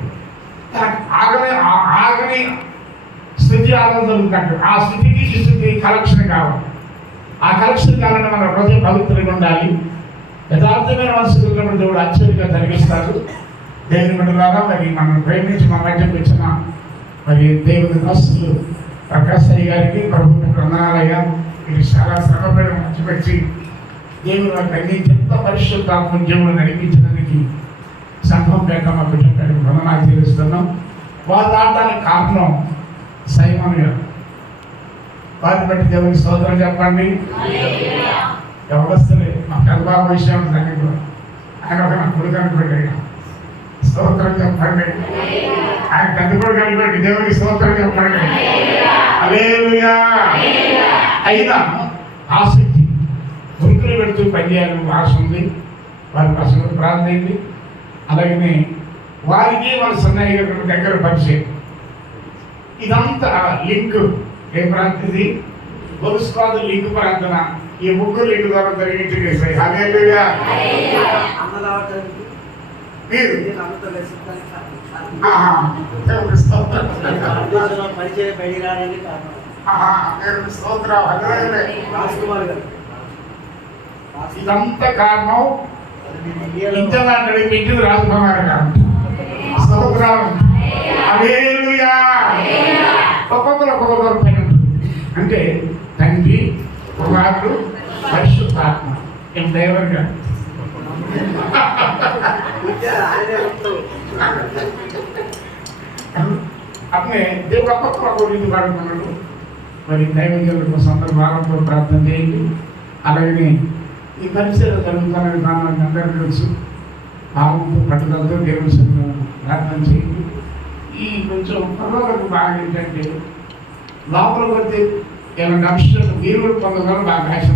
ఆగని స్థితి ఆనందం. ఆ స్థితికి ఈ స్థితి కలెక్షన్ కావాలి. ఆ కలెక్షన్ కావాలంటే మన హృదయం పవిత్రంగా ఉండాలి. యథార్థమైన మనసు కలిగినప్పుడు దేవుడు ఆశ్చర్యంగా జరిగిస్తాడు. దేవుని బిడ్డలారా, మరి మనం ప్రేమించి మా మధ్యకు వచ్చిన మరి దేవుని దాసులు ప్రకాశయ్య గారికి ప్రభుత్వ వందనాలయ్యా. మీరు చాలా శ్రమపడి మంచి వచ్చి దేవుని వారికి అన్ని ఎంత పరిశుద్ధాత్మ ఉద్యమంలో నడిపించడానికి సంఘం పేట మా బిడ్డకి వందనాలు చెల్లిస్తున్నాం. వారు రావడానికి కారణం సైమన్ గారు. వారిని బట్టి దేవుని స్తోత్రం చెప్పండి. ఎవరొస్తలే మా పెద్దబాబు విషయం సంగతి ఆయన ఒక నా కొడుకు అనుకోండి, స్తోత్రం చెప్పండి. ఆయన పెద్ద కొడుకు అనుకోండి, దేవునికి స్తోత్రం చెప్పండి. హల్లెలూయా. అయినా ఆసక్తి ఉరుకులు పెడుతూ పనిచేయాలని ఆశ ఉంది. వారి కోసం ప్రార్థన. అలాగనే వారికి వాళ్ళ సన్నయ్య గారి దగ్గర పరిచయం. ఇదంతా లింక్ ఏ ప్రాంతది గొలుసుకోదు లింక్ ప్రాంతన. ఈ ముగ్గురు లింక్ ద్వారా జరిగించేసాయి. హల్లెలూయా. మీరు ఇదంతా కారణం ఇంత నడిపించింది రాజకుమారి గారు. స్తోత్రం. హల్లెలూయా. ఒక్కొక్కరు పని ఉంటుంది. అంటే తండ్రి కుమారుడు పరిశుద్ధాత్మ ఏం డ్రైవర్ గారు. అట్నే దేవుడు ఒక్కొక్కరు ఇది వాడుకున్నాడు. మరి దైవజనుల కోసం అందరూ వారంతో ప్రార్థన చేయండి. అలాగనే ఈ పరిచయం జరుగుతున్నది నాకు అందరికీ తెలుసు. భావంతో పట్టుదలతో దేవుని ప్రార్థన చేయండి. ఈ కొంచెం పర్వాలకు బాగా ఏంటంటే లోపల కొడితే ఏమైనా అంశాలు మీరు పొందగలరు బాగా ఆశ